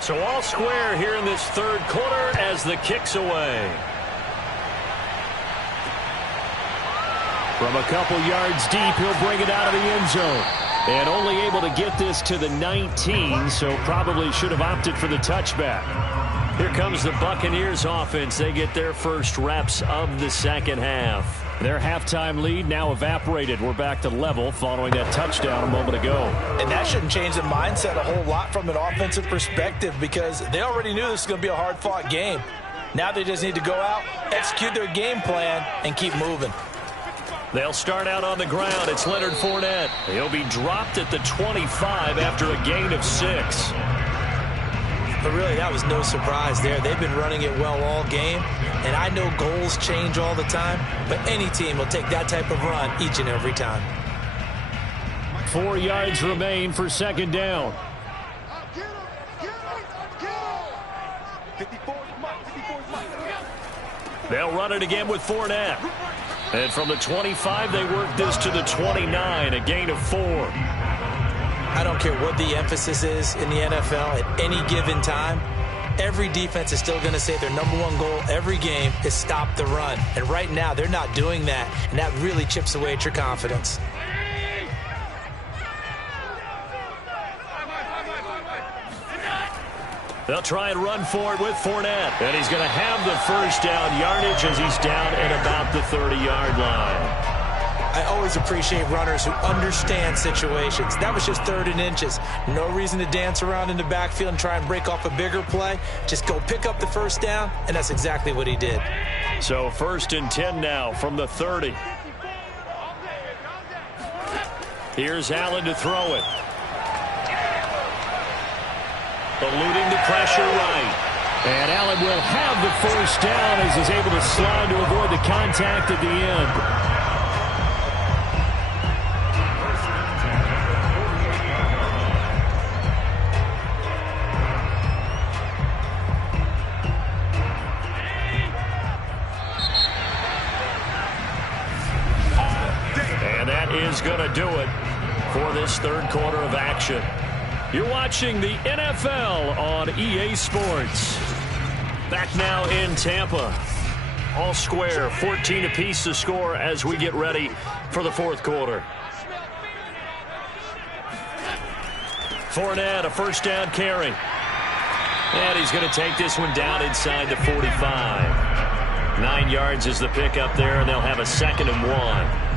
So all square here in this third quarter as the kick's away. From a couple yards deep, he'll bring it out of the end zone. And only able to get this to the 19, so probably should have opted for the touchback. Here comes the Buccaneers offense. They get their first reps of the second half. Their halftime lead now evaporated. We're back to level following that touchdown a moment ago. And that shouldn't change the mindset a whole lot from an offensive perspective because they already knew this was going to be a hard-fought game. Now they just need to go out, execute their game plan, and keep moving. They'll start out on the ground. It's Leonard Fournette. He'll be dropped at the 25 after a gain of 6. But really, that was no surprise there. They've been running it well all game, and I know goals change all the time, but any team will take that type of run each and every time. 4 yards remain for second down. They'll run it again with Fournette. And from the 25, they work this to the 29, a gain of 4. I don't care what the emphasis is in the NFL at any given time. Every defense is still going to say their #1 goal every game is stop the run. And right now, they're not doing that, and that really chips away at your confidence. They'll try and run for it with Fournette. And he's going to have the first down yardage as he's down at about the 30-yard line. I always appreciate runners who understand situations. That was just 3rd and inches. No reason to dance around in the backfield and try and break off a bigger play. Just go pick up the first down, and that's exactly what he did. So 1st and 10 now from the 30. Here's Allen to throw it. Eluding the pressure right. And Allen will have the first down as he's able to slide to avoid the contact at the end. And that is going to do it for this third quarter of action. You're watching the NFL on EA Sports. Back now in Tampa. All square, 14 apiece to score as we get ready for the fourth quarter. Fournette, a first down carry. And he's going to take this one down inside the 45. 9 yards is the pickup there, and they'll have a 2nd and 1.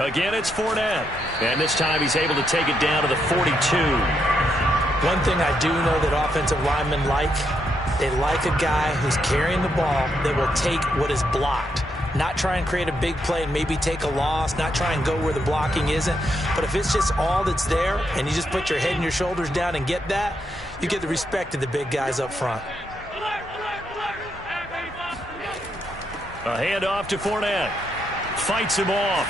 Again, it's Fournette. And this time he's able to take it down to the 42. One thing I do know that offensive linemen like, they like a guy who's carrying the ball that will take what is blocked. Not try and create a big play and maybe take a loss, not try and go where the blocking isn't. But if it's just all that's there and you just put your head and your shoulders down and get that, you get the respect of the big guys up front. A handoff to Fournette. Fights him off.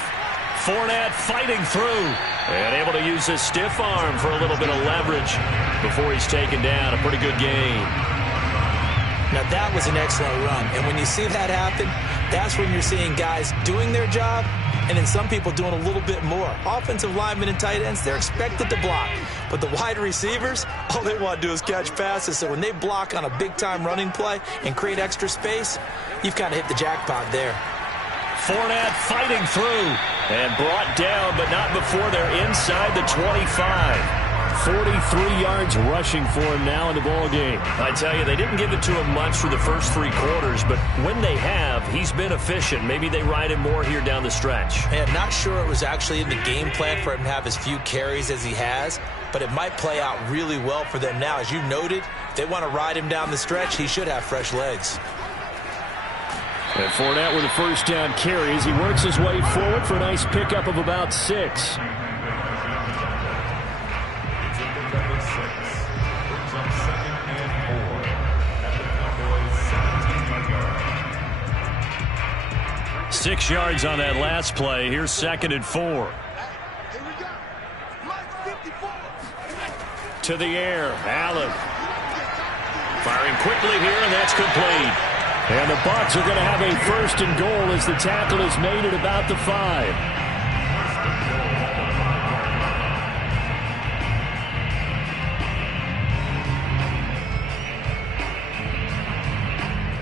Fournette fighting through and able to use his stiff arm for a little bit of leverage before he's taken down. A pretty good gain. Now that was an excellent run, and when you see that happen, that's when you're seeing guys doing their job and then some people doing a little bit more. Offensive linemen and tight ends, they're expected to block, but the wide receivers, all they want to do is catch passes. So when they block on a big-time running play and create extra space, you've kind of hit the jackpot there. Fournette fighting through and brought down, but not before they're inside the 25. 43 yards rushing for him now in the ball game. I tell you, they didn't give it to him much for the first 3 quarters, but when they have, he's been efficient. Maybe they ride him more here down the stretch. And not sure it was actually in the game plan for him to have as few carries as he has, but it might play out really well for them now. As you noted, if they want to ride him down the stretch, he should have fresh legs. And Fournette with a first down carry as he works his way forward for a nice pickup of about 6. Six yards on that last play. Here's 2nd and 4. To the air. Allen Firing quickly here, and that's complete. And the Bucs are going to have a 1st and goal as the tackle is made at about the 5.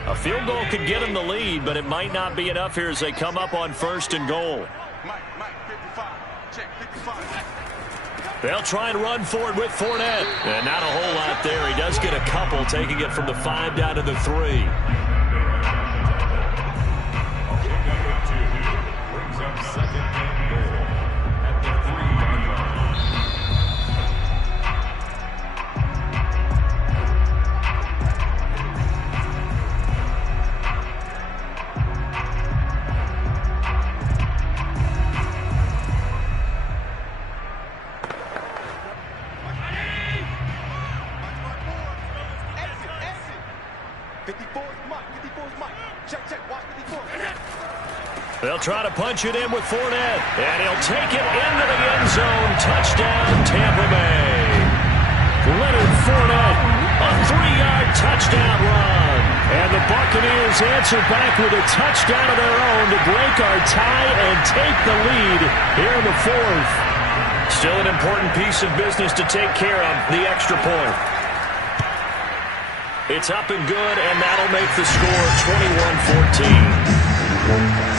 A field goal could get them the lead, but it might not be enough here as they come up on 1st and goal. Mike, 55. Check, 55. They'll try and run for it with Fournette. And not a whole lot there. He does get a couple, taking it from the 5 down to the 3. Brings up 2nd and goal at the 3-yard line. They'll try to punch it in with Fournette. And he'll take it into the end zone. Touchdown, Tampa Bay. Leonard Fournette, a 3-yard touchdown run. And the Buccaneers answer back with a touchdown of their own to break our tie and take the lead here in the 4th. Still an important piece of business to take care of, the extra point. It's up and good, and that'll make the score 21-14.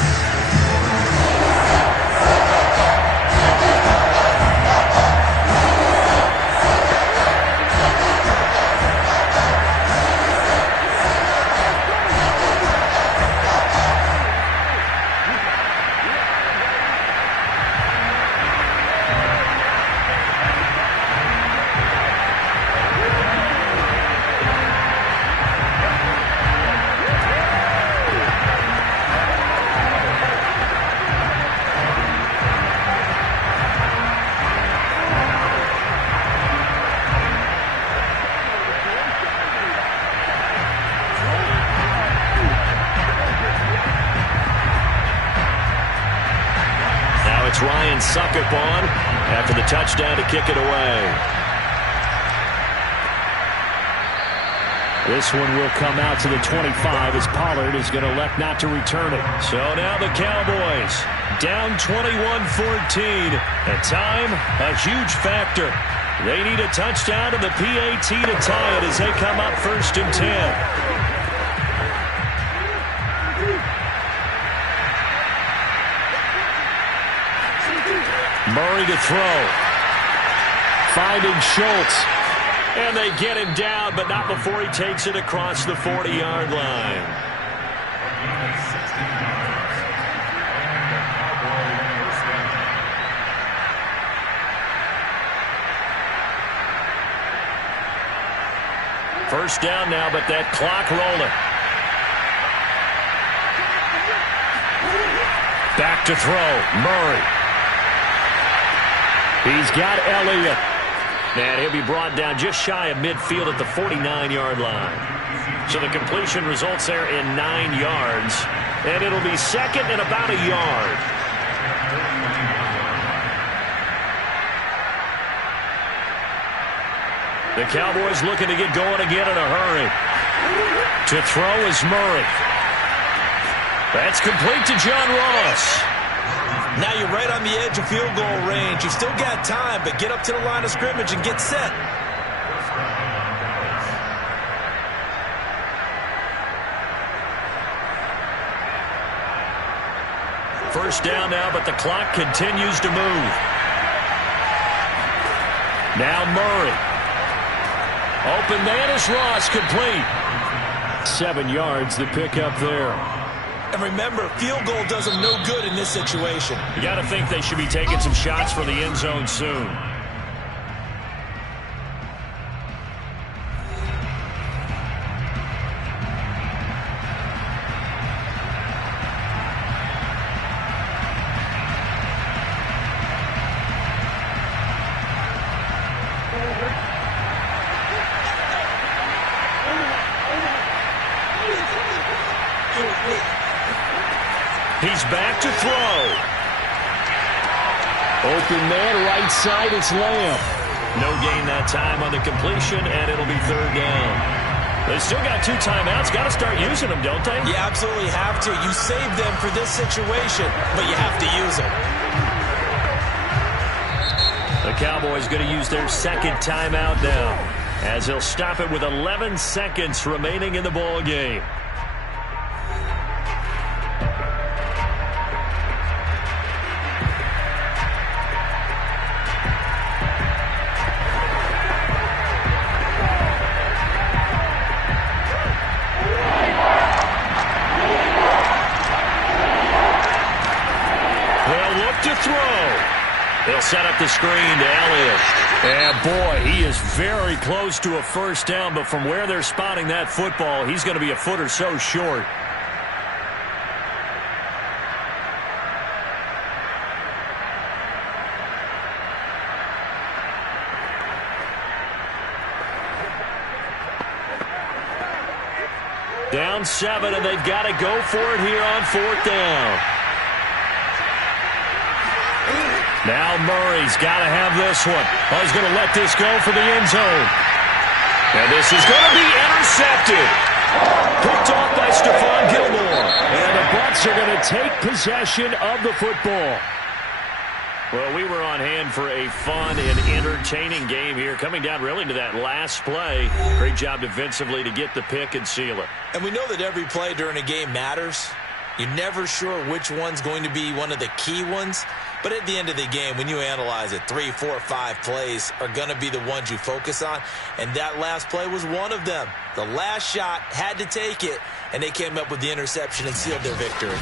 Ryan Succop on after the touchdown to kick it away. This one will come out to the 25 as Pollard is going to elect not to return it. So now the Cowboys down 21-14. At time, a huge factor. They need a touchdown and the PAT to tie it as they come up 1st and 10. Murray to throw. Finding Schultz. And they get him down, but not before he takes it across the 40-yard line. First down now, but that clock rolling. Back to throw. Murray. He's got Elliott. And he'll be brought down just shy of midfield at the 49-yard line. So the completion results there in 9 yards. And it'll be 2nd and about a yard. The Cowboys looking to get going again in a hurry. To throw is Murray. That's complete to John Ross. Now you're right on the edge of field goal range. You've still got time, but get up to the line of scrimmage and get set. First down now, but the clock continues to move. Now Murray. Open man is Ross, complete. 7 yards the pick up there. And remember, field goal does them no good in this situation. You got to think they should be taking some shots for the end zone soon. He's back to throw. Open man, right side, it's Lamb. No gain that time on the completion, and it'll be 3rd down. They still got 2 timeouts. Got to start using them, don't they? You absolutely have to. You save them for this situation, but you have to use them. The Cowboys going to use their 2nd timeout now, as they'll stop it with 11 seconds remaining in the ball game. They'll set up the screen to Elliott. And, boy, he is very close to a first down, but from where they're spotting that football, he's going to be a foot or so short. Down 7, and they've got to go for it here on 4th down. Now Murray's got to have this one. Oh, he's going to let this go for the end zone. And this is going to be intercepted. Picked off by Stephon Gilmore. And the Bucs are going to take possession of the football. Well, we were on hand for a fun and entertaining game here, coming down really to that last play. Great job defensively to get the pick and seal it. And we know that every play during a game matters. You're never sure which one's going to be one of the key ones. But at the end of the game, when you analyze it, 3, 4, 5 plays are going to be the ones you focus on. And that last play was one of them. The last shot had to take it, and they came up with the interception and sealed their victory.